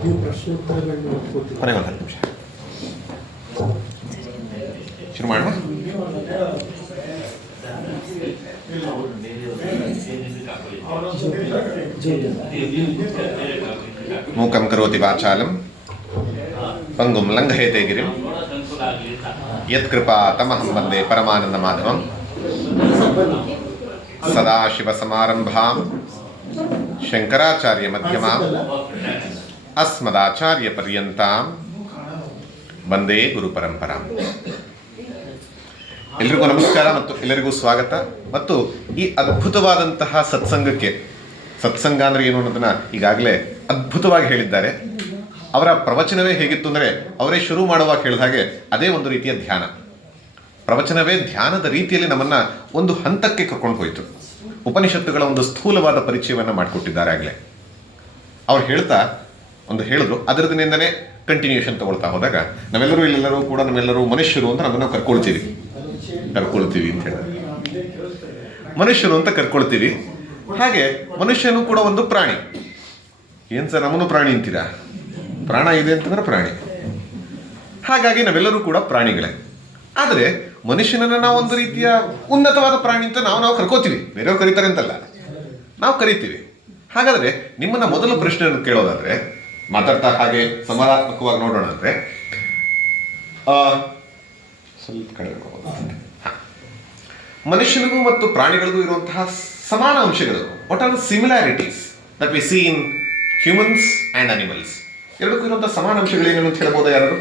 ನೀವು ಪ್ರಶ್ನೋತ್ತರಗಳನ್ನು ಕೊನೆಗೆ ಒಂದು 10 ನಿಮಿಷ ಶುರು ಮಾಡುವ. ಮೂಕಂ ಕರೋತಿ ವಾಚಾಲಂ ಪಂಗುಂ ಲಂಘಯತೆ ಗಿರಿಂ ಯತ್ಕೃಪಾ ತಮಹಂ ವಂದೇ ಪರಮಾನಂದ ಮಾಧವಂ. ಸದಾಶಿವಸಮಾರಂಭಾಂ ಶಂಕರಾಚಾರ್ಯ ಮಧ್ಯಮಾಂ ಅಸ್ಮದಾಚಾರ್ಯ ಪರ್ಯಂತಾಂ ವಂದೇ ಗುರು ಪರಂಪರಾಂ. ಎಲ್ರಿಗೂ ನಮಸ್ಕಾರ ಮತ್ತು ಎಲ್ಲರಿಗೂ ಸ್ವಾಗತ. ಮತ್ತು ಈ ಅದ್ಭುತವಾದಂತಹ ಸತ್ಸಂಗಕ್ಕೆ, ಸತ್ಸಂಗ ಅಂದರೆ ಏನು ಅನ್ನೋದನ್ನ ಈಗಾಗಲೇ ಅದ್ಭುತವಾಗಿ ಹೇಳಿದ್ದಾರೆ. ಅವರ ಪ್ರವಚನವೇ ಹೇಗಿತ್ತು ಅಂದರೆ, ಅವರೇ ಶುರು ಮಾಡುವಾಗ ಹೇಳಿದ ಹಾಗೆ ಅದೇ ಒಂದು ರೀತಿಯ ಧ್ಯಾನ. ಪ್ರವಚನವೇ ಧ್ಯಾನದ ರೀತಿಯಲ್ಲಿ ನಮ್ಮನ್ನು ಒಂದು ಹಂತಕ್ಕೆ ಕರ್ಕೊಂಡು ಹೋಯಿತು. ಉಪನಿಷತ್ತುಗಳ ಒಂದು ಸ್ಥೂಲವಾದ ಪರಿಚಯವನ್ನು ಮಾಡಿಕೊಟ್ಟಿದ್ದಾರೆ ಆಗಲೇ. ಅವ್ರು ಹೇಳ್ತಾ ಒಂದು ಹೇಳಿದ್ರು, ಅದರದಿಂದನೇ ಕಂಟಿನ್ಯೂಷನ್ ತಗೊಳ್ತಾ ಹೋದಾಗ ನಾವೆಲ್ಲರೂ ಇಲ್ಲೆಲ್ಲರೂ ಕೂಡ ನಮ್ಮೆಲ್ಲರೂ ಮನುಷ್ಯರು ಅಂತ ನಮ್ಮನ್ನು ಕರ್ಕೊಳ್ತೀವಿ ಅಂತ ಹೇಳಿದ್ರೆ, ಮನುಷ್ಯರು ಅಂತ ಕರ್ಕೊಳ್ತೀವಿ. ಹಾಗೆ ಮನುಷ್ಯನು ಕೂಡ ಒಂದು ಪ್ರಾಣಿ. ಏನು ಸರ್ ನಮ್ಮನ್ನು ಪ್ರಾಣಿ ಅಂತೀರಾ? ಪ್ರಾಣ ಇದೆ ಅಂತಂದ್ರೆ ಪ್ರಾಣಿ. ಹಾಗಾಗಿ ನಾವೆಲ್ಲರೂ ಕೂಡ ಪ್ರಾಣಿಗಳೇ. ಆದರೆ ಮನುಷ್ಯನನ್ನು ನಾವು ಒಂದು ರೀತಿಯ ಉನ್ನತವಾದ ಪ್ರಾಣಿ ಅಂತ ನಾವು ಕರ್ಕೋತೀವಿ. ಬೇರೆಯವ್ರು ಕರೀತಾರೆ ಅಂತಲ್ಲ, ನಾವು ಕರಿತೀವಿ. ಹಾಗಾದರೆ ನಿಮ್ಮನ್ನ ಮೊದಲ ಪ್ರಶ್ನೆಯನ್ನು ಕೇಳೋದಾದ್ರೆ, ಮಾತಾಡ್ತಾ ಹಾಗೆ ಸಮಾನಾತ್ಮಕವಾಗಿ ನೋಡೋಣ ಅಂದರೆ, ಸ್ವಲ್ಪ ಕಡೆ ಮನುಷ್ಯನಿಗೂ ಮತ್ತು ಪ್ರಾಣಿಗಳಿಗೂ ಇರುವಂತಹ ಸಮಾನ ಅಂಶಗಳು, what are the similarities that we C in humans and animals? ಎರಡಕ್ಕೂ ಇರುವಂತಹ ಸಮಾನ ಅಂಶಗಳೇನೇನು ಅಂತ ಹೇಳ್ಬೋದಾ? ಯಾರು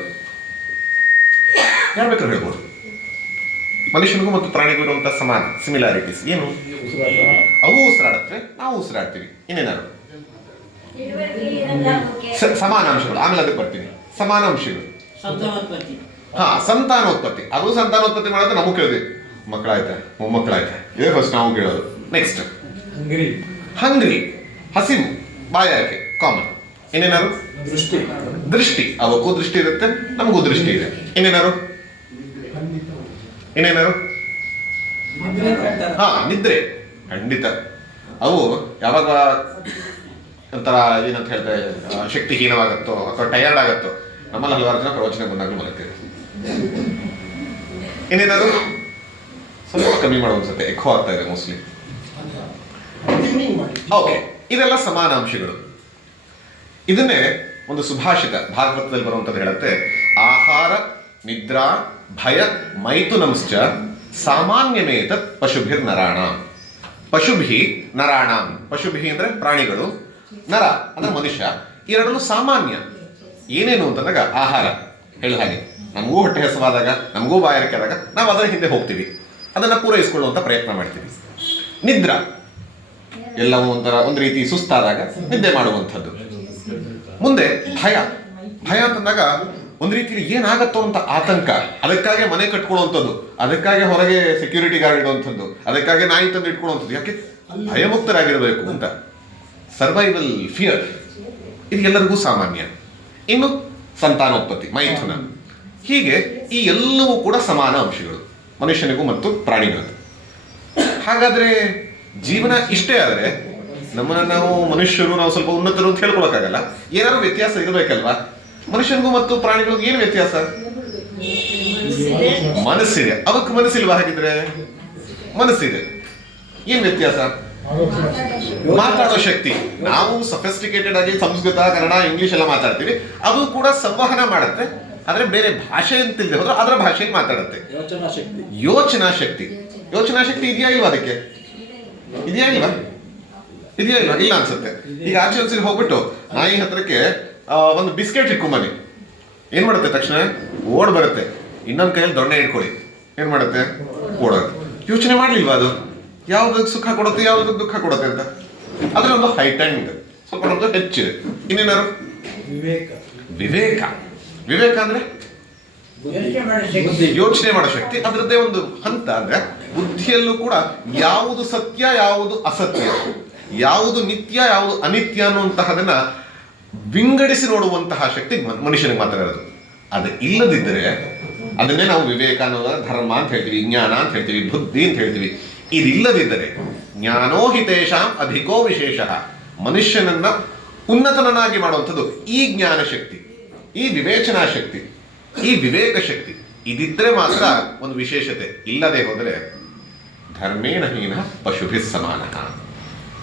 ಬೇಕಾದ್ರೂ ಹೇಳ್ಬೋದು. ಮನುಷ್ಯನಿಗೂ ಮತ್ತು ಪ್ರಾಣಿಗೂ ಇರುವಂತಹ ಸಮಾನ ಸಿಮಿಲಾರಿಟೀಸ್ ಏನು? ಅವು ಉಸಿರಾಡುತ್ತವೆ, ನಾವು ಉಸಿರಾಡ್ತೀವಿ. ಇನ್ನೇನಾದ್ರು ಸಮಾನ ಅಂಶಗಳು. ಆಮೇಲೆ ಅದಕ್ಕೆ ಬರ್ತೀನಿ. ಸಮಾನ ಅಂಶಗಳು, ಸಂತಾನೋತ್ಪತ್ತಿ. ಅದು ಸಂತಾನೋತ್ಪತ್ತಿ ಮಾಡಿದ್ರೆ ನಮಗೂ ಕೇಳಿದ್ವಿ, ಮಕ್ಕಳಾಯ್ತಾ, ಮೊಮ್ಮಕ್ಕಳಾಯ್ತಾ, ಇದೇ ಫಸ್ಟ್ ನಾವು ಕೇಳೋದು. ನೆಕ್ಸ್ಟ್ ಹಂಗ್ರಿ, ಹಸಿವು, ಬಾಯಾರಿಕೆ, ಕಾಮನ್. ಇನ್ನೇನಾರು ದೃಷ್ಟಿ. ಅವಕ್ಕೂ ದೃಷ್ಟಿ ಇರುತ್ತೆ, ನಮಗೂ ದೃಷ್ಟಿ ಇದೆ. ಇನ್ನೇನಾರು ನಿದ್ರೆ. ಖಂಡಿತ ಅವು ಯಾವಾಗ ಒಂಥರ ಏನಂತ ಹೇಳ್ತಾರೆ, ಶಕ್ತಿಹೀನವಾಗತ್ತೋ ಅಥವಾ ಟಯರ್ಡ್ ಆಗತ್ತೋ, ನಮ್ಮಲ್ಲಿ ಹಲವಾರು ಜನ ಪ್ರವಚನ ಬಂದಾಗಲೂ ಮಲಗ್ತೀವಿ. ಇನ್ನೇನಾದ್ರು ಸ್ವಲ್ಪ ಕಮ್ಮಿ ಮಾಡೋ ಅನ್ಸುತ್ತೆ, ಎಕ್ಕೋ ಆಗ್ತಾ ಇದೆ ಮೋಸ್ಟ್ಲಿ. ಓಕೆ, ಇದೆಲ್ಲ ಸಮಾನ ಅಂಶಗಳು. ಇದನ್ನೇ ಒಂದು ಸುಭಾಷಿತ ಭಾಗವತದಲ್ಲಿ ಬರುವಂಥದ್ದು ಹೇಳುತ್ತೆ, ಆಹಾರ ನಿದ್ರಾ ಭಯ ಮೈಥುನಂಶ್ಚ ಸಾಮಾನ್ಯಮೇತತ್ ಪಶುಭಿರ್ ನರಾಣಾಂ. ಪಶುಭಿ ನರಾಣಾಂ. ಪಶುಭಿ ಅಂದ್ರೆ ಪ್ರಾಣಿಗಳು, ನರ ಅಂದ್ರೆ ಮನುಷ್ಯ. ಎರಡೂ ಸಾಮಾನ್ಯ. ಏನೇನು ಅಂತಂದಾಗ, ಆಹಾರ ಹೇಳ ಹಾಗೆ, ನಮಗೂ ಹೊಟ್ಟೆ ಹಸುವಾದಾಗ, ನಮಗೂ ಬಾಯಾರಿಕೆ ಆದಾಗ ನಾವು ಅದರ ಹಿಂದೆ ಹೋಗ್ತೀವಿ, ಅದನ್ನು ಪೂರೈಸಿಕೊಳ್ಳುವಂಥ ಪ್ರಯತ್ನ ಮಾಡ್ತೀವಿ. ನಿದ್ರಾ, ಎಲ್ಲವೂ ಒಂದು ರೀತಿ ಸುಸ್ತಾದಾಗ ನಿದ್ದೆ ಮಾಡುವಂಥದ್ದು. ಮುಂದೆ ಭಯ. ಭಯ ಅಂತಂದಾಗ ಒಂದು ರೀತಿಯಲ್ಲಿ ಏನಾಗತ್ತೋ ಅಂತ ಆತಂಕ, ಅದಕ್ಕಾಗಿ ಮನೆ ಕಟ್ಕೊಳ್ಳುವಂಥದ್ದು, ಅದಕ್ಕಾಗಿ ಹೊರಗೆ ಸೆಕ್ಯೂರಿಟಿ ಗಾರ್ಡ್ ಇಡುವಂಥದ್ದು, ಅದಕ್ಕಾಗಿ ನಾಯಿ ತಂದು ಇಟ್ಕೊಳ್ಳುವಂಥದ್ದು. ಯಾಕೆ? ಭಯಮುಕ್ತರಾಗಿರಬೇಕು ಅಂತ. Survival fear. ಇದು ಎಲ್ಲರಿಗೂ ಸಾಮಾನ್ಯ. ಇನ್ನು ಸಂತಾನೋತ್ಪತ್ತಿ, ಮೈಥುನ. ಹೀಗೆ ಈ ಎಲ್ಲವೂ ಕೂಡ ಸಮಾನ ಅಂಶಗಳು ಮನುಷ್ಯನಿಗೂ ಮತ್ತು ಪ್ರಾಣಿಗಳಿಗೂ. ಹಾಗಾದ್ರೆ ಜೀವನ ಇಷ್ಟೇ ಆದರೆ ನಮ್ಮನ್ನ ನಾವು ಮನುಷ್ಯರು, ನಾವು ಸ್ವಲ್ಪ ಉನ್ನತರು ಅಂತ ಹೇಳ್ಕೊಳಕ್ಕಾಗಲ್ಲ. ಏನಾದ್ರು ವ್ಯತ್ಯಾಸ ಇರಬೇಕಲ್ವಾ? ಮನುಷ್ಯನಿಗೂ ಮತ್ತು ಪ್ರಾಣಿಗಳಿಗೂ ಏನು ವ್ಯತ್ಯಾಸ? ಮನಸ್ಸಿದೆ. ಅವಕ್ಕೆ ಮನಸ್ಸಿಲ್ವಾ? ಹಾಗಿದ್ರೆ ಮನಸ್ಸಿದೆ. ಏನ್ ವ್ಯತ್ಯಾಸ? ಮಾತಾಡೋ ಶಕ್ತಿ. ನಾವು ಸಫಿಸ್ಟಿಕೇಟೆಡ್ ಆಗಿ ಸಂಸ್ಕೃತ, ಕನ್ನಡ, ಇಂಗ್ಲಿಷ್ ಎಲ್ಲ ಮಾತಾಡ್ತೀವಿ. ಅದು ಕೂಡ ಸಂವಹನ ಮಾಡುತ್ತೆ, ಆದ್ರೆ ಬೇರೆ ಭಾಷೆ ಅಂತಿಲ್ಲದೆ ಹೋದ್ರೆ ಅದರ ಭಾಷೆಯಲ್ಲಿ ಮಾತಾಡುತ್ತೆ. ಯೋಚನಾ ಶಕ್ತಿ. ಯೋಚನಾ ಶಕ್ತಿ ಇದೆಯಾ ಇಲ್ವಾ? ಅದಕ್ಕೆ ಇದೆಯಾ ಇಲ್ವಾ? ಇಲ್ಲ ಅನ್ಸುತ್ತೆ. ಈಗ ಆಚೆ ಒಂದ್ಸರಿ ಹೋಗ್ಬಿಟ್ಟು ನಾಯಿ ಹತ್ರಕ್ಕೆ ಒಂದು ಬಿಸ್ಕೆಟ್ ಇಟ್ಕೊಂಬನ್ನಿ, ಏನ್ ಮಾಡುತ್ತೆ? ತಕ್ಷಣ ಓಡ್ ಬರುತ್ತೆ. ಇನ್ನೊಂದ್ ಕೈಯಲ್ಲಿ ದೊಣ್ಣೆ ಇಟ್ಕೊಳ್ಳಿ, ಏನ್ ಮಾಡುತ್ತೆ? ಓಡೋದು. ಯೋಚನೆ ಮಾಡ್ಲಿಲ್ವಾ ಅದು ಯಾವ್ದಕ್ಕೆ ಸುಖ ಕೊಡುತ್ತೆ, ಯಾವ್ದಕ್ಕೆ ದುಃಖ ಕೊಡುತ್ತೆ ಅಂತ? ಅದ್ರ ಒಂದು ಹೈಟೆಂಡ್, ಸ್ವಲ್ಪ ನಮ್ದು ಹೆಚ್ಚಿದೆ. ಇನ್ನೇನಾರು ವಿವೇಕ. ವಿವೇಕ ಅಂದ್ರೆ ಯೋಚನೆ ಮಾಡೋ ಶಕ್ತಿ. ಅದರದ್ದೇ ಒಂದು ಹಂತ. ಅಂದ್ರೆ ಬುದ್ಧಿಯಲ್ಲೂ ಕೂಡ ಯಾವುದು ಸತ್ಯ, ಯಾವುದು ಅಸತ್ಯ, ಯಾವುದು ನಿತ್ಯ, ಯಾವುದು ಅನಿತ್ಯ ಅನ್ನುವಂತಹದನ್ನ ವಿಂಗಡಿಸಿ ನೋಡುವಂತಹ ಶಕ್ತಿ ಮನುಷ್ಯನಿಗೆ ಮಾತ್ರ ಇರೋದು. ಅದು ಇಲ್ಲದಿದ್ದರೆ ಅದನ್ನೇ ನಾವು ವಿವೇಕ ಅನ್ನೋದ ಧರ್ಮ ಅಂತ ಹೇಳ್ತೀವಿ, ಜ್ಞಾನ ಅಂತ ಹೇಳ್ತೀವಿ, ಬುದ್ಧಿ ಅಂತ ಹೇಳ್ತೀವಿ. ಇದಿಲ್ಲದಿದ್ದರೆ ಜ್ಞಾನೋ ಹಿತೇಶಾಂ ಅಧಿಕೋ ವಿಶೇಷ, ಮನುಷ್ಯನನ್ನ ಉನ್ನತನನ್ನಾಗಿ ಮಾಡುವಂಥದ್ದು ಈ ಜ್ಞಾನ ಶಕ್ತಿ, ಈ ವಿವೇಚನಾ ಶಕ್ತಿ, ಈ ವಿವೇಕ ಶಕ್ತಿ. ಇದಿದ್ರೆ ಮಾತ್ರ ಒಂದು ವಿಶೇಷತೆ. ಇಲ್ಲದೆ ಹೋದರೆ ಧರ್ಮೇಣ ಹೀನ ಪಶುಭಿಸ್ ಸಮಾನ.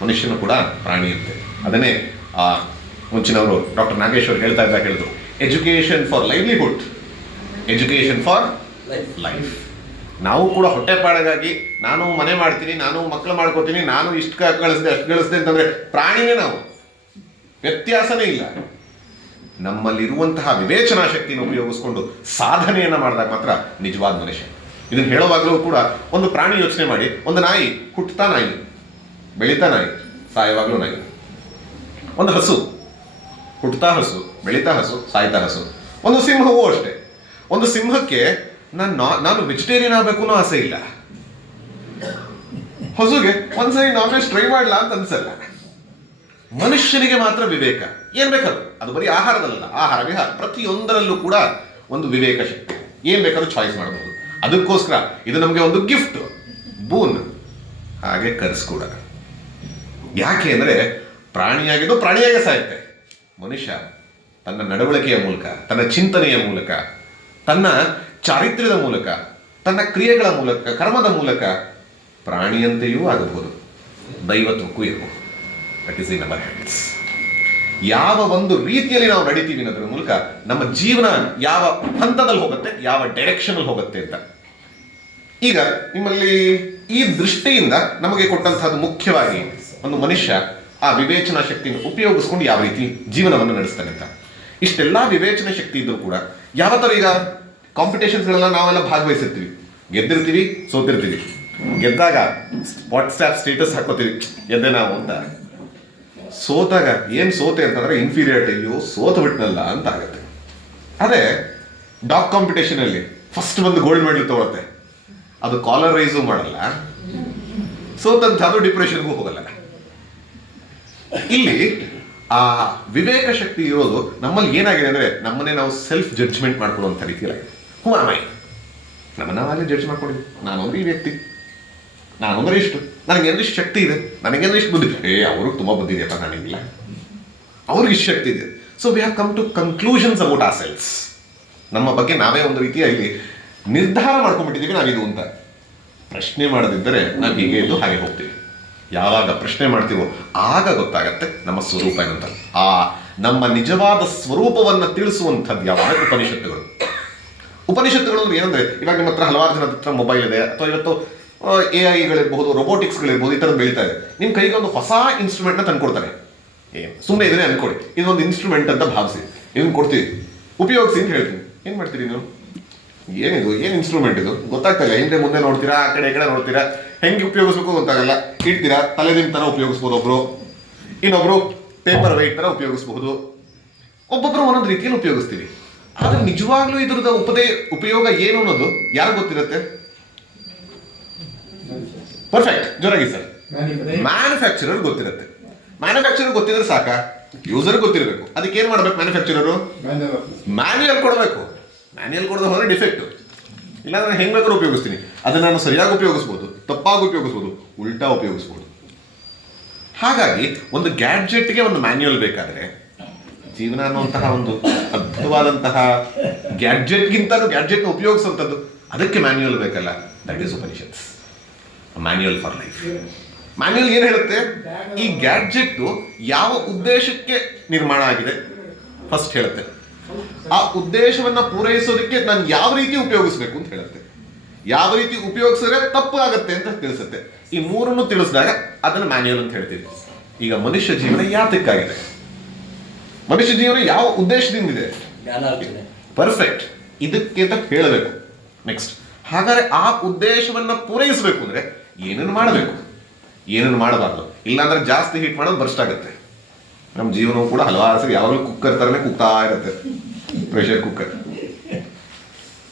ಮನುಷ್ಯನು ಕೂಡ ಪ್ರಾಣಿ ಇರುತ್ತೆ. ಅದನ್ನೇ ಮುಂಚಿನವರು ಡಾಕ್ಟರ್ ನಾಗೇಶ್ವರ್ ಹೇಳ್ತಾ ಹೇಳಿದ್ರು, education for livelihood, education for life. ನಾವು ಕೂಡ ಹೊಟ್ಟೆಪಾಡಿಗಾಗಿ ನಾನು ಮನೆ ಮಾಡ್ತೀನಿ, ನಾನು ಮಕ್ಕಳು ಮಾಡ್ಕೋತೀನಿ, ನಾನು ಇಷ್ಟು ಗಳಿಸಿದೆ ಅಷ್ಟು ಗಳಿಸಿದೆ ಅಂತಂದ್ರೆ ಪ್ರಾಣಿನೇ ನಾವು, ವ್ಯತ್ಯಾಸನೇ ಇಲ್ಲ. ನಮ್ಮಲ್ಲಿರುವಂತಹ ವಿವೇಚನಾ ಶಕ್ತಿಯನ್ನು ಉಪಯೋಗಿಸ್ಕೊಂಡು ಸಾಧನೆಯನ್ನ ಮಾಡಿದಾಗ ಮಾತ್ರ ನಿಜವಾದ ಮನುಷ್ಯ. ಇದನ್ನು ಹೇಳುವಾಗಲೂ ಕೂಡ ಒಂದು ಪ್ರಾಣಿ ಯೋಚನೆ ಮಾಡಿ. ಒಂದು ನಾಯಿ, ಹುಟ್ಟುತ್ತಾ ನಾಯಿ, ಬೆಳೀತಾ ನಾಯಿ, ಸಾಯುವಾಗಲೂ ನಾಯಿ. ಒಂದು ಹಸು, ಹುಟ್ಟುತ್ತಾ ಹಸು, ಬೆಳೀತಾ ಹಸು, ಸಾಯ್ತಾ ಹಸು. ಒಂದು ಸಿಂಹವೂ ಅಷ್ಟೇ. ಒಂದು ಸಿಂಹಕ್ಕೆ ನಾನು ವೆಜಿಟೇರಿಯನ್ ಆಗಬೇಕು ಅನ್ನೋ ಆಸೆ ಇಲ್ಲ. ಹಸುಗೆ ಒಂದ್ಸರಿ ನಾನ್ ವೆಜ್ ಟ್ರೈ ಮಾಡಲ್ಲ ಅಂತ ಅನ್ಸಲ್ಲ. ಮನುಷ್ಯನಿಗೆ ಮಾತ್ರ ವಿವೇಕ. ಏನ್ ಬೇಕಾದ್ರು, ಅದು ಬರೀ ಆಹಾರದಲ್ಲ, ಆಹಾರ ವಿಹಾರ ಪ್ರತಿಯೊಂದರಲ್ಲೂ ಕೂಡ ಒಂದು ವಿವೇಕ ಶಕ್ತಿ. ಏನ್ ಬೇಕಾದ್ರೂ ಚಾಯ್ಸ್ ಮಾಡಬಹುದು. ಅದಕ್ಕೋಸ್ಕರ ಇದು ನಮಗೆ ಒಂದು ಗಿಫ್ಟ್, ಬೂನ್, ಹಾಗೆ ಕರ್ಸ್ ಕೂಡ. ಯಾಕೆ ಅಂದ್ರೆ ಪ್ರಾಣಿಯಾಗಿದ್ದು ಪ್ರಾಣಿಯಾಗೆ ಸಾಯುತ್ತೆ. ಮನುಷ್ಯ ತನ್ನ ನಡವಳಿಕೆಯ ಮೂಲಕ, ತನ್ನ ಚಿಂತನೆಯ ಮೂಲಕ, ತನ್ನ ಚಾರಿತ್ರ್ಯದ ಮೂಲಕ, ತನ್ನ ಕ್ರಿಯೆಗಳ ಮೂಲಕ, ಕರ್ಮದ ಮೂಲಕ ಪ್ರಾಣಿಯಂತೆಯೂ ಆಗಬಹುದು, ದೈವತ್ವಕ್ಕೂ ಇರಬಹುದು. That is in our hands. ಯಾವ ಒಂದು ರೀತಿಯಲ್ಲಿ ನಾವು ನಡೀತೀವಿ ಅನ್ನೋದ್ರ ಮೂಲಕ ನಮ್ಮ ಜೀವನ ಯಾವ ಹಂತದಲ್ಲಿ ಹೋಗುತ್ತೆ, ಯಾವ ಡೈರೆಕ್ಷನ್ ಹೋಗುತ್ತೆ ಅಂತ. ಈಗ ನಿಮ್ಮಲ್ಲಿ ಈ ದೃಷ್ಟಿಯಿಂದ ನಮಗೆ ಕೊಟ್ಟಂತಹದ್ದು ಮುಖ್ಯವಾಗಿ ಒಂದು ಮನುಷ್ಯ ಆ ವಿವೇಚನಾ ಶಕ್ತಿಯನ್ನು ಉಪಯೋಗಿಸ್ಕೊಂಡು ಯಾವ ರೀತಿ ಜೀವನವನ್ನು ನಡೆಸ್ತಾನೆ ಅಂತ. ಇಷ್ಟೆಲ್ಲಾ ವಿವೇಚನಾ ಶಕ್ತಿ ಇದ್ರೂ ಕೂಡ ಯಾವ ಥರ ಈಗ ಕಾಂಪಿಟೇಷನ್ಸ್ಗಳೆಲ್ಲ ನಾವೆಲ್ಲ ಭಾಗವಹಿಸಿರ್ತೀವಿ, ಗೆದ್ದಿರ್ತೀವಿ, ಸೋತಿರ್ತೀವಿ. ಗೆದ್ದಾಗ ವಾಟ್ಸ್ಆ್ಯಪ್ ಸ್ಟೇಟಸ್ ಹಾಕೋತೀವಿ, ಗೆದ್ದೆ ನಾವು ಅಂತ. ಸೋತಾಗ ಏನ್ ಸೋತೆ ಅಂತಂದ್ರೆ ಇನ್ಫೀರಿಯಾರಿಟಿ, ಅಯ್ಯೋ ಸೋತು ಬಿಟ್ನಲ್ಲ ಅಂತ ಆಗತ್ತೆ. ಅದೇ ಡಾಗ್ ಕಾಂಪಿಟೇಷನ್ ಅಲ್ಲಿ ಫಸ್ಟ್ ಬಂದು ಗೋಲ್ಡ್ ಮೆಡಲ್ ತಗೊಳುತ್ತೆ, ಅದು ಕಾಲರ್ ರೈಸು ಮಾಡಲ್ಲ, ಸೋತಂತ ಅದು ಡಿಪ್ರೆಷನ್ಗೂ ಹೋಗಲ್ಲ. ಇಲ್ಲಿ ಆ ವಿವೇಕ ಶಕ್ತಿ ಇರೋದು ನಮ್ಮಲ್ಲಿ ಏನಾಗಿದೆ ಅಂದ್ರೆ ನಮ್ಮನ್ನೇ ನಾವು ಸೆಲ್ಫ್ ಜಡ್ಜ್ಮೆಂಟ್ ಮಾಡ್ಕೊಳ್ಳುವಂಥ ರೀತಿಯಲ್ಲಿ ಹೂ ಆಮ್ ಐ, ನಮ್ಮನ್ನ ನಾವೇ ಜಡ್ಜ್ ಮಾಡ್ಕೊಂಡಿದ್ವಿ. ನಾನೊಂದು ಈ ವ್ಯಕ್ತಿ, ನಾನೊಂದ್ರೆ ಇಷ್ಟು, ನನಗೇನು ಇಷ್ಟು ಶಕ್ತಿ ಇದೆ, ನನಗೇನು ಇಷ್ಟು ಬುದ್ಧಿ, ಅವ್ರಿಗೆ ತುಂಬ ಬುದ್ಧಿ ಇದೆಯಪ್ಪ, ನನಗಿಲ್ಲ, ಅವ್ರಿಗೆ ಇಷ್ಟು ಶಕ್ತಿ ಇದೆ. So we have come to conclusions about ourselves. ನಮ್ಮ ಬಗ್ಗೆ ನಾವೇ ಒಂದು ರೀತಿಯಲ್ಲಿ ನಿರ್ಧಾರ ಮಾಡ್ಕೊಂಡ್ಬಿಟ್ಟಿದ್ದೀವಿ ನಾವಿದು ಅಂತ. ಪ್ರಶ್ನೆ ಮಾಡದಿದ್ದರೆ ನಾವು ಹೀಗೆ ಇದ್ದು ಹಾಗೆ ಹೋಗ್ತೀವಿ. ಯಾವಾಗ ಪ್ರಶ್ನೆ ಮಾಡ್ತೀವೋ ಆಗ ಗೊತ್ತಾಗತ್ತೆ ನಮ್ಮ ಸ್ವರೂಪ ಏನಂತ. ಆ ನಮ್ಮ ನಿಜವಾದ ಸ್ವರೂಪವನ್ನು ತಿಳಿಸುವಂಥದ್ದು ಯಾವಾಗ ಉಪನಿಷತ್ತುಗಳು. ಉಪನಿಷತ್ತುಗಳು ಏನಂದ್ರೆ, ಇವಾಗ ನಿಮ್ಮ ಹತ್ರ ಹಲವಾರು ಜನದ ಹತ್ರ ಮೊಬೈಲ್ ಇದೆ, ಅಥವಾ ಇವತ್ತು AI ರೋಬೋಟಿಕ್ಸ್ಗಳಿರ್ಬೋದು, ಈ ಥರದ್ದು ಬೆಳೀತಾ ಇದೆ. ನಿಮ್ಮ ಕೈಗೆ ಒಂದು ಹೊಸ ಇನ್ಸ್ಟ್ರೂಮೆಂಟ್ನ ತಂದ್ಕೊಡ್ತಾರೆ. ಸುಮ್ಮನೆ ಇದನ್ನೇ ಅನ್ಕೊಳ್ಳಿ, ಇದೊಂದು ಇನ್ಸ್ಟ್ರೂಮೆಂಟ್ ಅಂತ ಭಾವಿಸಿ, ಇದನ್ನು ಕೊಡ್ತೀವಿ, ಉಪಯೋಗಿಸಿ ಅಂತ ಹೇಳ್ತೀನಿ. ಏನು ಮಾಡ್ತೀರಿ ನೀವು? ಏನಿದು, ಏನು ಇನ್ಸ್ಟ್ರೂಮೆಂಟ್ ಇದು ಗೊತ್ತಾಗ್ತಾ ಇಲ್ಲ. ಹಿಂದೆ ಮುಂದೆ ನೋಡ್ತೀರಾ, ಆ ಕಡೆ ಈ ಕಡೆ ನೋಡ್ತೀರಾ, ಹೆಂಗೆ ಉಪಯೋಗಿಸ್ಬೇಕು ಗೊತ್ತಾಗಲ್ಲ. ಇಡ್ತೀರಾ, ತಲೆದಿನ ಥರ ಉಪಯೋಗಿಸ್ಬೋದು ಒಬ್ರು, ಇನ್ನೊಬ್ರು ಪೇಪರ್ ವೆಯ್ಟ್ ಥರ ಉಪಯೋಗಿಸ್ಬಹುದು, ಒಬ್ಬೊಬ್ರು ಒಂದೊಂದು ರೀತಿಯಲ್ಲಿ ಉಪಯೋಗಿಸ್ತೀವಿ. ಆದರೆ ನಿಜವಾಗ್ಲೂ ಇದ್ರದ ಉಪಯೋಗ ಏನು ಅನ್ನೋದು ಯಾರು ಗೊತ್ತಿರುತ್ತೆ? ಪರ್ಫೆಕ್ಟ್, ಜೋರಾಗಿ ಸರ್. ಮ್ಯಾನುಫ್ಯಾಕ್ಚರರ್ ಗೊತ್ತಿರುತ್ತೆ. ಮ್ಯಾನುಫ್ಯಾಕ್ಚರರ್ ಗೊತ್ತಿದ್ರೆ ಸಾಕ, ಯೂಸರ್ ಗೊತ್ತಿರಬೇಕು. ಅದಕ್ಕೆ ಏನು ಮಾಡ್ಬೇಕು? ಮ್ಯಾನುಫ್ಯಾಕ್ಚರರು ಮ್ಯಾನ್ಯುಯಲ್ ಕೊಡಬೇಕು. ಮ್ಯಾನ್ಯುಯಲ್ ಕೊಡೋದು ಹೋದ್ರೆ ಡಿಫೆಕ್ಟ್. ಇಲ್ಲಾಂದ್ರೆ ಹೆಂಗೆ ಬೇಕಾದ್ರೂ ಉಪಯೋಗಿಸ್ತೀನಿ. ಅದನ್ನು ನಾನು ಸರಿಯಾಗಿ ಉಪಯೋಗಿಸ್ಬೋದು, ತಪ್ಪಾಗಿ ಉಪಯೋಗಿಸ್ಬೋದು, ಉಲ್ಟಾ ಉಪಯೋಗಿಸ್ಬೋದು. ಹಾಗಾಗಿ ಒಂದು ಗ್ಯಾಡ್ಜೆಟ್ಗೆ ಒಂದು ಮ್ಯಾನ್ಯುಯಲ್ ಬೇಕಾದರೆ, ಜೀವನ ಅನ್ನುವಂತಹ ಒಂದು ಅದ್ಭುತವಾದಂತಹ ಗ್ಯಾಡ್ಜೆಟ್ಗಿಂತಲೂ ಗ್ಯಾಡ್ಜೆಟ್ನ ಉಪಯೋಗಿಸುವಂಥದ್ದು, ಅದಕ್ಕೆ ಮ್ಯಾನ್ಯುಯಲ್ ಬೇಕಲ್ಲ. That is Upanishads, manual for life. Manual ಏನು ಹೇಳುತ್ತೆ? ಈ ಗ್ಯಾಡ್ಜೆಟ್ ಯಾವ ಉದ್ದೇಶಕ್ಕೆ ನಿರ್ಮಾಣ ಆಗಿದೆ ಫಸ್ಟ್ ಹೇಳುತ್ತೆ. ಆ ಉದ್ದೇಶವನ್ನ ಪೂರೈಸೋದಕ್ಕೆ ನಾನು ಯಾವ ರೀತಿ ಉಪಯೋಗಿಸ್ಬೇಕು ಅಂತ ಹೇಳುತ್ತೆ. ಯಾವ ರೀತಿ ಉಪಯೋಗಿಸಿದ್ರೆ ತಪ್ಪು ಆಗುತ್ತೆ ಅಂತ ತಿಳಿಸುತ್ತೆ. ಈ ಮೂರನ್ನು ತಿಳಿಸಿದಾಗ ಅದನ್ನು ಮ್ಯಾನ್ಯುಯಲ್ ಅಂತ ಹೇಳ್ತೀವಿ. ಈಗ ಮನುಷ್ಯ ಜೀವನ ಯಾತಕ್ಕಾಗಿದೆ, ಮನುಷ್ಯ ಜೀವನ ಯಾವ ಉದ್ದೇಶದಿಂದಿದೆ? ಪರ್ಫೆಕ್ಟ್, ಇದಕ್ಕೆ ಅಂತ ಹೇಳಬೇಕು. ನೆಕ್ಸ್ಟ್, ಹಾಗಾದ್ರೆ ಆ ಉದ್ದೇಶವನ್ನ ಪೂರೈಸಬೇಕು ಅಂದ್ರೆ ಏನನ್ನು ಮಾಡಬೇಕು, ಏನನ್ನು ಮಾಡಬಾರ್ದು. ಇಲ್ಲಾಂದ್ರೆ ಜಾಸ್ತಿ ಹೀಟ್ ಮಾಡೋದು ಬರ್ಸ್ಟ್ ಆಗುತ್ತೆ. ನಮ್ಮ ಜೀವನವು ಕೂಡ ಹಲವಾರು ಸರಿ ಯಾವಾಗಲೂ ಕುಕ್ಕರ್ ಥರನೇ ಕುಗ್ತಾ ಇರುತ್ತೆ, ಪ್ರೆಷರ್ ಕುಕ್ಕರ್.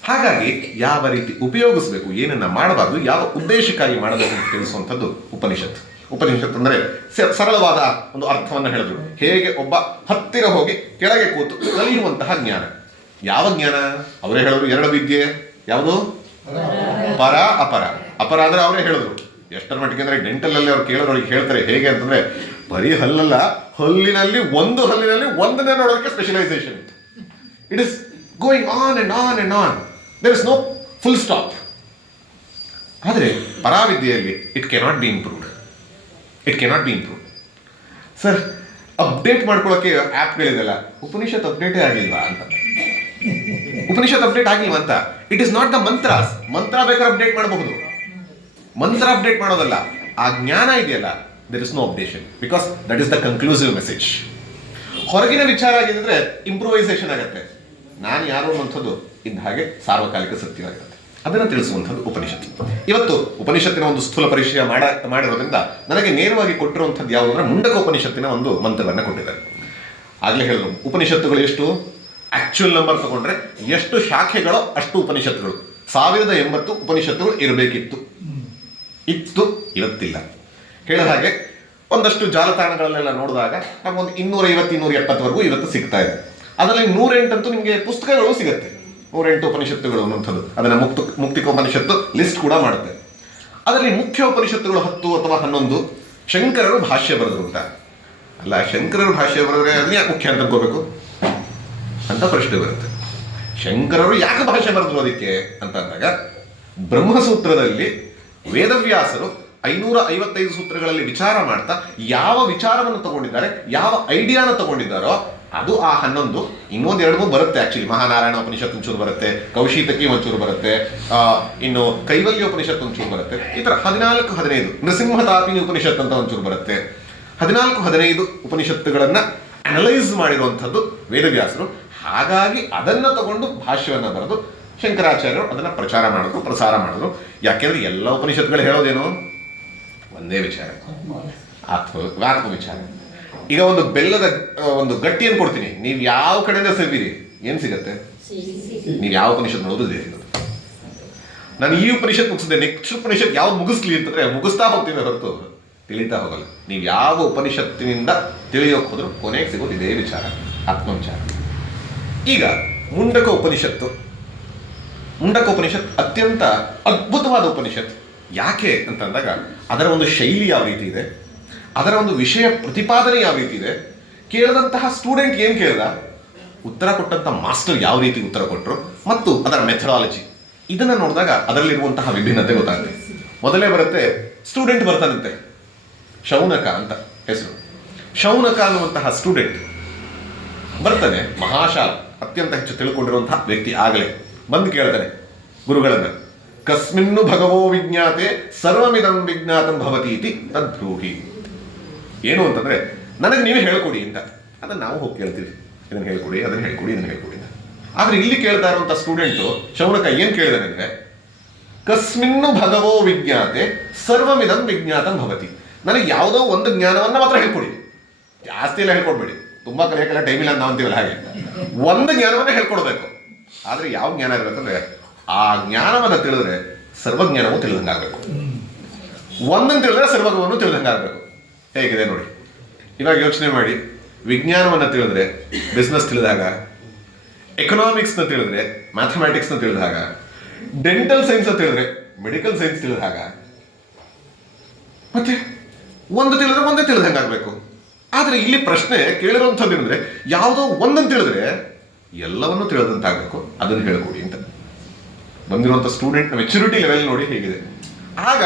ಹಾಗಾಗಿ ಯಾವ ರೀತಿ ಉಪಯೋಗಿಸ್ಬೇಕು, ಏನನ್ನ ಮಾಡಬಾರ್ದು, ಯಾವ ಉದ್ದೇಶಕ್ಕಾಗಿ ಮಾಡಬೇಕು ಅಂತ ತಿಳಿಸುವಂಥದ್ದು ಉಪನಿಷತ್. ಉಪನಿಷತ್ ಅಂದರೆ ಸರಳವಾದ ಒಂದು ಅರ್ಥವನ್ನು ಹೇಳಿದ್ರು. ಹೇಗೆ ಒಬ್ಬ ಹತ್ತಿರ ಹೋಗಿ ಕೆಳಗೆ ಕೂತು ಕಲಿಯುವಂತಹ ಜ್ಞಾನ. ಯಾವ ಜ್ಞಾನ? ಅವರೇ ಹೇಳಿದ್ರು ಎರಡು ವಿದ್ಯೆ. ಯಾವುದು? ಪರ ಅಪರ. ಅಪರ ಅಂದ್ರೆ ಅವರೇ ಹೇಳಿದ್ರು, ಎಷ್ಟರ ಮಟ್ಟಿಗೆ ಅಂದರೆ ಡೆಂಟಲಲ್ಲಿ ಅವ್ರು ಕೇಳೋರೊಳಗೆ ಹೇಳ್ತಾರೆ ಹೇಗೆ ಅಂತಂದರೆ, ಬರೀ ಹಲ್ಲಲ್ಲ, ಹಲ್ಲಿನಲ್ಲಿ ಒಂದನ್ನೇ ನೋಡೋದಕ್ಕೆ specialization. It is going on and on and on, there is no full stop. ಆದರೆ ಪರಾವಿದ್ಯೆಯಲ್ಲಿ it cannot be improved. Sir, update ಮಾಡ್ಕೊಳ್ಳೋಕ್ಕೆ ಆ್ಯಪ್ಗಳಿದೆಲ್ಲ, ಉಪನಿಷತ್ ಅಪ್ಡೇಟೇ ಆಗಿಲ್ವಾ ಅಂತ. ಉಪನಿಷತ್ ಅಪ್ಡೇಟ್ ಆಗಿಲ್ವಾ ಅಂತ. It is not the mantras. ಮಂತ್ರ ಬೇಕಾದ್ರೆ ಅಪ್ಡೇಟ್ ಮಾಡಬಹುದು, ಮಂತ್ರ ಅಪ್ಡೇಟ್ ಮಾಡೋದಲ್ಲ. ಆ ಜ್ಞಾನ ಇದೆಯಲ್ಲ, there is no updation, because that is the conclusive message. ಹೊರಗಿನ ವಿಚಾರ ಆಗಿದ್ರೆ ಇಂಪ್ರೂವೈಸೇಷನ್ ಆಗುತ್ತೆ. ನಾನು ಯಾರೋ ಅನ್ನುವಂಥದ್ದು ಇದ್ದ ಹಾಗೆ ಸಾರ್ವಕಾಲಿಕ ಸತ್ಯವಾಗುತ್ತೆ. ಅದನ್ನು ತಿಳಿಸುವಂಥದ್ದು ಉಪನಿಷತ್ತು. ಇವತ್ತು ಉಪನಿಷತ್ತಿನ ಒಂದು ಸ್ಥೂಲ ಪರಿಚಯ ಮಾಡಿರೋದ್ರಿಂದ ನನಗೆ ನೇರವಾಗಿ ಕೊಟ್ಟಿರುವಂಥದ್ದು ಯಾವುದು ಅಂದರೆ ಮುಂಡಕ ಉಪನಿಷತ್ತಿನ ಒಂದು ಮಂತ್ರವನ್ನು ಕೊಟ್ಟಿದ್ದಾರೆ. ಆಗಲೇ ಹೇಳಿದ್ರು, ಉಪನಿಷತ್ತುಗಳು ಎಷ್ಟು, ಆಕ್ಚುಯಲ್ ನಂಬರ್ ತಗೊಂಡ್ರೆ ಎಷ್ಟು ಶಾಖೆಗಳೋ ಅಷ್ಟು ಉಪನಿಷತ್ತುಗಳು. 1080 ಉಪನಿಷತ್ತುಗಳು ಇರಬೇಕಿತ್ತು, ಇವತ್ತಿಲ್ಲ. ಹೇಳಿದ ಹಾಗೆ ಒಂದಷ್ಟು ಜಾಲತಾಣಗಳನ್ನೆಲ್ಲ ನೋಡಿದಾಗ ನಮಗೊಂದು 250-270ವರೆಗೂ ಇವತ್ತು ಸಿಗ್ತಾ ಇದೆ. ಅದರಲ್ಲಿ 108 ಅಂತೂ ನಿಮಗೆ ಪುಸ್ತಕಗಳು ಸಿಗುತ್ತೆ. 108 ಉಪನಿಷತ್ತುಗಳು ಅನ್ನುವಂಥದ್ದು, ಅದನ್ನು ಮುಕ್ತಿಕೋಪನಿಷತ್ತು ಲಿಸ್ಟ್ ಕೂಡ ಮಾಡುತ್ತೆ. ಅದರಲ್ಲಿ ಮುಖ್ಯ ಉಪನಿಷತ್ತುಗಳು 10 ಅಥವಾ 11 ಶಂಕರರು ಭಾಷ್ಯ ಬರೆದ್ರು ಅಂತ. ಅಲ್ಲ, ಶಂಕರರು ಭಾಷ್ಯ ಬರೆದ್ರೆ ಅದನ್ನ ಯಾಕೆ ಮುಖ್ಯ ಅಂತ ಅನ್ಕೋಬೇಕು ಅಂತ ಪ್ರಶ್ನೆ ಬರುತ್ತೆ. ಶಂಕರರು ಯಾಕೆ ಭಾಷ್ಯ ಬರೆದ್ರು ಅದಕ್ಕೆ ಅಂತ ಅಂದಾಗ, ಬ್ರಹ್ಮಸೂತ್ರದಲ್ಲಿ ವೇದವ್ಯಾಸರು 555 ಸೂತ್ರಗಳಲ್ಲಿ ವಿಚಾರ ಮಾಡ್ತಾ ಯಾವ ವಿಚಾರವನ್ನು ತಗೊಂಡಿದ್ದಾರೆ, ಯಾವ ಐಡಿಯಾನ ತಗೊಂಡಿದ್ದಾರೋ ಅದು ಆ 11. ಇನ್ನೊಂದು 2-3 ಬರುತ್ತೆ ಆಕ್ಚುಲಿ. ಮಹಾನಾರಾಯಣ ಉಪನಿಷತ್ ಒಂಚೂರು ಬರುತ್ತೆ, ಕೌಶಿತಕಿ ಒಂಚೂರು ಬರುತ್ತೆ, ಇನ್ನು ಕೈವಲ್ಯ ಉಪನಿಷತ್ ಒಂಚೂರು ಬರುತ್ತೆ. ಈ ಥರ 14-15 ನೃಸಿಂಹತಾಪಿನಿ ಉಪನಿಷತ್ ಅಂತ ಒಂಚೂರು ಬರುತ್ತೆ. 14-15 ಉಪನಿಷತ್ತುಗಳನ್ನು ಅನಲೈಸ್ ಮಾಡಿರುವಂಥದ್ದು ವೇದವ್ಯಾಸರು. ಹಾಗಾಗಿ ಅದನ್ನು ತಗೊಂಡು ಭಾಷ್ಯವನ್ನು ಬರೆದು ಶಂಕರಾಚಾರ್ಯರು ಅದನ್ನು ಪ್ರಸಾರ ಮಾಡಿದ್ರು. ಯಾಕೆಂದ್ರೆ ಎಲ್ಲ ಉಪನಿಷತ್ತುಗಳು ಹೇಳೋದೇನು, ಒಂದೇ ವಿಚಾರ, ಆತ್ಮ ವಿಚಾರ. ಈಗ ಒಂದು ಬೆಲ್ಲದ ಒಂದು ಗಟ್ಟಿಯನ್ನು ಕೊಡ್ತೀನಿ, ನೀವು ಯಾವ ಕಡೆಯಿಂದ ಸವಿರಿ, ಏನು ಸಿಗತ್ತೆ? ನೀವು ಯಾವ ಉಪನಿಷತ್ ನೋಡೋದು ಇದೇ ಸಿಗುತ್ತೆ. ನಾನು ಈ ಉಪನಿಷತ್ ಮುಗಿಸಿದೆ, ನೆಕ್ಸ್ಟ್ ಉಪನಿಷತ್ ಯಾವ್ದು ಮುಗಿಸ್ಲಿ ಅಂತಂದ್ರೆ ಮುಗಿಸ್ತಾ ಹೋಗ್ತೀವಿ ಹೊರತು ತಿಳಿತಾ ಹೋಗಲ್ಲ. ನೀವು ಯಾವ ಉಪನಿಷತ್ತಿನಿಂದ ತಿಳಿಯೋಕೆ ಹೋದ್ರು ಕೊನೆಗೆ ಸಿಗೋದು ಇದೇ ವಿಚಾರ, ಆತ್ಮವಿಚಾರ. ಈಗ ಮುಂಡಕ ಉಪನಿಷತ್ ಅತ್ಯಂತ ಅದ್ಭುತವಾದ ಉಪನಿಷತ್. ಯಾಕೆ ಅಂತಂದಾಗ ಅದರ ಒಂದು ಶೈಲಿ ಯಾವ ರೀತಿ ಇದೆ, ಅದರ ಒಂದು ವಿಷಯ ಪ್ರತಿಪಾದನೆ ಯಾವ ರೀತಿ ಇದೆ, ಕೇಳಿದಂತಹ ಸ್ಟೂಡೆಂಟ್ ಏನು ಕೇಳಿದ, ಉತ್ತರ ಕೊಟ್ಟಂಥ ಮಾಸ್ಟರ್ ಯಾವ ರೀತಿ ಉತ್ತರ ಕೊಟ್ಟರು, ಮತ್ತು ಅದರ ಮೆಥಡಾಲಜಿ, ಇದನ್ನು ನೋಡಿದಾಗ ಅದರಲ್ಲಿರುವಂತಹ ವಿಭಿನ್ನತೆ ಗೊತ್ತಾಗುತ್ತೆ. ಮೊದಲೇ ಬರುತ್ತೆ, ಸ್ಟೂಡೆಂಟ್ ಬರ್ತಾನಂತೆ, ಶೌನಕ ಅಂತ ಹೆಸರು. ಶೌನಕ ಅನ್ನುವಂತಹ ಸ್ಟೂಡೆಂಟ್ ಬರ್ತಾನೆ, ಮಹಾಶಾಲ, ಅತ್ಯಂತ ಹೆಚ್ಚು ತಿಳ್ಕೊಂಡಿರುವಂತಹ ವ್ಯಕ್ತಿ. ಆಗಲೇ ಬಂದು ಕೇಳ್ತಾನೆ ಗುರುಗಳನ್ನ, ಕಸ್ಮಿನ್ನು ಭಗವೋ ವಿಜ್ಞಾತೆ ಸರ್ವಮಿದಂ ವಿಜ್ಞಾತಂ ಭವತಿ ಇತಿ ತದ್ಬ್ರೂಹಿ. ಏನು ಅಂತಂದ್ರೆ, ನನಗೆ ನೀವೇ ಹೇಳ್ಕೊಡಿ ಅಂತ. ಅದನ್ನು ನಾವು ಹೋಗಿ ಕೇಳ್ತೀವಿ, ಇದನ್ನು ಹೇಳ್ಕೊಡಿ, ಅದನ್ನು ಹೇಳ್ಕೊಡಿ, ಇದನ್ನು ಹೇಳ್ಕೊಡಿ ಅಂತ. ಆದ್ರೆ ಇಲ್ಲಿ ಕೇಳ್ತಾ ಇರುವಂಥ ಸ್ಟೂಡೆಂಟು ಶೌನಕ ಏನು ಕೇಳಿದಾನೆ ಅಂದ್ರೆ, ಕಸ್ಮಿನ್ನು ಭಗವೋ ವಿಜ್ಞಾತೆ ಸರ್ವಮಿದಂ ವಿಜ್ಞಾತಂ ಭವತಿ. ನನಗೆ ಯಾವುದೋ ಒಂದು ಜ್ಞಾನವನ್ನು ಮಾತ್ರ ಹೇಳ್ಕೊಡಿ, ಜಾಸ್ತಿ ಎಲ್ಲ ಹೇಳ್ಕೊಡ್ಬೇಡಿ, ತುಂಬಾ ಕಲಿಯೋಕ್ಕೆಲ್ಲ ಟೈಮ್ ಇಲ್ಲ ನಾವು ಅಂತೀವಲ್ಲ ಹಾಗೆ. ಒಂದು ಜ್ಞಾನವನ್ನೇ ಹೇಳ್ಕೊಡ್ಬೇಕು. ಆದ್ರೆ ಯಾವ ಜ್ಞಾನ ಇರಬೇಕಂದ್ರೆ, ಆ ಜ್ಞಾನವನ್ನು ತಿಳಿದ್ರೆ ಸರ್ವಜ್ಞಾನವೂ ತಿಳಿದಂಗಾಗಬೇಕು, ಒಂದನ್ನು ತಿಳಿದ್ರೆ ಸರ್ವಜ್ಞವನ್ನು ತಿಳಿದಂಗಾಗಬೇಕು. ಹೇಗಿದೆ ನೋಡಿ, ಇವಾಗ ಯೋಚನೆ ಮಾಡಿ, ವಿಜ್ಞಾನವನ್ನು ತಿಳಿದ್ರೆ ಬಿಸ್ನೆಸ್ ತಿಳಿದಾಗ, ಎಕನಾಮಿಕ್ಸ್ನ ತಿಳಿದ್ರೆ ಮ್ಯಾಥಮೆಟಿಕ್ಸ್ನ ತಿಳಿದಾಗ, ಡೆಂಟಲ್ ಸೈನ್ಸ್ ತಿಳಿದ್ರೆ ಮೆಡಿಕಲ್ ಸೈನ್ಸ್ ತಿಳಿದಾಗ, ಮತ್ತೆ ಒಂದು ತಿಳಿದ್ರೆ ಒಂದೇ ತಿಳಿದಂಗಾಗಬೇಕು. ಆದರೆ ಇಲ್ಲಿ ಪ್ರಶ್ನೆ ಕೇಳಿರುವಂಥದ್ದು ಏನಂದ್ರೆ, ಯಾವುದೋ ಒಂದನ್ನು ತಿಳಿದ್ರೆ ಎಲ್ಲವನ್ನೂ ತಿಳಿದಂತಾಗಬೇಕು, ಅದನ್ನು ಹೇಳ್ಕೊಡಿ ಅಂತ. ಬಂದಿರುವಂಥ ಸ್ಟೂಡೆಂಟ್ನ ಮೆಚುರಿಟಿ ಲೆವೆಲ್ ನೋಡಿ ಹೇಗಿದೆ. ಆಗ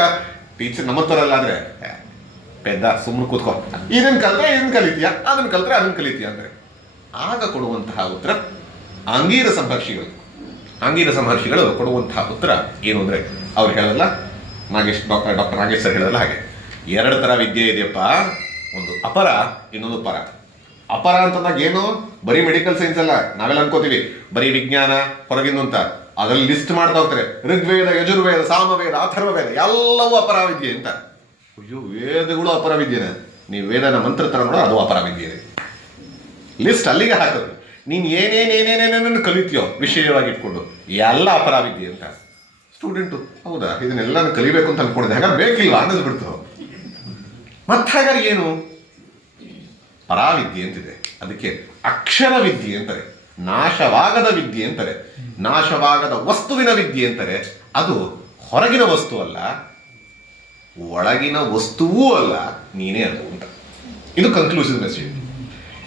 ಟೀಚರ್ ನಮ್ಮ ಥರ ಅಲ್ಲಾದ್ರೆ, ಪೆದ್ದ ಸುಮ್ಮನೆ ಕೂತ್ಕೋ, ಇದನ್ನು ಕಲಿತ್ರೆ ಇದನ್ನು ಕಲಿತೀಯಾ, ಅದನ್ನು ಕಲಿತ್ರೆ ಅದನ್ನು ಕಲಿತೀಯಾ ಅಂದರೆ ಆಗ ಕೊಡುವಂತಹ ಉತ್ತರ ಆಂಗೀರ ಸಂಹರ್ಷಿಗಳು ಕೊಡುವಂತಹ ಉತ್ತರ ಏನು ಅಂದರೆ, ಅವ್ರು ಹೇಳೋದಲ್ಲ, ಡಾಕ್ಟರ್ ನಾಗೇಶ್ ಸರ್ ಹೇಳೋದಲ್ಲ ಹಾಗೆ, 2 ಥರ ವಿದ್ಯೆ ಇದೆಯಪ್ಪ, ಒಂದು ಅಪರ, ಇನ್ನೊಂದು ಪರ. ಅಪರ ಅಂತಂದಾಗ ಏನು, ಬರೀ ಮೆಡಿಕಲ್ ಸೈನ್ಸ್ ಅಲ್ಲ. ನಾವೆಲ್ಲ ಅನ್ಕೋತೀವಿ ಬರೀ ವಿಜ್ಞಾನ ಹೊರಗಿಂದು ಅಂತ. ಅದರಲ್ಲಿ ಲಿಸ್ಟ್ ಮಾಡ್ತಾ ಹೋಗ್ತಾರೆ, ಋಗ್ವೇದ, ಯಜುರ್ವೇದ, ಸಾಮವೇದ, ಅಥರ್ವವೇದ ಎಲ್ಲವೂ ಅಪರಾವಿದ್ಯೆ ಅಂತ. ಅಯ್ಯೋ, ವೇದಗಳು ಅಪರಾವಿದ್ಯೆನ? ನೀವು ವೇದನ ಮಂತ್ರ ತರ ನೋಡೋ, ಅದು ಅಪರಾವಿದ್ಯೆ. ಲಿಸ್ಟ್ ಅಲ್ಲಿಗೆ ಹಾಕೋದು. ನೀನು ಏನೇನೇನೇನೇನೇನು ಕಲಿತೀಯೋ ವಿಷಯವಾಗಿ ಇಟ್ಕೊಂಡು ಎಲ್ಲ ಅಪರಾವಿದ್ಯೆ ಅಂತ. ಸ್ಟೂಡೆಂಟು ಹೌದಾ, ಇದನ್ನೆಲ್ಲ ಕಲಿಬೇಕು ಅಂತ ಅನ್ಕೊಂಡಿದ್ದೆ, ಹಾಗಾದ್ರೆ ಬೇಕಿಲ್ವಾ ಅನ್ನಿಸ್ಬಿಡ್ತು. ಮತ್ತೆ ಹಾಗಾದ್ರೆ ಏನು, ಪರಾವಿದ್ಯೆ ಅಂತಿದೆ. ಅದಕ್ಕೆ ಅಕ್ಷರ ವಿದ್ಯೆ ಅಂತಾರೆ, ನಾಶವಾಗದ ವಿದ್ಯೆ ಅಂತಾರೆ, ನಾಶವಾಗದ ವಸ್ತುವಿನ ವಿದ್ಯೆ ಅಂತಾರೆ. ಅದು ಹೊರಗಿನ ವಸ್ತು ಅಲ್ಲ, ಒಳಗಿನ ವಸ್ತುವೂ ಅಲ್ಲ, ನೀನೇ ಅದು ಅಂತ. ಇದು ಕನ್ಕ್ಲೂಸಿವ್ ಮೆಸೇಜ್.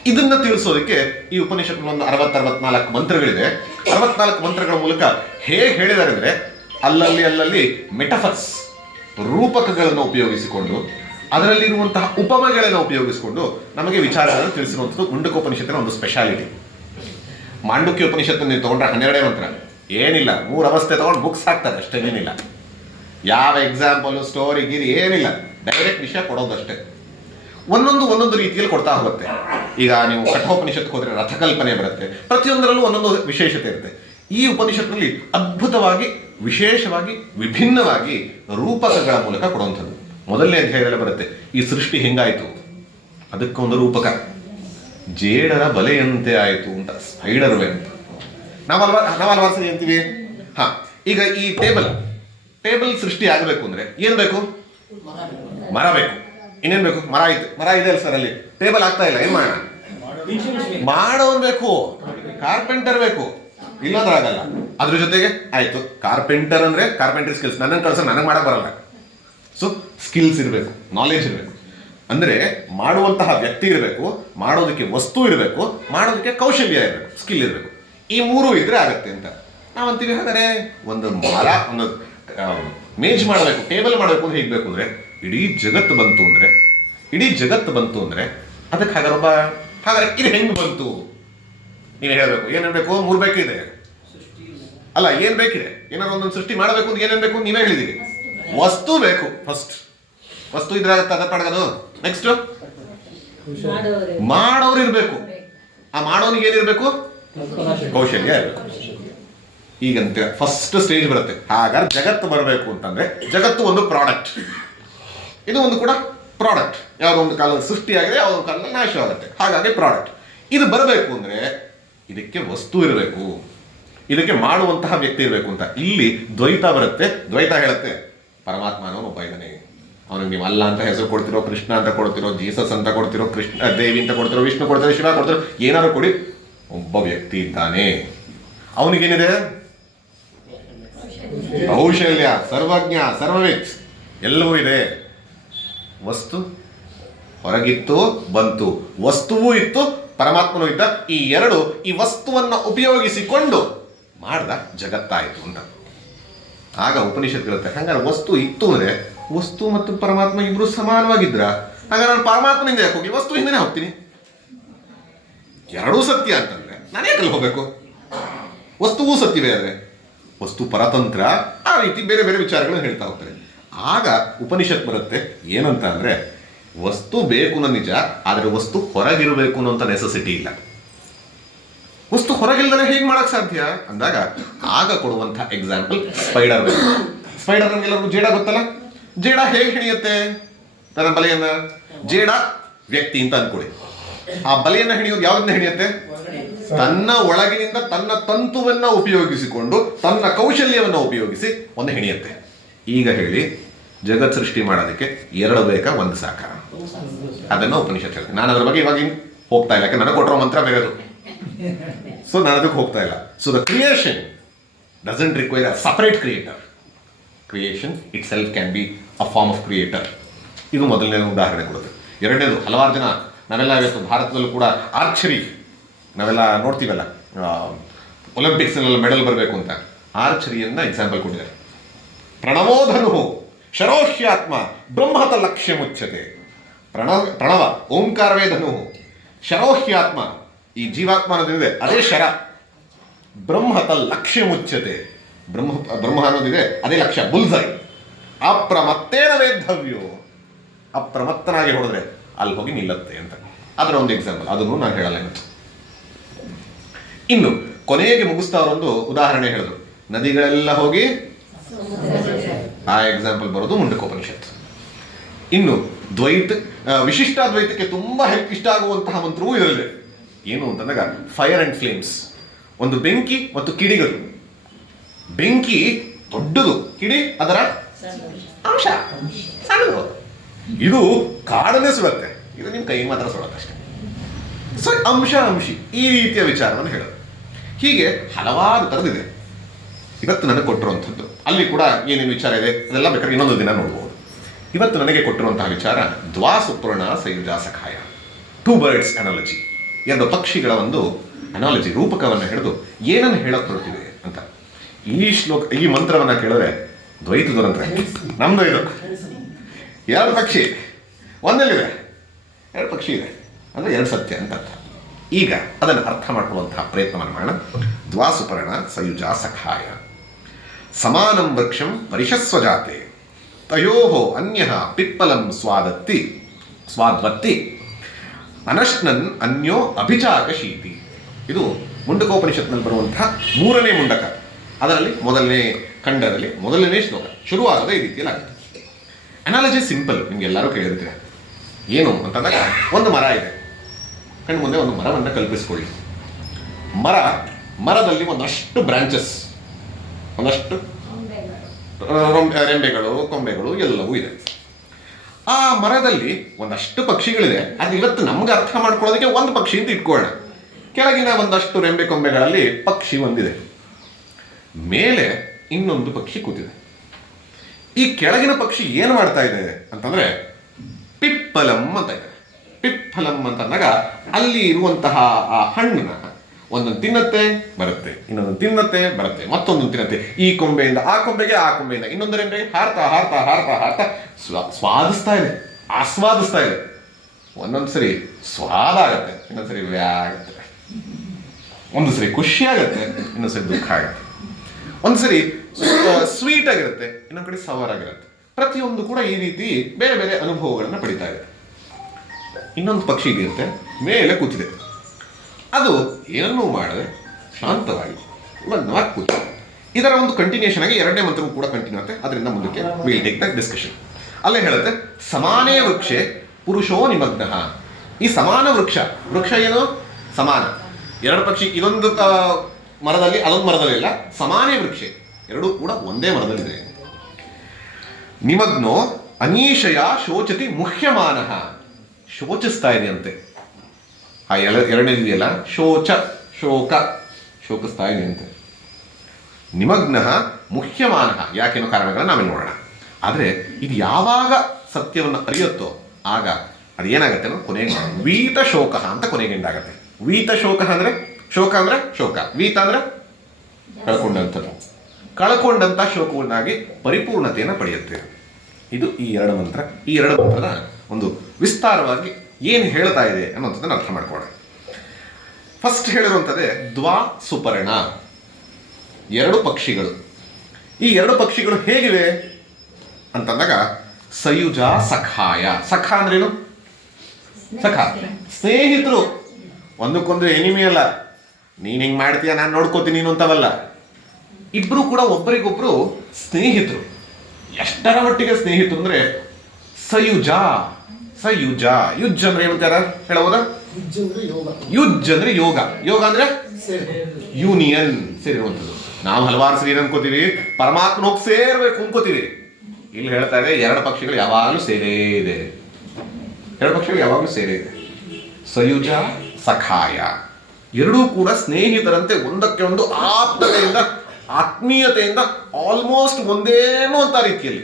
ಇದನ್ನ ತಿಳಿಸೋದಕ್ಕೆ ಈ ಉಪನಿಷತ್ನಲ್ಲಿ ಒಂದು 64 ಮಂತ್ರಗಳಿದೆ. 64 ಮಂತ್ರಗಳ ಮೂಲಕ ಹೇಗೆ ಹೇಳಿದ್ದಾರೆ ಅಂದರೆ, ಅಲ್ಲಲ್ಲಿ ಮೆಟಫರ್ಸ್, ರೂಪಕಗಳನ್ನು ಉಪಯೋಗಿಸಿಕೊಂಡು, ಅದರಲ್ಲಿರುವಂತಹ ಉಪಮೆಗಳನ್ನು ಉಪಯೋಗಿಸಿಕೊಂಡು ನಮಗೆ ವಿಚಾರಗಳನ್ನು ತಿಳಿಸಿರುವಂಥದ್ದು ಮುಂಡಕೋಪನಿಷತ್ತಿನ ಒಂದು ಸ್ಪೆಷಾಲಿಟಿ. ಮಾಂಡುಕ್ಯ ಉಪನಿಷತ್ತನ್ನು ನೀವು ತೊಗೊಂಡ್ರೆ 12 ಮಂತ್ರ, ಏನಿಲ್ಲ, 3 ಅವಸ್ಥೆ ತೊಗೊಂಡು ಬುಕ್ಸ್ ಹಾಕ್ತಾರೆ ಅಷ್ಟೇ, ಏನಿಲ್ಲ, ಯಾವ ಎಕ್ಸಾಂಪಲ್ ಸ್ಟೋರಿ ಗಿರಿ ಏನಿಲ್ಲ, ಡೈರೆಕ್ಟ್ ವಿಷಯ ಕೊಡೋದಷ್ಟೇ. ಒಂದೊಂದು ರೀತಿಯಲ್ಲಿ ಕೊಡ್ತಾ ಹೋಗುತ್ತೆ. ಈಗ ನೀವು ಕಠೋಪನಿಷತ್ಗೆ ಹೋದರೆ ರಥಕಲ್ಪನೆ ಬರುತ್ತೆ, ಪ್ರತಿಯೊಂದರಲ್ಲೂ ಒಂದೊಂದು ವಿಶೇಷತೆ ಇರುತ್ತೆ. ಈ ಉಪನಿಷತ್ನಲ್ಲಿ ಅದ್ಭುತವಾಗಿ, ವಿಶೇಷವಾಗಿ, ವಿಭಿನ್ನವಾಗಿ ರೂಪಕಗಳ ಮೂಲಕ ಕೊಡುವಂಥದ್ದು. ಮೊದಲನೇ ಅಧ್ಯಾಯದಲ್ಲಿ ಬರುತ್ತೆ, ಈ ಸೃಷ್ಟಿ ಹೆಂಗಾಯಿತು, ಅದಕ್ಕೊಂದು ರೂಪಕ, ಜೇಡರ ಬಲೆಯಂತೆ ಆಯಿತು ಅಂತ, ಸ್ಪೈಡರ್ ವೆಬ್. ನಾವು ಹಲವಾರು ಸರಿ ಅಂತೀವಿ. ಈಗ ಈ ಟೇಬಲ್ ಸೃಷ್ಟಿ ಆಗಬೇಕು ಅಂದ್ರೆ ಏನ್ ಬೇಕು? ಮರ ಬೇಕು. ಇನ್ನೇನ್ ಬೇಕು? ಮರ ಇದೆ ಅಲ್ಲ ಸರ್, ಅಲ್ಲಿ ಟೇಬಲ್ ಆಗ್ತಾ ಇಲ್ಲ, ಏನ್ ಮಾಡೋಣ? ಮಾಡೋನ್ ಬೇಕು, ಕಾರ್ಪೆಂಟರ್ ಬೇಕು, ಇಲ್ಲಾಂದ್ರೆ ಆಗಲ್ಲ. ಅದ್ರ ಜೊತೆಗೆ ಆಯ್ತು, ಕಾರ್ಪೆಂಟರ್ ಅಂದ್ರೆ ಕಾರ್ಪೆಂಟರ್ ಸ್ಕಿಲ್ಸ್, ನನಗೆ ಕಳ್ಸ, ನನಗೆ ಮಾಡಕ್ ಬರಲ್ಲ. ಸೊ ಸ್ಕಿಲ್ಸ್ ಇರಬೇಕು, ನಾಲೆಜ್ ಇರಬೇಕು. ಅಂದ್ರೆ ಮಾಡುವಂತಹ ವ್ಯಕ್ತಿ ಇರಬೇಕು, ಮಾಡೋದಕ್ಕೆ ವಸ್ತು ಇರಬೇಕು, ಮಾಡೋದಕ್ಕೆ ಕೌಶಲ್ಯ ಇರಬೇಕು, ಸ್ಕಿಲ್ ಇರಬೇಕು. ಈ 3 ಇದ್ರೆ ಆಗತ್ತೆ ಅಂತ ನಾವಂತೀವಿ. ಹಾಗಾದ್ರೆ ಒಂದು ಮರ, ಒಂದು ಮೇಜ್ ಮಾಡಬೇಕು, ಟೇಬಲ್ ಮಾಡಬೇಕು ಅಂದ್ರೆ ಹೇಗೆ ಬೇಕು ಅಂದ್ರೆ, ಇಡೀ ಜಗತ್ತು ಬಂತು ಅಂದ್ರೆ ಅದಕ್ಕೆ ಹಾಗಾದ್ರೆ ಇದು ಹೆಂಗ್ ಬಂತು ನೀನು ಹೇಳಬೇಕು. ಏನೇನ್ ಬೇಕು? 3 ಬೇಕಿದೆ ಅಲ್ಲ, ಏನ್ ಬೇಕಿದೆ? ಏನಾದ್ರು ಒಂದೊಂದು ಸೃಷ್ಟಿ ಮಾಡಬೇಕು ಅಂದ್ರೆ ಏನೇನ್ ಬೇಕು ನೀವೇ ಹೇಳಿದೀರಿ. ವಸ್ತು ಬೇಕು, ಫಸ್ಟ್ ವಸ್ತು ಇದ್ರೆ ಆಗತ್ತೆ, ಅದ ಪಡ್ಗದು. ನೆಕ್ಸ್ಟ್ ಮಾಡೋರು ಇರ್ಬೇಕು, ಆ ಮಾಡೋನಿಗೆ ಏನಿರ್ಬೇಕು? ಕೌಶಲ್ಯ ಇರಬೇಕು. ಈಗಂತ ಫಸ್ಟ್ ಸ್ಟೇಜ್ ಬರುತ್ತೆ. ಹಾಗಾದ್ರೆ ಜಗತ್ತು ಬರಬೇಕು ಅಂತಂದ್ರೆ, ಜಗತ್ತು ಒಂದು ಪ್ರಾಡಕ್ಟ್, ಇದು ಒಂದು ಕೂಡ ಪ್ರಾಡಕ್ಟ್. ಯಾವುದೋ ಒಂದು ಕಾಲದಲ್ಲಿ ಸೃಷ್ಟಿಯಾಗಿದೆ, ಯಾವುದೋ ಒಂದು ಕಾಲದಲ್ಲಿ ನಾಶವಾಗುತ್ತೆ, ಹಾಗಾಗಿ ಪ್ರಾಡಕ್ಟ್. ಇದು ಬರಬೇಕು ಅಂದ್ರೆ ಇದಕ್ಕೆ ವಸ್ತು ಇರಬೇಕು, ಇದಕ್ಕೆ ಮಾಡುವಂತಹ ವ್ಯಕ್ತಿ ಇರಬೇಕು ಅಂತ. ಇಲ್ಲಿ ದ್ವೈತ ಬರುತ್ತೆ. ದ್ವೈತ ಹೇಳುತ್ತೆ, ಪರಮಾತ್ಮ ಅನ್ನೋನು ಒಬ್ಬ ಇದ್ದಾನೆ, ಅವನಿಗೆ ನೀವು ಅಲ್ಲ ಅಂತ ಹೆಸರು ಕೊಡ್ತಿರೋ, ಕೃಷ್ಣ ಅಂತ ಕೊಡ್ತಿರೋ, ಜೀಸಸ್ ಅಂತ ಕೊಡ್ತಿರೋ, ಕೃಷ್ಣ ದೇವಿ ಅಂತ ಕೊಡ್ತಿರೋ, ವಿಷ್ಣು ಕೊಡ್ತಿರೋ, ಶಿವ ಕೊಡ್ತಿರೋ, ಏನಾದ್ರು ಕೊಡಿ, ಒಬ್ಬ ವ್ಯಕ್ತಿ ಇದ್ದಾನೆ. ಅವನಿಗೇನಿದೆ? ಕೌಶಲ್ಯ, ಸರ್ವಜ್ಞ, ಸರ್ವವಿತ್, ಎಲ್ಲವೂ ಇದೆ. ವಸ್ತು ಹೊರಗಿತ್ತು, ಬಂತು, ವಸ್ತುವೂ ಇತ್ತು, ಪರಮಾತ್ಮನೂ ಇದ್ದ. ಈ 2 ಈ ವಸ್ತುವನ್ನ ಉಪಯೋಗಿಸಿಕೊಂಡು ಮಾಡ್ದ ಜಗತ್ತಾಯಿತು ಅಂತ. ಆಗ ಉಪನಿಷತ್ ಹೇಳುತ್ತೆ, ಹಂಗಾರೆ ವಸ್ತು ಇತ್ತು ಅಂದ್ರೆ ವಸ್ತು ಮತ್ತು ಪರಮಾತ್ಮ ಇಬ್ರು ಸಮಾನವಾಗಿದ್ರ, ಹಾಗಾದ್ರೆ ನಾನು ಪರಮಾತ್ಮನಿಂದ ಯಾಕೆ ಹೋಗಿ ವಸ್ತು ಹಿಂದೆ ಹೋಗ್ತೀನಿ? 2 ಸತ್ಯ ಅಂತಂದ್ರೆ ನಾನು ಯಾಕಲ್ಲಿ ಹೋಗ್ಬೇಕು? ವಸ್ತುವೂ ಸತ್ಯವೇ ಆದರೆ ವಸ್ತು ಪರತಂತ್ರ, ಆ ರೀತಿ ಬೇರೆ ಬೇರೆ ವಿಚಾರಗಳನ್ನು ಹೇಳ್ತಾ ಹೋಗ್ತಾರೆ. ಆಗ ಉಪನಿಷತ್ ಬರುತ್ತೆ ಏನಂತ ಅಂದ್ರೆ, ವಸ್ತು ಬೇಕು ಅನ್ನೋ ನಿಜ, ಆದರೆ ವಸ್ತು ಹೊರಗಿರಬೇಕು ಅನ್ನೋಂಥ ನೆಸೆಸಿಟಿ ಇಲ್ಲ. ವಸ್ತು ಹೊರಗಿಲ್ದರೆ ಹೇಗೆ ಮಾಡಕ್ ಸಾಧ್ಯ ಅಂದಾಗ ಆಗ ಕೊಡುವಂಥ ಎಕ್ಸಾಂಪಲ್ ಸ್ಪೈಡರ್ ವೆಬ್. ಸ್ಪೈಡರ್ ನಮ್ಗೆಲ್ಲರಿಗೂ ಜೇಡ ಗೊತ್ತಲ್ಲ, ಜೇಡ ಹೇಗೆ ಹಿಡಿಯುತ್ತೆ ತನ್ನ ಬಲೆಯನ್ನ? ಜೇಡ ವ್ಯಕ್ತಿ ಅಂತ ಅನ್ಕೊಳ್ಳಿ, ಆ ಬಲೆಯನ್ನ ಹಿಡಿಯೋದು ಯಾವ್ದನ್ನ ಹಿಡಿಯುತ್ತೆ? ತನ್ನ ಒಳಗಿನಿಂದ ತನ್ನ ತಂತುವನ್ನ ಉಪಯೋಗಿಸಿಕೊಂಡು, ತನ್ನ ಕೌಶಲ್ಯವನ್ನು ಉಪಯೋಗಿಸಿ ಒಂದು ಹಿಡಿಯುತ್ತೆ. ಈಗ ಹೇಳಿ, ಜಗತ್ ಸೃಷ್ಟಿ ಮಾಡೋದಕ್ಕೆ 2 ಬೇಕಾ, 1 ಸಾಕ? ಅದನ್ನ ಉಪನಿಷತ್ ಹೇಳ್ತೀನಿ. ನಾನು ಅದ್ರ ಬಗ್ಗೆ ಇವಾಗ ಹೋಗ್ತಾ ಇಲ್ಲ, ಯಾಕೆ ನನಗೆ ಕೊಟ್ಟಿರೋ ಮಂತ್ರ ಬೇರೆದು, ಸೊ ನಾನು ಅದಕ್ಕೆ ಹೋಗ್ತಾ ಇಲ್ಲ. So the creation doesn't require a separate creator. Creation itself can be a form of creator. ಇದು ಮೊದಲನೇ ಉದಾಹರಣೆ ಕೊಡುತ್ತೆ. ಎರಡನೇದು, ಹಲವಾರು ಜನ ನಾವೆಲ್ಲ ಇವತ್ತು ಭಾರತದಲ್ಲೂ ಕೂಡ ಆರ್ಚರಿ ನಾವೆಲ್ಲ ನೋಡ್ತೀವಲ್ಲ, ಒಲಿಂಪಿಕ್ಸ್ನೆಲ್ಲ ಮೆಡಲ್ ಬರಬೇಕು ಅಂತ, ಆರ್ಚರಿಯನ್ನ ಎಕ್ಸಾಂಪಲ್ ಕೊಟ್ಟಿದ್ದಾರೆ. ಪ್ರಣವೋಧನು ಶರೋಷ್ಯಾತ್ಮ ಬ್ರಹ್ಮತ ಲಕ್ಷ್ಯ ಮುಚ್ಚತೆ. ಪ್ರಣವ ಓಂಕಾರವೇ ಧನು, ಶರೋಹ್ಯಾತ್ಮ ಈ ಜೀವಾತ್ಮ ಅನ್ನೋದಿದೆ, ಅದೇ ಶರ. ಬ್ರಹ್ಮತ ಲಕ್ಷ್ಯ ಮುಚ್ಚತೆ, ಬ್ರಹ್ಮ ಅನ್ನೋದಿದೆ, ಅದೇ ಲಕ್ಷ್ಯ, ಬುಲ್ಸೈ. ಅಪ್ರಮತ್ತೇನ ವೇದ್ಧವ್ಯೋ, ಅಪ್ರಮತ್ತನಾಗಿ ಹೊಡೆದ್ರೆ ಅಲ್ಲಿ ಹೋಗಿ ನಿಲ್ಲತ್ತೆ ಅಂತ. ಅದರ ಒಂದು ಎಕ್ಸಾಂಪಲ್, ಅದನ್ನು ನಾನು ಹೇಳಲ್ಲ. ಇನ್ನು ಕೊನೆಗೆ ಮುಗಿಸ್ತಾ ಅವರೊಂದು ಉದಾಹರಣೆ ಹೇಳಿದ್ರು, ನದಿಗಳೆಲ್ಲ ಹೋಗಿ, ಆ ಎಕ್ಸಾಂಪಲ್ ಬರೋದು ಮುಂಡಕೋಪನಿಷತ್. ಇನ್ನು ವಿಶಿಷ್ಟಾದ್ವೈತಕ್ಕೆ ತುಂಬಾ ಇಷ್ಟ ಆಗುವಂತಹ ಮಂತ್ರವೂ ಇದರಲ್ಲಿದೆ. ಏನು ಅಂತಂದಾಗ ಫೈರ್ ಅಂಡ್ ಫ್ಲೇಮ್ಸ್, ಒಂದು ಬೆಂಕಿ ಮತ್ತು ಕಿಡಿಗಳು. ಬೆಂಕಿ ದೊಡ್ಡದು, ಕಿಡಿ ಅದರ ಅಂಶ ಸಣ್ಣದು. ಇದು ಕಾಡನ್ನೇ ಸುಡುತ್ತೆ, ಇದು ನಿಮ್ಮ ಕೈ ಮಾತ್ರ ಸುಡುತ್ತೆ ಅಷ್ಟೇ. ಸೊ ಅಂಶಿ ಈ ರೀತಿಯ ವಿಚಾರವನ್ನು ಹೇಳೋದು. ಹೀಗೆ ಹಲವಾರು ಥರದಿದೆ. ಇವತ್ತು ನನಗೆ ಕೊಟ್ಟಿರುವಂಥದ್ದು ಅಲ್ಲಿ ಕೂಡ ಏನೇನು ವಿಚಾರ ಇದೆ ಅದೆಲ್ಲ ಬೇಕಾದ್ರೆ ಇನ್ನೊಂದು ದಿನ ನೋಡ್ಬೋದು. ಇವತ್ತು ನನಗೆ ಕೊಟ್ಟಿರುವಂತಹ ವಿಚಾರ ದ್ವಾಸುಪರ್ಣ ಸಯುಜ ಸಖಾಯ, 2 birds ಅನಾಲಜಿ, 2 ಪಕ್ಷಿಗಳ ಒಂದು ಅನಾಲಜಿ ರೂಪಕವನ್ನು ಹಿಡಿದು ಏನನ್ನು ಹೇಳಕ್ ಹೊರಟಿದೆ ಅಂತ. ಈ ಮಂತ್ರವನ್ನು ಕೇಳಿದ್ರೆ ದ್ವೈತದ ಮಂತ್ರ, ನಮ್ದು ಇದು 2 ಪಕ್ಷಿ ಒಂದಲ್ಲಿದೆ, 2 ಪಕ್ಷಿ ಇದೆ ಅಂದರೆ 2 ಸತ್ಯ ಅಂತ ಅರ್ಥ. ಈಗ ಅದನ್ನು ಅರ್ಥ ಮಾಡ್ಕೊಳ್ಳುವಂತಹ ಪ್ರಯತ್ನವನ್ನು ಮಾಡೋಣ. ದ್ವಾಸುಪರ್ಣ ಸಯುಜ ಸಖಾಯ ಸಮಾನಂ ವೃಕ್ಷಂ ಪರಿಷಸ್ವಜಾತೆ ತಯೋ ಅನ್ಯ ಪಿಪ್ಪಲಂ ಸ್ವಾದ್ವತ್ತಿ ಅನಶ್ನನ್ ಅನ್ಯೋ ಅಭಿಚಾಕಶೀತಿ. ಇದು ಮುಂಡಕೋಪನಿಷತ್ನಲ್ಲಿ ಬರುವಂತಹ 3ನೇ ಮುಂಡಕ. ಅದರಲ್ಲಿ ಮೊದಲನೇ ಖಂಡದಲ್ಲಿ ಮೊದಲನೇ ಶ್ಲೋಕ ಶುರುವಾಗದ ಈ ರೀತಿಯಲ್ಲಿ ಆಗುತ್ತೆ. ಅನಾಲಜಿ ಸಿಂಪಲ್, ನಿಮಗೆಲ್ಲರೂ ಕೇಳಿರ್ತೀರ. ಏನು ಅಂತಂದಾಗ ಒಂದು ಮರ ಇದೆ, ಕಣ್ಣು ಮುಂದೆ ಒಂದು ಮರವನ್ನು ಕಲ್ಪಿಸ್ಕೊಳ್ಳಿ. ಮರದಲ್ಲಿ ಒಂದಷ್ಟು ಬ್ರಾಂಚಸ್, ಒಂದಷ್ಟು ರೆಂಬೆಗಳು, ಕೊಂಬೆಗಳು ಎಲ್ಲವೂ ಇದೆ. ಆ ಮರದಲ್ಲಿ ಒಂದಷ್ಟು ಪಕ್ಷಿಗಳಿದೆ. ಅದು ಇವತ್ತು ನಮ್ಗೆ ಅರ್ಥ ಮಾಡ್ಕೊಳ್ಳೋದಕ್ಕೆ ಒಂದು ಪಕ್ಷಿ ಅಂತ ಇಟ್ಕೊಳ್ಳೋಣ. ಕೆಳಗಿನ ಒಂದಷ್ಟು ರೆಂಬೆ ಕೊಂಬೆಗಳಲ್ಲಿ ಪಕ್ಷಿ ಒಂದಿದೆ, ಮೇಲೆ ಇನ್ನೊಂದು ಪಕ್ಷಿ ಕೂತಿದೆ. ಈ ಕೆಳಗಿನ ಪಕ್ಷಿ ಏನು ಮಾಡ್ತಾ ಇದೆ ಅಂತಂದ್ರೆ ಪಿಪ್ಪಲಂ ಅಂತ ಇದೆ. ಪಿಪ್ಪಲಂ ಅಂತಂದಾಗ ಅಲ್ಲಿ ಇರುವಂತಹ ಆ ಹಣ್ಣನ್ನ ಒಂದೊಂದು ತಿನ್ನತ್ತೆ ಬರುತ್ತೆ, ಇನ್ನೊಂದು ತಿನ್ನತ್ತೆ ಬರುತ್ತೆ, ಮತ್ತೊಂದು ತಿನ್ನತ್ತೆ. ಈ ಕೊಂಬೆಯಿಂದ ಆ ಕೊಂಬೆಗೆ, ಆ ಕೊಂಬೆಯಿಂದ ಇನ್ನೊಂದು ರೆಂಬೆ ಹಾರ್ತಾ ಹಾರ್ತಾ ಹಾರ್ತಾ ಹಾರ್ತಾ ಸ್ವಾದಿಸ್ತಾ ಇದೆ, ಆಸ್ವಾದಿಸ್ತಾ ಇದೆ. ಒಂದೊಂದ್ಸರಿ ಸ್ವಾದ ಆಗತ್ತೆ, ಇನ್ನೊಂದ್ಸರಿ ವ್ಯಾ ಆಗತ್ತೆ, ಒಂದು ಸರಿ ಖುಷಿ ಆಗತ್ತೆ, ಇನ್ನೊಂದ್ಸರಿ ದುಃಖ ಆಗತ್ತೆ, ಒಂದ್ಸರಿ ಸ್ವೀಟ್ ಆಗಿರುತ್ತೆ, ಇನ್ನೊಂದು ಕಡೆ ಸವರ್ ಆಗಿರುತ್ತೆ. ಪ್ರತಿಯೊಂದು ಕೂಡ ಈ ರೀತಿ ಬೇರೆ ಬೇರೆ ಅನುಭವಗಳನ್ನ ಪಡಿತಾ ಇದೆ. ಇನ್ನೊಂದು ಪಕ್ಷಿ ಇರುತ್ತೆ, ಮೇಲೆ ಕೂತಿದೆ. ಅದು ಏನನ್ನೂ ಮಾಡದೆ ಶಾಂತವಾಗಿ ಕೂತಿದೆ. ಇದರ ಒಂದು ಕಂಟಿನ್ಯೂಷನ್ ಆಗಿ 2ನೇ ಮಂತ್ರವೂ ಕೂಡ ಕಂಟಿನ್ಯೂ ಆಗುತ್ತೆ. ಅದರಿಂದ ಮುಂದಕ್ಕೆ ವಿಲ್ ಟೇಕ್ ದ ಡಿಸ್ಕಷನ್. ಅಲ್ಲೇ ಹೇಳುತ್ತೆ ಸಮಾನೇ ವೃಕ್ಷೆ ಪುರುಷೋ ನಿಮಗ್ನಃ. ಈ ಸಮಾನ ವೃಕ್ಷ ಏನು? ಸಮಾನ 2 ಪಕ್ಷಿ, ಇದೊಂದು ಮರದಲ್ಲಿ ಅದೊಂದು ಮರದಲ್ಲಿ ಇಲ್ಲ, ಸಮಾನೇ ವೃಕ್ಷೆ, 2 ಕೂಡ ಒಂದೇ ಮರದಲ್ಲಿದೆ. ನಿಮಗ್ನೋ ಅನೀಶಯ ಶೋಚತಿ ಮುಹ್ಯಮಾನಃ. ಶೋಚಿಸ್ತಾ ಇದೆ ಅಂತೆ. ಆ 2ನೇ ಇದೆಯಲ್ಲ, ಶೋಕಿಸ್ತಾ ಇದೆ ಅಂತೆ. ನಿಮಗ್ನಃ ಮುಹ್ಯಮಾನಃ, ಯಾಕೆನ್ನೋ ಕಾರಣಗಳನ್ನ ನಾವೇ ನೋಡೋಣ. ಆದರೆ ಇದು ಯಾವಾಗ ಸತ್ಯವನ್ನು ಅರಿಯುತ್ತೋ ಆಗ ಅದೇನಾಗತ್ತೆ ಅನ್ನೋ ಕೊನೆಗೆ ವೀತ ಶೋಕ ಅಂತ ಕೊನೆಗೆ ಎಂದಾಗತ್ತೆ. ವೀತ ಶೋಕ ಅಂದ್ರೆ ಶೋಕ, ವೀತ ಅಂದ್ರೆ ಕಳ್ಕೊಂಡಂತ ಶೋಕವನ್ನಾಗಿ ಪರಿಪೂರ್ಣತೆಯನ್ನು ಪಡೆಯುತ್ತೆ. ಇದು ಈ 2 ಮಂತ್ರ. ಈ 2 ಮಂತ್ರದ ಒಂದು ವಿಸ್ತಾರವಾಗಿ ಏನು ಹೇಳ್ತಾ ಇದೆ ಅನ್ನೋಂಥದ್ದನ್ನು ಅರ್ಥ ಮಾಡ್ಕೊಳ್ಳೋಣ. ಫಸ್ಟ್ ಹೇಳಿರುವಂಥದ್ದೇ ದ್ವಾಸುಪರ್ಣ, 2 ಪಕ್ಷಿಗಳು. ಈ 2 ಪಕ್ಷಿಗಳು ಹೇಗಿವೆ ಅಂತಂದಾಗ ಸಯುಜ ಸಖಾಯ. ಸಖ ಅಂದ್ರೇನು? ಸ್ನೇಹಿತರು, ಒಂದಕ್ಕೊಂದು ಎನಿಮಿ ಅಲ್ಲ. ನೀನು ಹಿಂಗೆ ಮಾಡ್ತೀಯ, ನಾನು ನೋಡ್ಕೋತೀನಿ ನೀನು ಅಂತವಲ್ಲ. ಇಬ್ಬರು ಕೂಡ ಒಬ್ಬರಿಗೊಬ್ರು ಸ್ನೇಹಿತರು. ಎಷ್ಟರ ಮಟ್ಟಿಗೆ ಸ್ನೇಹಿತರು ಅಂದ್ರೆ ಸಯುಜ. ಯುಜ್ ಅಂದ್ರೆ ಏನಂತಾರ ಹೇಳಬಹುದಾ? ಯುಜ್ ಅಂದ್ರೆ ಯೋಗ. ಯೋಗ ಅಂದ್ರೆ ಯೂನಿಯನ್, ಸೇರಿರುವಂಥದ್ದು. ನಾವು ಹಲವಾರು ಸರಿ ಅನ್ಕೋತೀವಿ ಪರಮಾತ್ಮ ಹೋಗಿ ಸೇರ್ಬೇಕು ಅನ್ಕೋತೀವಿ. ಇಲ್ಲಿ ಹೇಳ್ತಾ ಇದೆ 2 ಪಕ್ಷಿಗಳು ಯಾವಾಗಲೂ ಸೇರೇ ಇದೆ. 2 ಪಕ್ಷಿಗಳು ಯಾವಾಗಲೂ ಸೇರೇ ಇದೆ. ಸಯುಜ ಸಖಾಯ, 2 ಕೂಡ ಸ್ನೇಹಿತರಂತೆ ಒಂದಕ್ಕೆ ಒಂದು ಆಪ್ತತೆಯಿಂದ, ಆತ್ಮೀಯತೆಯಿಂದ, ಆಲ್ಮೋಸ್ಟ್ ಒಂದೇನೋ ಅಂತ ರೀತಿಯಲ್ಲಿ.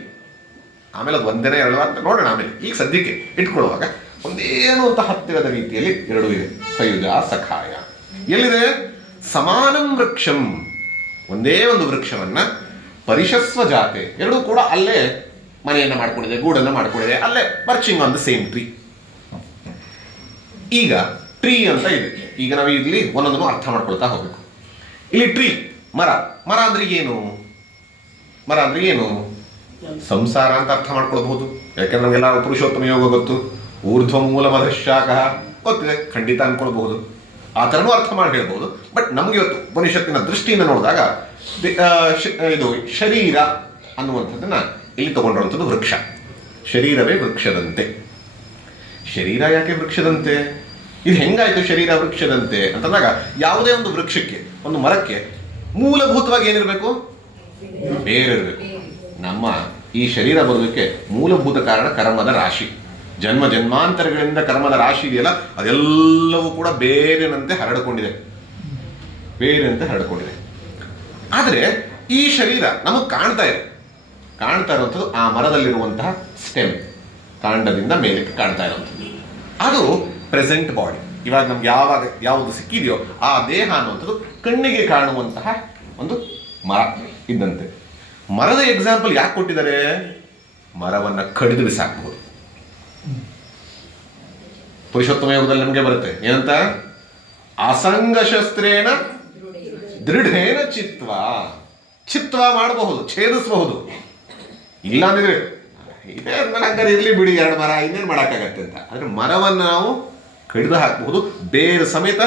ಆಮೇಲೆ ಅದು ಒಂದೇನೇ 2 ಅಂತ ನೋಡೋಣ ಆಮೇಲೆ. ಈಗ ಸದ್ಯಕ್ಕೆ ಇಟ್ಕೊಳ್ಳುವಾಗ ಒಂದೇನು ಅಂತ ಹತ್ತಿರದ ರೀತಿಯಲ್ಲಿ 2 ಇದೆ. ಸಯುಜ ಸಖಾಯ. ಎಲ್ಲಿದೆ? ಸಮಾನಂ ವೃಕ್ಷಂ, ಒಂದೇ ಒಂದು ವೃಕ್ಷವನ್ನ ಪರಿಷಸ್ವ ಜಾತೆ, 2 ಕೂಡ ಅಲ್ಲೇ ಮನೆಯನ್ನ ಮಾಡ್ಕೊಂಡಿದೆ, ಗೂಡನ್ನ ಮಾಡ್ಕೊಂಡಿದೆ, ಅಲ್ಲೇ ಪರ್ಚಿಂಗ್ ಆನ್ ದ ಸೇಮ್ ಟ್ರೀ. ಈಗ ಟ್ರೀ ಅಂತ ಇದೆ. ಈಗ ನಾವು ಇಲ್ಲಿ ಒಂದೊಂದನ್ನು ಅರ್ಥ ಮಾಡ್ಕೊಳ್ತಾ ಹೋಗ್ಬೇಕು. ಇಲ್ಲಿ ಟ್ರೀ, ಮರ ಅಂದ್ರೆ ಏನು? ಮರ ಅಂದ್ರೆ ಏನು? ಸಂಸಾರ ಅಂತ ಅರ್ಥ ಮಾಡ್ಕೊಳ್ಬಹುದು. ಯಾಕಂದ್ರೆ ನಮಗೆಲ್ಲ ಪುರುಷೋತ್ತಮ ಯೋಗ ಗೊತ್ತು, ಊರ್ಧ್ವ ಮೂಲ ಮಧಶಾಖ ಗೊತ್ತಿದೆ, ಖಂಡಿತ ಅನ್ಕೊಳ್ಬಹುದು. ಆ ಥರನೂ ಅರ್ಥ ಮಾಡಿ ಹೇಳ್ಬೋದು. ಬಟ್ ನಮ್ಗೆ ಇವತ್ತು ಉಪನಿಷತ್ತಿನ ದೃಷ್ಟಿಯಿಂದ ನೋಡಿದಾಗ ಇದು ಶರೀರ ಅನ್ನುವಂಥದ್ದನ್ನ ಇಲ್ಲಿ ತಗೊಂಡಿರುವಂಥದ್ದು ವೃಕ್ಷ. ಶರೀರವೇ ವೃಕ್ಷದಂತೆ. ಶರೀರ ಯಾಕೆ ವೃಕ್ಷದಂತೆ? ಇದು ಹೆಂಗಾಯ್ತು ಶರೀರ ವೃಕ್ಷದಂತೆ ಅಂತಂದಾಗ, ಯಾವುದೇ ಒಂದು ವೃಕ್ಷಕ್ಕೆ, ಒಂದು ಮರಕ್ಕೆ ಮೂಲಭೂತವಾಗಿ ಏನಿರಬೇಕು? ಬೇರಿರಬೇಕು. ನಮ್ಮ ಈ ಶರೀರ ಬರೋದಕ್ಕೆ ಮೂಲಭೂತ ಕಾರಣ ಕರ್ಮದ ರಾಶಿ. ಜನ್ಮ ಜನ್ಮಾಂತರಗಳಿಂದ ಕರ್ಮದ ರಾಶಿ ಇದೆಯಲ್ಲ, ಅದೆಲ್ಲವೂ ಕೂಡ ಬೇರಿನಂತೆ ಹರಡಿಕೊಂಡಿದೆ. ಆದರೆ ಈ ಶರೀರ ನಮಗೆ ಕಾಣ್ತಾ ಇದೆ. ಕಾಣ್ತಾ ಇರುವಂಥದ್ದು ಆ ಮರದಲ್ಲಿರುವಂತಹ ಸ್ಟೆಮ್, ಕಾಂಡದಿಂದ ಮೇಲಕ್ಕೆ ಕಾಣ್ತಾ ಇರುವಂಥದ್ದು, ಅದು ಪ್ರೆಸೆಂಟ್ ಬಾಡಿ. ಇವಾಗ ನಮ್ಗೆ ಯಾವುದು ಸಿಕ್ಕಿದೆಯೋ ಆ ದೇಹ ಅನ್ನುವಂಥದ್ದು ಕಣ್ಣಿಗೆ ಕಾಣುವಂತಹ ಒಂದು ಮರ ಇದ್ದಂತೆ. ಮರದ ಎಕ್ಸಾಂಪಲ್ ಯಾಕೆ ಕೊಟ್ಟಿದ್ದಾರೆ? ಮರವನ್ನು ಕಡಿದು ಬಿಸಾಕಬಹುದು. ಪುರುಷೋತ್ತಮ ಯೋಗದಲ್ಲಿ ನಮಗೆ ಬರುತ್ತೆ ಏನಂತ, ಅಸಂಗ ಶಸ್ತ್ರೇಣ ದೃಢೇನ ಚಿತ್ವ ಮಾಡಬಹುದು, ಛೇದಿಸಬಹುದು. ಇಲ್ಲ ಅಂದಿದ್ರೆ ಇದೇ ಹಂಗಾರೆ ಇರ್ಲಿ ಬಿಡಿ, 2 ಮರ ಇನ್ನೇನು ಮಾಡೋಕ್ಕಾಗತ್ತೆ ಅಂತ. ಆದ್ರೆ ಮರವನ್ನು ನಾವು ಕಡಿದು ಹಾಕಬಹುದು, ಬೇರು ಸಮೇತ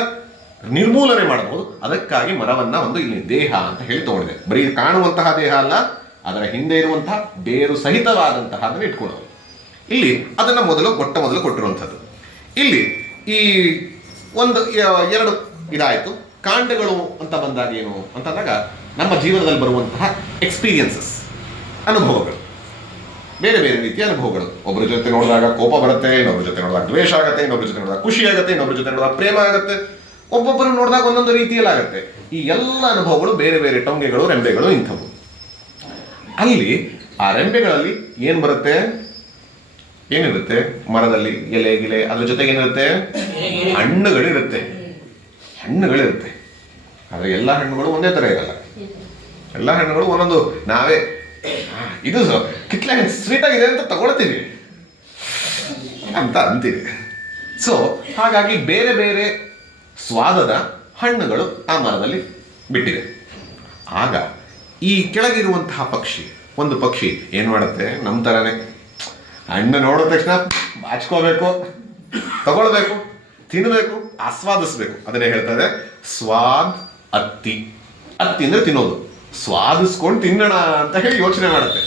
ನಿರ್ಮೂಲನೆ ಮಾಡಬಹುದು. ಅದಕ್ಕಾಗಿ ಮರವನ್ನ ಒಂದು ಇಲ್ಲಿ ದೇಹ ಅಂತ ಹೇಳಿ ತಗೊಂಡಿದೆ. ಬರೀ ಕಾಣುವಂತಹ ದೇಹ ಅಲ್ಲ, ಅದರ ಹಿಂದೆ ಇರುವಂತಹ ಬೇರು ಸಹಿತವಾದಂತಹ ಅದನ್ನು ಇಟ್ಕೊಳ್ಳೋದು. ಇಲ್ಲಿ ಅದನ್ನ ಮೊದಲು ಕೊಟ್ಟಿರುವಂಥದ್ದು. ಇಲ್ಲಿ ಈ 2 ಇದಾಯಿತು. ಕಾಂಡಗಳು ಅಂತ ಬಂದಾಗ ಏನು ಅಂತಂದಾಗ ನಮ್ಮ ಜೀವನದಲ್ಲಿ ಬರುವಂತಹ ಎಕ್ಸ್ಪೀರಿಯನ್ಸಸ್, ಅನುಭವಗಳು, ಬೇರೆ ಬೇರೆ ರೀತಿಯ ಅನುಭವಗಳು. ಒಬ್ಬರ ಜೊತೆ ನೋಡಿದಾಗ ಕೋಪ ಬರುತ್ತೆ, ಇನ್ನೊಬ್ಬರ ಜೊತೆ ನೋಡಿದಾಗ ದ್ವೇಷ ಆಗುತ್ತೆ, ಇನ್ನೊಬ್ಬರ ಜೊತೆ ನೋಡಿದಾಗ ಖುಷಿ ಆಗುತ್ತೆ, ಇನ್ನೊಬ್ಬರ ಜೊತೆ ನೋಡಿದಾಗ ಪ್ರೇಮ ಆಗುತ್ತೆ, ಒಬ್ಬೊಬ್ಬರು ನೋಡಿದಾಗ ಒಂದೊಂದು ರೀತಿಯಲ್ಲಿ ಆಗುತ್ತೆ. ಈ ಎಲ್ಲ ಅನುಭವಗಳು ಬೇರೆ ಬೇರೆ ಟೊಂಗೆಗಳು, ರೆಂಬೆಗಳು ಇಂಥವು. ಅಲ್ಲಿ ಆ ರೆಂಬೆಗಳಲ್ಲಿ ಏನು ಬರುತ್ತೆ, ಏನಿರುತ್ತೆ ಮರದಲ್ಲಿ, ಎಲೆ ಗಿಲೆ, ಅದ್ರ ಜೊತೆಗೆ ಏನಿರುತ್ತೆ, ಹಣ್ಣುಗಳಿರುತ್ತೆ. ಆದರೆ ಎಲ್ಲ ಹಣ್ಣುಗಳು ಒಂದೇ ಥರ ಇರಲ್ಲ. ಎಲ್ಲ ಹಣ್ಣುಗಳು ಒಂದೊಂದು, ನಾವೇ ಇದು ಕಿತ್ಲೆ ಸ್ವೀಟ್ ಆಗಿದೆ ಅಂತ ತಗೊಳ್ತೀವಿ ಅಂತ ಅಂತೀವಿ. ಸೊ ಹಾಗಾಗಿ ಬೇರೆ ಬೇರೆ ಸ್ವಾದದ ಹಣ್ಣುಗಳು ಆ ಮರದಲ್ಲಿ ಬಿಟ್ಟಿದೆ. ಆಗ ಈ ಕೆಳಗಿರುವಂತಹ ಒಂದು ಪಕ್ಷಿ ಏನು ಮಾಡುತ್ತೆ, ನಮ್ಮ ಥರನೇ ಹಣ್ಣು ನೋಡಿದ ತಕ್ಷಣ ಬಾಚ್ಕೋಬೇಕು, ತಗೊಳ್ಬೇಕು, ತಿನ್ನಬೇಕು, ಆಸ್ವಾದಿಸ್ಬೇಕು. ಅದನ್ನೇ ಹೇಳ್ತಾರೆ ಸ್ವಾದ್ ಅತ್ತಿ ಅಂದ್ರೆ ತಿನ್ನೋದು, ಸ್ವಾದಿಸ್ಕೊಂಡು ತಿನ್ನೋಣ ಅಂತ ಹೇಳಿ ಯೋಚನೆ ಮಾಡುತ್ತೆ.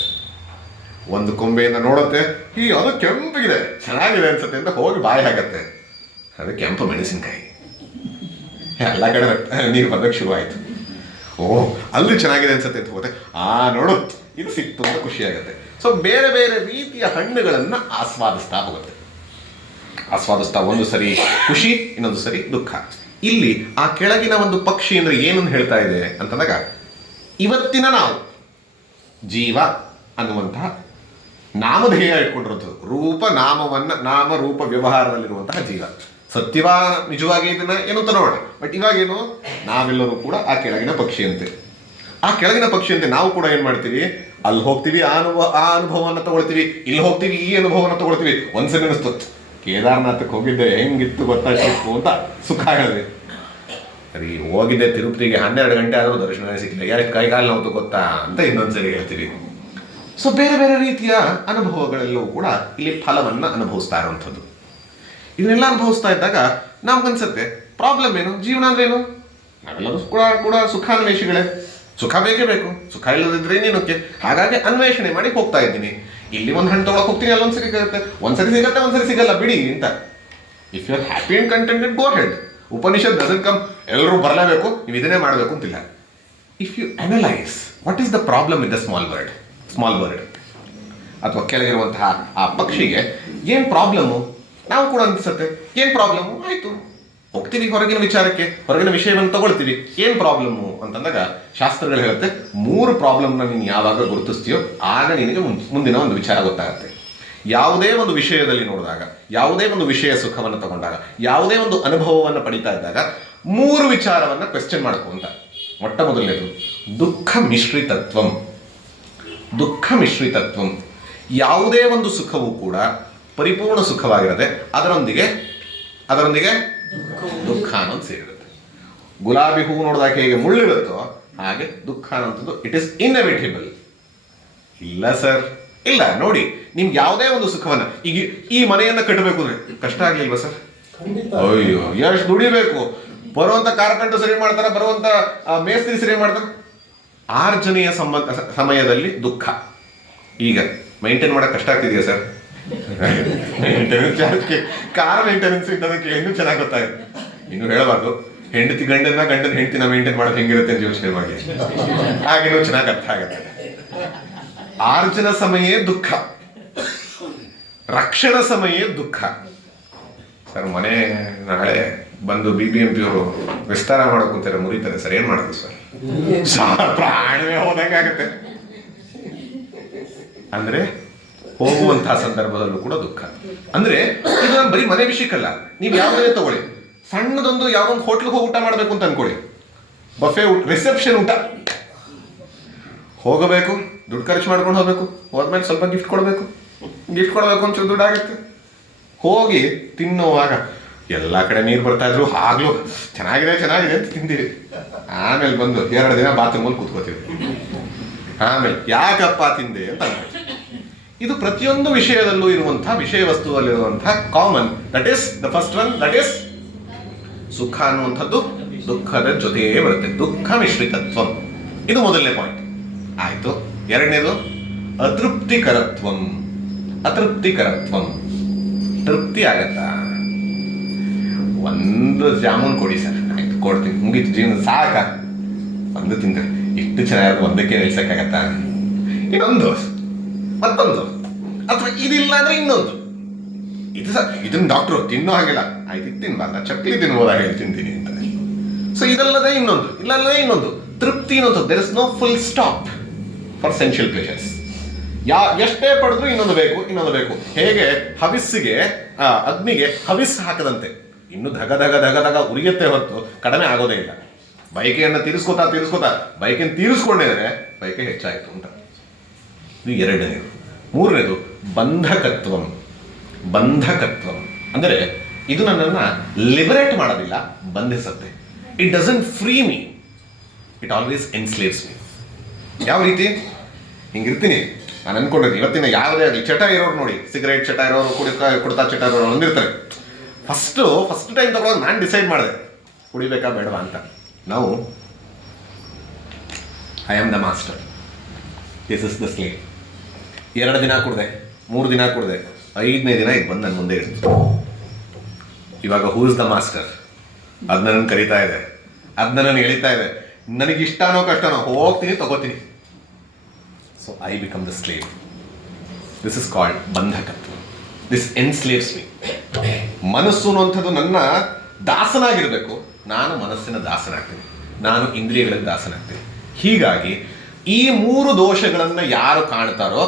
ಒಂದು ಕೊಂಬೆಯಿಂದ ನೋಡುತ್ತೆ, ಅದು ಕೆಂಪಿಗಿದೆ, ಚೆನ್ನಾಗಿದೆ ಅನ್ಸುತ್ತೆ ಅಂತ ಹೋಗಿ ಬಾಯಿ ಹಾಕತ್ತೆ. ಅದು ಕೆಂಪು ಮೆಣಸಿನ್ಕಾಯಿ. ಎಲ್ಲ ಕಡೆ ನೀರು ಬಂದಕ್ಕೆ ಶುರು ಆಯಿತು. ಅಲ್ಲಿ ಚೆನ್ನಾಗಿದೆ ಅನ್ಸುತ್ತೆ ಅಂತ ಹೋಗುತ್ತೆ, ನೋಡು ಇದು ಸಿಕ್ತು ಅಂತ ಖುಷಿ ಆಗುತ್ತೆ. ಸೊ ಬೇರೆ ಬೇರೆ ರೀತಿಯ ಹಣ್ಣುಗಳನ್ನು ಆಸ್ವಾದಿಸ್ತಾ ಹೋಗುತ್ತೆ. ಒಂದು ಸರಿ ಖುಷಿ, ಇನ್ನೊಂದು ಸರಿ ದುಃಖ. ಇಲ್ಲಿ ಆ ಕೆಳಗಿನ ಒಂದು ಪಕ್ಷಿ ಅಂದ್ರೆ ಏನನ್ನು ಹೇಳ್ತಾ ಇದೆ ಅಂತಂದಾಗ, ಇವತ್ತಿನ ನಾವು ಜೀವ ಅನ್ನುವಂತಹ ನಾಮಧೇಯ ಇಟ್ಕೊಂಡಿರುವಂಥದ್ದು, ನಾಮ ರೂಪ ವ್ಯವಹಾರದಲ್ಲಿರುವಂತಹ ಜೀವ. ಸತ್ಯವಾ ನಿಜವಾಗಿ ಇದನ್ನ ಏನು ಅಂತ ನೋಡೋಣ. ಬಟ್ ಇವಾಗೇನು, ನಾವೆಲ್ಲರೂ ಕೂಡ ಆ ಕೆಳಗಿನ ಪಕ್ಷಿಯಂತೆ. ನಾವು ಕೂಡ ಏನ್ ಮಾಡ್ತೀವಿ, ಅಲ್ಲಿ ಹೋಗ್ತೀವಿ, ಆ ಅನುಭವವನ್ನು ತಗೊಳ್ತೀವಿ, ಇಲ್ಲಿ ಹೋಗ್ತೀವಿ, ಈ ಅನುಭವವನ್ನು ತಗೊಳ್ತೀವಿ. ಒಂದ್ಸರಿ ಅನಿಸ್ತು, ಕೇದಾರ್ನಾಥಕ್ಕೆ ಹೋಗಿದ್ದೆ, ಹೆಂಗಿತ್ತು ಗೊತ್ತಾಗ್ತಿತ್ತು ಅಂತ ಸುಖ ಹೇಳಿದೆ. ಸರಿ ಹೋಗಿದ್ದೆ ತಿರುಪತಿಗೆ, 12 ಗಂಟೆ ಆದರೂ ದರ್ಶನ ಸಿಕ್ಕಿಲ್ಲ, ಎಷ್ಟು ಕೈಕಾಲು ನೋವು ಗೊತ್ತಾ ಅಂತ ಇನ್ನೊಂದ್ಸರಿ ಹೇಳ್ತೀವಿ. ಸೊ ಬೇರೆ ಬೇರೆ ರೀತಿಯ ಅನುಭವಗಳೆಲ್ಲವೂ ಕೂಡ ಇಲ್ಲಿ ಫಲವನ್ನು ಅನುಭವಿಸ್ತಾ ಇರುವಂಥದ್ದು. ಇದನ್ನೆಲ್ಲ ಅನುಭವಿಸ್ತಾ ಇದ್ದಾಗ ನಮ್ಗನ್ಸುತ್ತೆ, ಪ್ರಾಬ್ಲಮ್ ಏನು, ಜೀವನ ಅಂದ್ರೆ ಏನು? ನಾವೆಲ್ಲರೂ ಕೂಡ ಸುಖಾನ್ವೇಷಿಗಳೇ. ಸುಖ ಬೇಕೇ ಬೇಕು, ಸುಖ ಇಲ್ಲದಿದ್ರೆ ಇನ್ನೇನಕ್ಕೆ. ಹಾಗಾಗಿ ಅನ್ವೇಷಣೆ ಮಾಡಿ ಹೋಗ್ತಾ ಇದ್ದೀನಿ. ಇಲ್ಲಿ ಒಂದು ಹಣ್ಣು ತೊಗೊಳಕ್ಕೆ ಹೋಗ್ತೀನಿ, ಅಲ್ಲೊಂದ್ಸರಿ ಸಿಗುತ್ತೆ, ಒಂದ್ಸರಿ ಸಿಗಲ್ಲ ಬಿಡಿ ಅಂತ. If you are happy and contented, go head. Upanishad doesn't come ಎಲ್ಲರೂ ಬರಲೇಬೇಕು, ನೀವು ಇದನ್ನೇ ಮಾಡಬೇಕು ಅಂತಿಲ್ಲ. If you analyse what is the problem with the small bird ಅಥವಾ ಕೆಳಗಿರುವಂತಹ ಆ ಪಕ್ಷಿಗೆ ಏನು ಪ್ರಾಬ್ಲಮ್ಮು, ನಾವು ಕೂಡ ಅನ್ಸುತ್ತೆ ಏನು ಪ್ರಾಬ್ಲಮ್ಮು, ಆಯಿತು ಹೋಗ್ತೀವಿ ಹೊರಗಿನ ವಿಚಾರಕ್ಕೆ, ಹೊರಗಿನ ವಿಷಯವನ್ನು ತಗೊಳ್ತೀವಿ, ಏನು ಪ್ರಾಬ್ಲಮ್ಮು ಅಂತಂದಾಗ ಶಾಸ್ತ್ರಗಳು ಹೇಳುತ್ತೆ, 3 ಪ್ರಾಬ್ಲಮ್ನ ನೀನು ಯಾವಾಗ ಗುರುತಿಸ್ತೀಯೋ ಆಗ ನಿನಗೆ ಮುಂದಿನ ಒಂದು ವಿಚಾರ ಗೊತ್ತಾಗುತ್ತೆ. ಯಾವುದೇ ಒಂದು ವಿಷಯದಲ್ಲಿ ನೋಡಿದಾಗ, ಯಾವುದೇ ಒಂದು ವಿಷಯ ಸುಖವನ್ನು ತಗೊಂಡಾಗ, ಯಾವುದೇ ಒಂದು ಅನುಭವವನ್ನು ಪಡಿತಾ ಇದ್ದಾಗ 3 ವಿಚಾರವನ್ನು ಕ್ವೆಶ್ಚನ್ ಮಾಡ್ಕೊಂತ. ಮೊಟ್ಟ ಮೊದಲನೇದು ದುಃಖ ಮಿಶ್ರಿತತ್ವಂ. ಯಾವುದೇ ಒಂದು ಸುಖವೂ ಕೂಡ ಪರಿಪೂರ್ಣ ಸುಖವಾಗಿರದೆ ಅದರೊಂದಿಗೆ ದುಃಖ ಅನ್ನೋದು ಸೇರಿರುತ್ತೆ. ಗುಲಾಬಿ ಹೂವು ನೋಡಿದಾಗ ಹೇಗೆ ಮುಳ್ಳಿರುತ್ತೋ ಹಾಗೆ ದುಃಖ ಅನ್ನೋಂಥದ್ದು ಇಟ್ ಇಸ್ ಇನ್ಎವಿಟೇಬಲ್. ಇಲ್ಲ ಸರ್, ಇಲ್ಲ ನೋಡಿ, ನಿಮ್ಗೆ ಯಾವುದೇ ಒಂದು ಸುಖವನ್ನ, ಈಗ ಈ ಮನೆಯನ್ನ ಕಟ್ಟಬೇಕು ಅಂದ್ರೆ ಕಷ್ಟ ಆಗ್ಲಿಲ್ವಾ ಸರ್? ಅಯ್ಯೋ ಎಷ್ಟು ದುಡಿಬೇಕು, ಬರುವಂತ ಕಾರ್ಪೆಂಟರ್ ಸರಿ ಮಾಡ್ತಾರ, ಬರುವಂತ ಮೇಸ್ತ್ರಿ ಸರಿ ಮಾಡ್ತಾರ. ಆರ್ಜನೆಯ ಸಮಯದಲ್ಲಿ ದುಃಖ. ಈಗ ಮೇಂಟೈನ್ ಮಾಡಕ್ ಕಷ್ಟ ಆಗ್ತಿದೆಯಾ ಸರ್? ಮೇಂಟೆನೆನ್ಸ್ ಕಾರ್ ಮೇಂಟೆನೆನ್ಸ್ ಇಂಥದಕ್ಕೆ ಇನ್ನೂ ಚೆನ್ನಾಗಿ ಗೊತ್ತಾಗುತ್ತೆ. ಇನ್ನು ಹೇಳಬಾರ್ದು, ಹೆಂಡತಿ ಗಂಡನ ಹೆಂಡತಿನ ಮೇಂಟೈನ್ ಮಾಡೋದು ಹೆಂಗಿರುತ್ತೆ ಅಂತ ಯೋಚನೆ ಮಾಡಿ, ಹಾಗೇನೋ ಚೆನ್ನಾಗಿ ಅರ್ಥ ಆಗುತ್ತೆ. ಆರ್ಜನ ಸಮಯ ದುಃಖ, ರಕ್ಷಣ ಸಮಯ ದುಃಖ. ಸರ್ ಮನೆ ನಾಳೆ ಬಂದು BBMP ಅವರು ವಿಸ್ತಾರ ಮಾಡೋಕೆ ಕುಂತಾರೆ, ಮುರಿತಾರೆ ಸರ್, ಏನ್ ಮಾಡೋದು ಸರ್? ಪ್ರಾಣವೇ ಹೋದಂಗಾಗತ್ತೆ. ಅಂದ್ರೆ ಹೋಗುವಂತಹ ಸಂದರ್ಭದಲ್ಲೂ ಕೂಡ ದುಃಖ. ಅಂದ್ರೆ ಇದು ಬರೀ ಮನೆ ವಿಷಯಕ್ಕಲ್ಲ, ನೀವು ಯಾವುದೇ ತಗೊಳ್ಳಿ, ಸಣ್ಣದೊಂದು ಯಾವ್ದೊಂದು ಹೋಟ್ಲಿಗೆ ಹೋಗಿ ಊಟ ಮಾಡಬೇಕು ಅಂತ ಅನ್ಕೊಳ್ಳಿ, ಬಫೆ ಊಟ, ರಿಸೆಪ್ಷನ್ ಊಟ, ಹೋಗಬೇಕು, ದುಡ್ಡು ಖರ್ಚು ಮಾಡ್ಕೊಂಡು ಹೋಗ್ಬೇಕು, ಹೋದ್ಮೇಲೆ ಸ್ವಲ್ಪ ಗಿಫ್ಟ್ ಕೊಡಬೇಕು ಒಂಚೂರು ದುಡ್ಡು ಆಗುತ್ತೆ. ಹೋಗಿ ತಿನ್ನುವಾಗ ಎಲ್ಲ ಕಡೆ ನೀರು ಬರ್ತಾ ಇದ್ರು, ಆಗ್ಲೂ ಚೆನ್ನಾಗಿದೆ ಅಂತ ತಿಂತೀವಿ. ಆಮೇಲೆ ಬಂದು 2 ದಿನ ಬಾತ್ರೂಮಲ್ಲಿ ಕೂತ್ಕೋತೀವಿ. ಆಮೇಲೆ ಯಾಕಪ್ಪ ತಿಂದೆ ಅಂತ ಅನ್ಬೋದು. ಇದು ಪ್ರತಿಯೊಂದು ವಿಷಯದಲ್ಲೂ ಇರುವಂತಹ, ವಿಷಯ ವಸ್ತುವಲ್ಲಿರುವಂತಹ common. That is the first one, that is ಸುಖ ಅನ್ನುವಂಥದ್ದು ದುಃಖದ ಜೊತೆಯೇ ಬರುತ್ತೆ. ದುಃಖ ಮಿಶ್ರಿತತ್ವ, ಇದು ಮೊದಲನೇ ಪಾಯಿಂಟ್ ಆಯ್ತು. ಎರಡನೇದು ಅತೃಪ್ತಿಕರತ್ವಂ. ತೃಪ್ತಿ ಆಗತ್ತಾ? ಒಂದು ಜಾಮೂನ್ ಕೊಡಿ ಸರ್, ಆಯ್ತು ಕೊಡ್ತೀನಿ, ಮುಗೀತು, ಜೀವನ ಸಾಕ, ಒಂದು ತಿಂದ್ರೆ ಇಷ್ಟು ಚೆನ್ನಾಗಿ ಒಂದಕ್ಕೆ ನಿಲ್ಸಕ್ಕಾಗತ್ತಾ? ಇನ್ನೊಂದು, ಮತ್ತೊಂದು, ಅಥವಾ ಇದಿಲ್ಲ ಅಂದ್ರೆ ಇನ್ನೊಂದು. ಇದನ್ನ ಡಾಕ್ಟ್ರು ತಿನ್ನೋ ಹಾಗಿಲ್ಲ, ಆಯ್ತು ತಿನ್ಬಾರ್ದ, ಚಕ್ಲಿ ತಿನ್ಬೋದ, ಹೇಳಿ ತಿಂತೀನಿ ಅಂತಾನೆ. ಸೊ ಇದಲ್ಲದೆ ಇನ್ನೊಂದು, ಇಲ್ಲಲ್ಲದೆ ಇನ್ನೊಂದು. ತೃಪ್ತಿ ಅನ್ನೋದು, there is no full stop for sensual pleasures. ಎಷ್ಟೇ ಪಡೆದ್ರು ಇನ್ನೊಂದು ಬೇಕು. ಹೇಗೆ ಹವಿಸ್ಸಿಗೆ, ಅಗ್ನಿಗೆ ಹವಿಸ್ ಹಾಕದಂತೆ ಇನ್ನು ಧಗ ಉರಿಯತ್ತೆ ಹೊರತು ಕಡಿಮೆ ಆಗೋದೇ ಇಲ್ಲ. ಬಯಕೆಯನ್ನು ತೀರಿಸ್ಕೋತಾ ಬಯಕೆಯನ್ನು ತೀರಿಸ್ಕೊಂಡಿದ್ರೆ ಬಯಕೆ ಹೆಚ್ಚಾಯಿತು ಅಂತ. ಇದು ಎರಡನೇದು. ಮೂರನೇದು ಬಂಧಕತ್ವಂ. ಅಂದರೆ ಇದು ನನ್ನನ್ನು ಲಿಬರೇಟ್ ಮಾಡೋದಿಲ್ಲ, ಬಂಧಿಸುತ್ತೆ. It doesn't free me, it always enslaves me. ಯಾವ ರೀತಿ? ಹಿಂಗಿರ್ತೀನಿ ನಾನು ಅನ್ಕೊಂಡಿರ್ತೀನಿ, ಇವತ್ತಿನ ಯಾವುದೇ ಆಗಲಿ ಚಟ ಇರೋರು ನೋಡಿ, ಸಿಗರೇಟ್ ಚಟ ಇರೋರು, ಕುಡಿತಾ ಚಟ ಇರೋರು ಹೊಂದಿರ್ತಾರೆ. ಫಸ್ಟ್ ಟೈಮ್ ತಗೊಳ್ಳೋದು ನಾನು ಡಿಸೈಡ್ ಮಾಡಿದೆ, ಕುಡಿಬೇಕಾ ಬೇಡವಾ ಅಂತ. ನಾವು I am the master, this is the slave. 2 ದಿನ ಕುಡಿದೆ, 3 ದಿನ ಕುಡಿದೆ, 5ನೇ ದಿನ ಇದು ಬಂದು ನನ್ನ ಮುಂದೆ ಇಡ್ತು. ಇವಾಗ ಹೂ ಇಸ್ ದ ಮಾಸ್ಟರ್? ಅದು ನನ್ನನ್ನು ಕರೀತಾ ಇದೆ, ಅದು ನನ್ನನ್ನು ಎಳಿತಾ ಇದೆ. ನನಗೆ ಇಷ್ಟನೋ ಕಷ್ಟನೋ ಹೋಗ್ತೀನಿ, ತಗೋತೀನಿ. So I become the slave. This is called ಬಂಧಕತ್ವ. This enslaves me. ಮನಸ್ಸು ಅನ್ನುವಂಥದ್ದು ನನ್ನ ದಾಸನಾಗಿರಬೇಕು, ನಾನು ಮನಸ್ಸಿನ ದಾಸನಾಗ್ತೀನಿ, ನಾನು ಇಂದ್ರಿಯಗಳಿಗೆ ದಾಸನಾಗ್ತೀನಿ. ಹೀಗಾಗಿ ಈ 3 ದೋಷಗಳನ್ನು ಯಾರು ಕಾಣ್ತಾರೋ,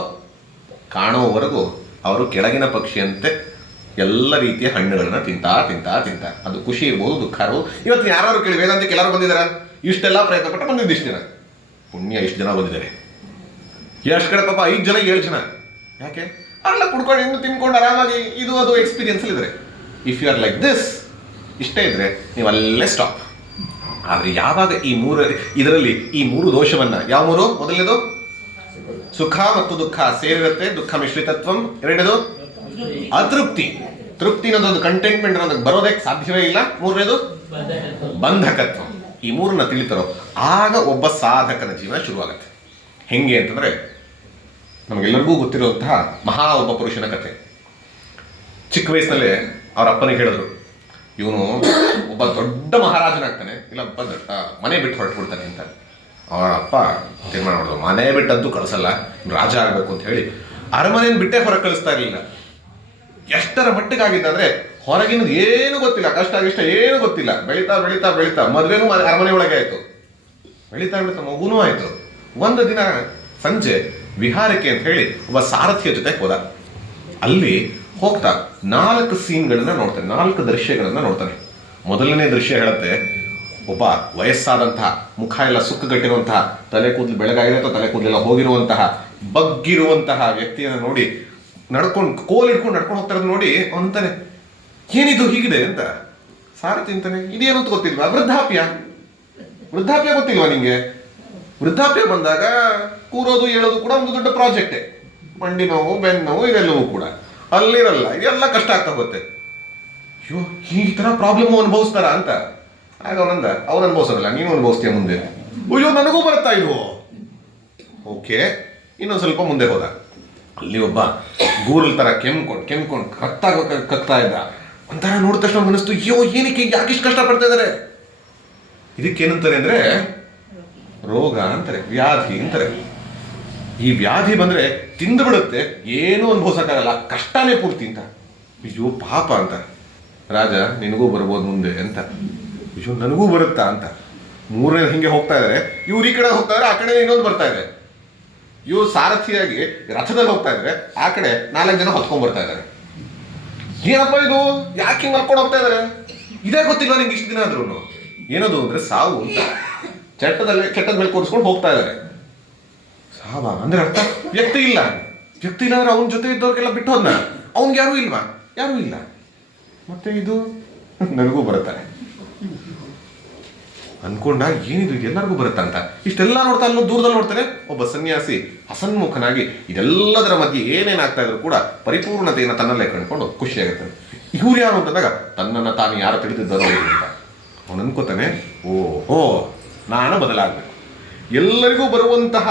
ಕಾಣುವವರೆಗೂ ಅವರು ಕೆಳಗಿನ ಪಕ್ಷಿಯಂತೆ ಎಲ್ಲ ರೀತಿಯ ಹಣ್ಣುಗಳನ್ನ ತಿಂತಾ ಅದು ಖುಷಿ ಇರ್ಬೋದು, ದುಃಖ ಇರ್ಬೋದು. ಇವತ್ತು ಯಾರು ಕೇಳಿ ವೇದಾಂತಕ್ಕೆ ಎಲ್ಲರೂ ಬಂದಿದ್ದಾರೆ, ಇಷ್ಟೆಲ್ಲ ಪ್ರಯತ್ನ ಪಟ್ಟು ಬಂದಿದ್ದು ಇಷ್ಟು ಜನ, ಪುಣ್ಯ ಇಷ್ಟು ಜನ ಬಂದಿದ್ದಾರೆ. ಎಷ್ಟು ಕಡೆ ಪಾಪ 5 ಜನ 7 ಜನ, ಯಾಕೆ? ಅಲ್ಲ ಕುಡ್ಕೊಂಡು ಇನ್ನು ತಿನ್ಕೊಂಡು ಆರಾಮಾಗಿ ಇದು ಅದು ಎಕ್ಸ್ಪೀರಿಯನ್ಸ್ ಇದ್ರೆ. If you are like this, ಇಷ್ಟೇ ಇದ್ರೆ ನೀವು ಅಲ್ಲೇ ಸ್ಟಾಪ್. ಆದರೆ ಯಾವಾಗ ಇದರಲ್ಲಿ ಈ 3 ದೋಷವನ್ನ, ಯಾವ 3? ಮೊದಲನೇದು ಸುಖ ಮತ್ತು ದುಃಖ ಸೇರಿರುತ್ತೆ, ದುಃಖ ಮಿಶ್ರಿತತ್ವಂ. ಎರಡನೇದು ಅತೃಪ್ತಿ, ತೃಪ್ತಿ ಅನ್ನೋದೊಂದು ಕಂಟೆಂಟ್ಮೆಂಟ್ ಅನ್ನೋದಕ್ಕೆ ಬರೋದಕ್ಕೆ ಸಾಧ್ಯವೇ ಇಲ್ಲ. ಮೂರನೇದು ಬಂಧಕತ್ವ. ಈ 3ನ್ನ ತಿಳಿತಾರೋ ಆಗ ಒಬ್ಬ ಸಾಧಕನ ಜೀವನ ಶುರುವಾಗುತ್ತೆ. ಹೆಂಗೆ ಅಂತಂದ್ರೆ, ನಮಗೆಲ್ಲರಿಗೂ ಗೊತ್ತಿರುವಂತಹ ಒಬ್ಬ ಪುರುಷನ ಕಥೆ. ಚಿಕ್ಕ ವಯಸ್ಸಿನಲ್ಲೇ ಅವ್ರ ಅಪ್ಪನಿಗೆ ಹೇಳಿದ್ರು, ಇವನು ಒಬ್ಬ ದೊಡ್ಡ ಮಹಾರಾಜನಾಗ್ತಾನೆ, ಇಲ್ಲ ಒಬ್ಬ ದೊಡ್ಡ ಮನೆ ಬಿಟ್ಟು ಹೊರಟ್ಬಿಡ್ತಾನೆ ಅಂತ. ಅವರ ಅಪ್ಪ ತೀರ್ಮಾನ ಮಾಡಿದ್ರು, ಮನೆ ಬಿಟ್ಟಂತೂ ಕಳಿಸಲ್ಲ, ರಾಜ ಆಗಬೇಕು ಅಂತ ಹೇಳಿ ಅರಮನೆಯನ್ನು ಬಿಟ್ಟೇ ಹೊರಗೆ ಕಳಿಸ್ತಾ ಇರಲಿಲ್ಲ. ಎಷ್ಟರ ಮಟ್ಟಿಗಾಗಿದ್ದಂದ್ರೆ ಹೊರಗಿನ ಏನು ಗೊತ್ತಿಲ್ಲ, ಕಷ್ಟ ಇಷ್ಟ ಏನು ಗೊತ್ತಿಲ್ಲ. ಬೆಳೀತಾ ಮದುವೆನೂ ಅರಮನೆ ಒಳಗೆ ಆಯ್ತು, ಬೆಳೀತಾ ಮಗುನೂ ಆಯ್ತು. ಒಂದು ದಿನ ಸಂಜೆ ವಿಹಾರಕ್ಕೆ ಅಂತ ಹೇಳಿ ಒಬ್ಬ ಸಾರಥಿಯ ಜೊತೆ ಹೋದ. ಅಲ್ಲಿ ಹೋಗ್ತಾ 4 ಸೀನ್ಗಳನ್ನ ನೋಡ್ತಾನೆ, 4 ದೃಶ್ಯಗಳನ್ನ ನೋಡ್ತಾನೆ. ಮೊದಲನೇ ದೃಶ್ಯ ಹೇಳುತ್ತೆ, ಒಬ್ಬ ವಯಸ್ಸಾದಂತಹ, ಮುಖ ಎಲ್ಲ ಸುಕ್ಕುಗಟ್ಟಿರುವಂತಹ, ತಲೆ ಕೂದಲು ಬೆಳಗಾಗಿದೆ ಅಥವಾ ತಲೆ ಕೂದಲೆಲ್ಲ ಹೋಗಿರುವಂತಹ, ಬಗ್ಗಿರುವಂತಹ ವ್ಯಕ್ತಿಯನ್ನು ನೋಡಿ ಕೋಲ್ ಹಿಡ್ಕೊಂಡು ನಡ್ಕೊಂಡು ಹೋಗ್ತಾ ಇರೋದು ನೋಡಿ ಅವನಂತಾನೆ, ಏನಿದು ಹೀಗಿದೆ ಅಂತ. ಸಾರಥಿ ಅಂತಾನೆ, ಇದೇನು ಅಂತ ಗೊತ್ತಿಲ್ವಾ? ವೃದ್ಧಾಪ್ಯ ಗೊತ್ತಿಲ್ವಾ ನಿಂಗೆ? ವೃದ್ಧಾಪ್ಯ ಬಂದಾಗ ಕೂರೋದು ಹೇಳೋದು ಕೂಡ ಒಂದು ದೊಡ್ಡ ಪ್ರಾಜೆಕ್ಟೇ. ಮಂಡಿ ನೋವು, ಬೆನ್ನು ನೋವು, ಇದೆಲ್ಲವೂ ಕೂಡ ಅಲ್ಲಿರಲ್ಲ, ಇದೆಲ್ಲ ಕಷ್ಟ ಆಗ್ತಾ ಹೋಗುತ್ತೆ. ಅಯ್ಯೋ, ಈ ಥರ ಪ್ರಾಬ್ಲಮ್ ಅನುಭವಿಸ್ತಾರ ಅಂತ. ಆಗ ಅವ್ರು ಅನುಭವಿಸೋದಲ್ಲ, ನೀನು ಅನುಭವಿಸ್ತೀಯ ಮುಂದೆ. ಅಯ್ಯೋ, ನನಗೂ ಬರುತ್ತಾ ಇದು. ಓಕೆ, ಇನ್ನೊಂದು ಸ್ವಲ್ಪ ಮುಂದೆ ಹೋದ. ಅಲ್ಲಿ ಒಬ್ಬ ಗೂರಲ್ ಥರ ಕೆಮ್ಕೊಂಡು ಕಕ್ತಾ ಇದ್ದ. ಒಂಥರ ನೋಡಿದ ತಕ್ಷಣ ಮನಸ್ಸು, ಅಯ್ಯೋ ಏನಕ್ಕೆ, ಯಾಕಿಷ್ಟು ಕಷ್ಟಪಡ್ತಾ ಇದ್ದಾರೆ. ಇದಕ್ಕೇನಂತಾರೆ ಅಂದರೆ ರೋಗ ಅಂತಾರೆ, ವ್ಯಾಧಿ ಅಂತಾರೆ. ಈ ವ್ಯಾಧಿ ಬಂದರೆ ತಿಂದು ಬಿಡುತ್ತೆ, ಏನೂ ಅನುಭವಿಸೋಕ್ಕಾಗಲ್ಲ, ಕಷ್ಟನೇ ಪೂರ್ತಿ ಅಂತ. ಅಯ್ಯೋ ಪಾಪ ಅಂತ. ರಾಜ, ನಿನಗೂ ಬರ್ಬೋದು ಮುಂದೆ ಅಂತ. ಅಯ್ಯೋ ನನಗೂ ಬರುತ್ತಾ ಅಂತ. 3ನೇ ಹಿಂಗೆ ಹೋಗ್ತಾ ಇದ್ದಾರೆ, ಇವ್ರು ಈ ಕಡೆ ಹೋಗ್ತಾ ಇದ್ದಾರೆ, ಆ ಕಡೆ ಇನ್ನೊಂದು ಬರ್ತಾ ಇದೆ. ಇವು ಸಾರಥಿಯಾಗಿ ರಥದಲ್ಲಿ ಹೋಗ್ತಾ ಇದ್ದಾರೆ, ಆ ಕಡೆ 4 ಜನ ಹೊತ್ಕೊಂಡ್ ಬರ್ತಾ ಇದ್ದಾರೆ. ಏನಪ್ಪ ಇದು, ಯಾಕೆ ಹಿಂಗೆ ಮಲ್ಕೊಂಡು ಹೋಗ್ತಾ ಇದಾರೆ? ಇದೇ ಗೊತ್ತಿಲ್ಲ ನಿಂಗೆ ಇಷ್ಟು ದಿನ ಆದ್ರೂ. ಏನದು ಅಂದ್ರೆ ಸಾವು ಅಂತ. ಚಟ್ಟದ ಮೇಲೆ ಕೂರಿಸ್ಕೊಂಡು ಹೋಗ್ತಾ ಇದ್ದಾರೆ. ಸಾವ ಅಂದ್ರೆ ಅರ್ಥ ವ್ಯಕ್ತಿ ಇಲ್ಲ ಅಂದ್ರೆ ಅವನ ಜೊತೆ ಇದ್ದವ್ರಿಗೆಲ್ಲ ಬಿಟ್ಟು ಹೋದ್ನ, ಅವ್ನಿಗೆ ಯಾರೂ ಇಲ್ವಾ? ಯಾರೂ ಇಲ್ಲ. ಮತ್ತೆ ಇದು ನನಗೂ ಬರುತ್ತಾರೆ ಅನ್ಕೊಂಡ, ಏನಿದು ಎಲ್ಲರಿಗೂ ಬರುತ್ತಂತ. ಇಷ್ಟೆಲ್ಲ ನೋಡ್ತಾ ಅಲ್ಲೂ ದೂರದಲ್ಲಿ ನೋಡ್ತಾರೆ ಒಬ್ಬ ಸನ್ಯಾಸಿ ಹಸನ್ಮುಖನಾಗಿ ಇದೆಲ್ಲದರ ಮಧ್ಯೆ ಏನೇನಾಗ್ತಾ ಇದ್ರು ಕೂಡ ಪರಿಪೂರ್ಣತೆಯನ್ನು ತನ್ನಲ್ಲೇ ಕಂಡುಕೊಂಡು ಖುಷಿಯಾಗುತ್ತೆ. ಇವ್ರು ಯಾರು ಅಂತಂದಾಗ ತನ್ನನ್ನು ತಾನು ಯಾರು ತಿಳಿದಿದ್ದಾರೋ ಅಂತ ಅವನು ಅನ್ಕೋತಾನೆ, ಓ ನಾನು ಬದಲಾಗಬೇಕು. ಎಲ್ಲರಿಗೂ ಬರುವಂತಹ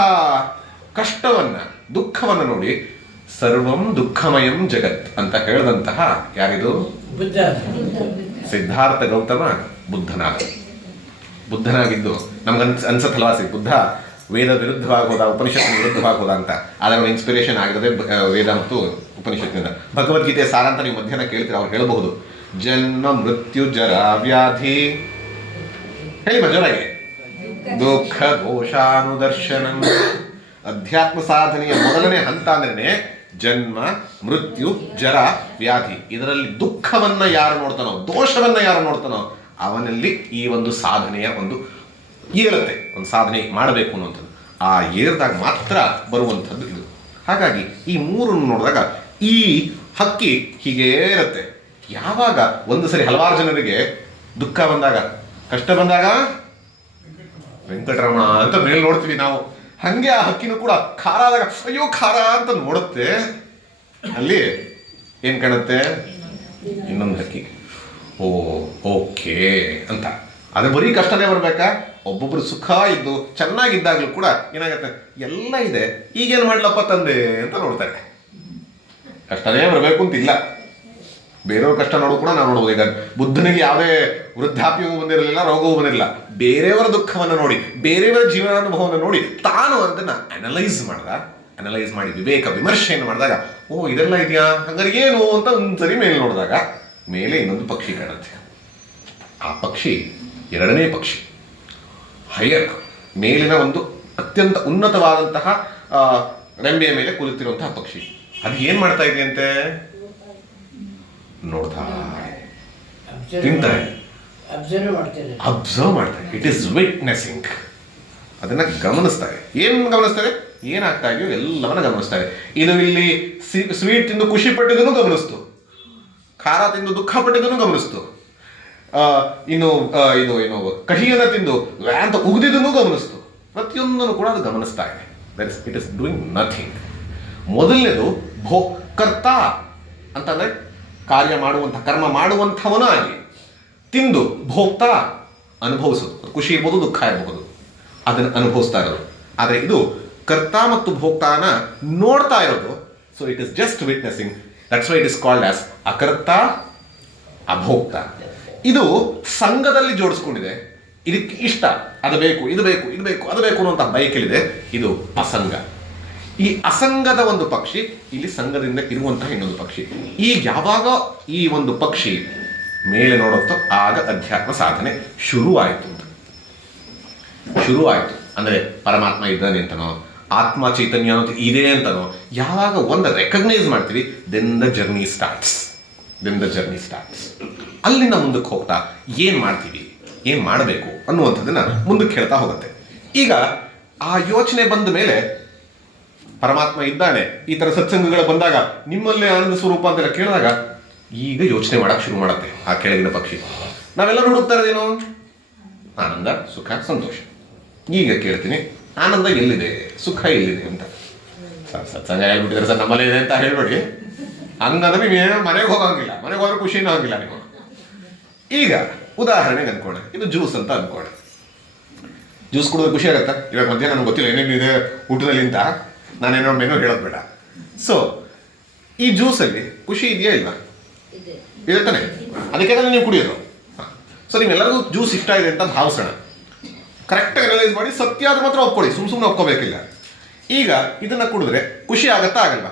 ಕಷ್ಟವನ್ನ ದುಃಖವನ್ನು ನೋಡಿ ಸರ್ವಂ ದುಃಖಮಯಂ ಜಗತ್ ಅಂತ ಹೇಳಿದಂತಹ ಯಾರಿದು? ಸಿದ್ಧಾರ್ಥ ಗೌತಮ ಬುದ್ಧನಾಗಿದ್ದು ನಮ್ಗೆ ಅನ್ಸತ್ತಲ್ವಾ, ಬುದ್ಧ ವೇದ ವಿರುದ್ಧವಾಗಿ ಹೋದ, ಉಪನಿಷತ್ತಿನ ವಿರುದ್ಧವಾಗಿ ಹೋದ ಅಂತ. ಅದರ ಇನ್ಸ್ಪಿರೇಷನ್ ಆಗಿರೋದೇ ವೇದ ಮತ್ತು ಉಪನಿಷತ್ತಿನಿಂದ. ಭಗವದ್ಗೀತೆಯ ಸಾರ ಅಂತ ನೀವು ಮಧ್ಯಾಹ್ನ ಕೇಳ್ತೀರ, ಅವ್ರು ಹೇಳಬಹುದು ಜನ್ಮ ಮೃತ್ಯು ಜರ ವ್ಯಾಧಿ, ಹೇಳಿ ಮಜರಾಗಿ, ದುಃಖ ದೋಷಾನುದರ್ಶನಂ. ಅಧ್ಯಾತ್ಮ ಸಾಧನೆಯ ಮೊದಲನೇ ಹಂತ ಅಂದ್ರೆ ಜನ್ಮ ಮೃತ್ಯು ಜರ ವ್ಯಾಧಿ. ಇದರಲ್ಲಿ ದುಃಖವನ್ನ ಯಾರು ನೋಡ್ತಾನೋ, ದೋಷವನ್ನ ಯಾರು ನೋಡ್ತಾನೋ ಅವನಲ್ಲಿ ಈ ಒಂದು ಸಾಧನೆಯ ಒಂದು ಏಳುತ್ತೆ. ಒಂದು ಸಾಧನೆ ಮಾಡಬೇಕು ಅನ್ನುವಂಥದ್ದು ಆ ಏರ್ದಾಗ ಮಾತ್ರ ಬರುವಂಥದ್ದು ಇದು. ಹಾಗಾಗಿ ಈ ಮೂರನ್ನು ನೋಡಿದಾಗ ಈ ಹಕ್ಕಿ ಹೀಗೇ ಇರುತ್ತೆ. ಯಾವಾಗ ಒಂದು ಸರಿ ಹಲವಾರು ಜನರಿಗೆ ದುಃಖ ಬಂದಾಗ, ಕಷ್ಟ ಬಂದಾಗ ವೆಂಕಟರಮಣ ಅಂತ ಮೇಲೆ ನೋಡ್ತೀವಿ ನಾವು, ಹಂಗೆ ಆ ಹಕ್ಕಿನೂ ಕೂಡ ಖಾರ ಆದಾಗ ಅಯ್ಯೋ ಖಾರ ಅಂತ ನೋಡುತ್ತೆ. ಅಲ್ಲಿ ಏನ್ ಕಾಣುತ್ತೆ? ಇನ್ನೊಂದು ಹಕ್ಕಿ, ಓಕೆ ಅಂತ. ಅದು ಬರೀ ಕಷ್ಟನೇ ಬರ್ಬೇಕಾ? ಒಬ್ಬೊಬ್ರು ಸುಖ ಇದ್ದು ಚೆನ್ನಾಗಿದ್ದಾಗ್ಲೂ ಕೂಡ ಏನಾಗತ್ತೆ, ಎಲ್ಲ ಇದೆ ಈಗೇನು ಮಾಡ್ಲಪ್ಪ ತಂದೆ ಅಂತ ನೋಡ್ತಾರೆ. ಕಷ್ಟನೇ ಬರಬೇಕು ಅಂತಿಲ್ಲ, ಬೇರೆಯವ್ರ ಕಷ್ಟ ನೋಡೋದು ಕೂಡ ನಾವು ನೋಡ್ಬೋದು. ಈಗ ಬುದ್ಧನಿಗೆ ಯಾವುದೇ ವೃದ್ಧಾಪ್ಯವೂ ಬಂದಿರಲಿಲ್ಲ, ರೋಗವೂ ಬಂದಿರಲಿಲ್ಲ. ಬೇರೆಯವರ ದುಃಖವನ್ನು ನೋಡಿ, ಬೇರೆಯವರ ಜೀವನಾನುಭವವನ್ನು ನೋಡಿ ತಾನು ಅದನ್ನ ಅನಲೈಸ್ ಮಾಡಿ ವಿವೇಕ ವಿಮರ್ಶೆಯನ್ನು ಮಾಡಿದಾಗ, ಇದೆಲ್ಲ ಇದೆಯಾ, ಹಂಗಾರೆ ಏನು ಅಂತ ಒಂದ್ಸರಿ ಮೇಲೆ ನೋಡಿದಾಗ ಮೇಲೆ ಇನ್ನೊಂದು ಪಕ್ಷಿ ಕಾಣುತ್ತೆ. ಆ ಪಕ್ಷಿ ಎರಡನೇ ಪಕ್ಷಿ, ಹೈಯರ್, ಮೇಲಿನ ಒಂದು ಅತ್ಯಂತ ಉನ್ನತವಾದಂತಹ ರೆಂಬೆಯ ಮೇಲೆ ಕುಳಿತಿರುವಂತಹ ಪಕ್ಷಿ. ಅದು ಏನ್ ಮಾಡ್ತಾ ಇದೆಯಂತೆ? ನೋಡ್ತಾ ತಿಂತಾರೆ, ಅಬ್ಸರ್ವ್ ಮಾಡ್ತಾರೆ. It is witnessing. ಅದನ್ನ ಗಮನಿಸ್ತಾರೆ. ಏನ್ ಗಮನಿಸ್ತಾರೆ? ಏನಾಗ್ತಾ ಇದೆಯೋ ಎಲ್ಲವನ್ನ ಗಮನಿಸ್ತಾರೆ. ಇದು ಇಲ್ಲಿ ಸ್ವೀಟ್ ತಿಂದು ಖುಷಿ ಪಟ್ಟಿದ್ದನ್ನು ಗಮನಿಸ್ತು, ಖಾರ ತಿಂದು ದುಃಖ ಪಟ್ಟಿದ್ದನ್ನು ಗಮನಿಸ್ತು, ಇನ್ನು ಇದು ಏನು ಕಹಿಯನ್ನ ತಿಂದು ಅಂತ ಉಗಿದಿದ್ದನ್ನು ಗಮನಿಸ್ತು. ಪ್ರತಿಯೊಂದನ್ನು ಕೂಡ ಅದು ಗಮನಿಸ್ತಾ ಇದೆ. It is doing nothing. ಮೊದಲನೇದು ಕರ್ತ ಅಂತಂದ್ರೆ ಕಾರ್ಯ ಮಾಡುವಂಥ, ಕರ್ಮ ಮಾಡುವಂಥವನ ಆಗಿ, ತಿಂದು ಭೋಕ್ತಾ ಅನುಭವಿಸೋದು, ಖುಷಿ ಇರ್ಬೋದು ದುಃಖ ಇರಬಹುದು, ಅದನ್ನು ಅನುಭವಿಸ್ತಾ ಇರೋದು. ಆದರೆ ಇದು ಕರ್ತ ಮತ್ತು ಭೋಕ್ತಾನ ನೋಡ್ತಾ ಇರೋದು. So it is just witnessing. That's why it is called as ಅಕರ್ತ ಅಭೋಕ್ತ. ಇದು ಸಂಘದಲ್ಲಿ ಜೋಡಿಸ್ಕೊಂಡಿದೆ. ಇದಕ್ಕೆ ಇಷ್ಟ, ಅದು ಬೇಕು, ಇದು ಬೇಕು, ಇದು ಬೇಕು, ಅದು ಬೇಕು ಅನ್ನುವಂಥ ಬಯಕೆಲಿದೆ. ಇದು ಅಸಂಗ. ಈ ಅಸಂಗದ ಒಂದು ಪಕ್ಷಿ, ಇಲ್ಲಿ ಸಂಘದಿಂದ ಇರುವಂತಹ ಇನ್ನೊಂದು ಪಕ್ಷಿ. ಈಗ ಯಾವಾಗ ಈ ಒಂದು ಪಕ್ಷಿ ಮೇಲೆ ನೋಡುತ್ತೋ ಆಗ ಅಧ್ಯಾತ್ಮ ಸಾಧನೆ ಶುರುವಾಯಿತು. ಅಂದ್ರೆ ಪರಮಾತ್ಮ ಇದ್ದಾನೆ ಅಂತನೋ, ಆತ್ಮ ಚೈತನ್ಯ ಅನ್ನೋದು ಇದೆ ಅಂತನೋ ಯಾವಾಗ ಒಂದು ರೆಕಗ್ನೈಸ್ ಮಾಡ್ತೀವಿ, ದೆನ್ ದ ಜರ್ನಿ ಸ್ಟಾರ್ಟ್ಸ್. ಅಲ್ಲಿಂದ ಮುಂದಕ್ಕೆ ಹೋಗ್ತಾ ಏನ್ ಮಾಡ್ತೀವಿ, ಏನ್ ಮಾಡಬೇಕು ಅನ್ನುವಂಥದ್ದನ್ನ ಮುಂದಕ್ಕೆ ಹೇಳ್ತಾ ಹೋಗುತ್ತೆ. ಈಗ ಆ ಯೋಚನೆ ಬಂದ ಮೇಲೆ ಪರಮಾತ್ಮ ಇದ್ದಾನೆ, ಈ ತರ ಸತ್ಸಂಗಗಳು ಬಂದಾಗ ನಿಮ್ಮಲ್ಲೇ ಆನಂದ ಸ್ವರೂಪ ಅಂತೆಲ್ಲ ಕೇಳಿದಾಗ ಈಗ ಯೋಚನೆ ಮಾಡಕ್ ಶುರು ಮಾಡುತ್ತೆ ಆ ಕೆಳಗಿನ ಪಕ್ಷಿ. ನಾವೆಲ್ಲ ಹುಡುಕ್ತಾ ಇರೋದೇನು? ಆನಂದ, ಸುಖ, ಸಂತೋಷ. ಈಗ ಕೇಳ್ತೀನಿ, ಆನಂದ ಎಲ್ಲಿದೆ, ಸುಖ ಎಲ್ಲಿದೆ ಅಂತ. ಸತ್ಸಂಗ ಹೇಳ್ಬಿಟ್ಟಿದ್ರೆ ಸರ್ ನಮ್ಮಲ್ಲೇ ಇದೆ ಅಂತ ಹೇಳ್ಬೇಡಿ. ಹಂಗಂದ್ರೆ ನೀವೇನೋ ಮನೆಗೆ ಹೋಗಂಗಿಲ್ಲ, ಮನೆಗೆ ಹೋದ್ರೆ ಖುಷಿನೂ ಆಗಿಲ್ಲ ನೀವು. ಈಗ ಉದಾಹರಣೆಗೆ ಅನ್ಕೋಣ, ಇದು ಜ್ಯೂಸ್ ಅಂತ ಅನ್ಕೋಣ. ಜ್ಯೂಸ್ ಕುಡಿದ್ರೆ ಖುಷಿ ಆಗುತ್ತಾ? ಇವಾಗ ಮಧ್ಯಾಹ್ನ ನನಗೆ ಗೊತ್ತಿಲ್ಲ ಏನೇನಿದೆ ಊಟದಲ್ಲಿ ಅಂತ, ನಾನೇನೋ ಮೆನು ಹೇಳೋದು ಬೇಡ. ಸೊ ಈ ಜ್ಯೂಸಲ್ಲಿ ಖುಷಿ ಇದೆಯಾ ಇಲ್ವಾ? ಇದೆ ತಾನೆ, ಅದಕ್ಕೆ ನೀವು ಕುಡಿಯೋದು. ಸೊ ನೀವೆಲ್ಲರಿಗೂ ಜ್ಯೂಸ್ ಇಷ್ಟ ಇದೆ ಅಂತ ಭಾವಿಸೋಣ. ಕರೆಕ್ಟಾಗಿ ಅನಲೈಸ್ ಮಾಡಿ ಸತ್ಯ ಆದ್ರೆ ಮಾತ್ರ ಒಪ್ಕೊಳ್ಳಿ, ಸುಮ್ಮನೆ ಒಪ್ಕೋಬೇಕಿಲ್ಲ. ಈಗ ಇದನ್ನ ಕುಡಿದ್ರೆ ಖುಷಿ ಆಗತ್ತಾ ಆಗಲ್ವಾ?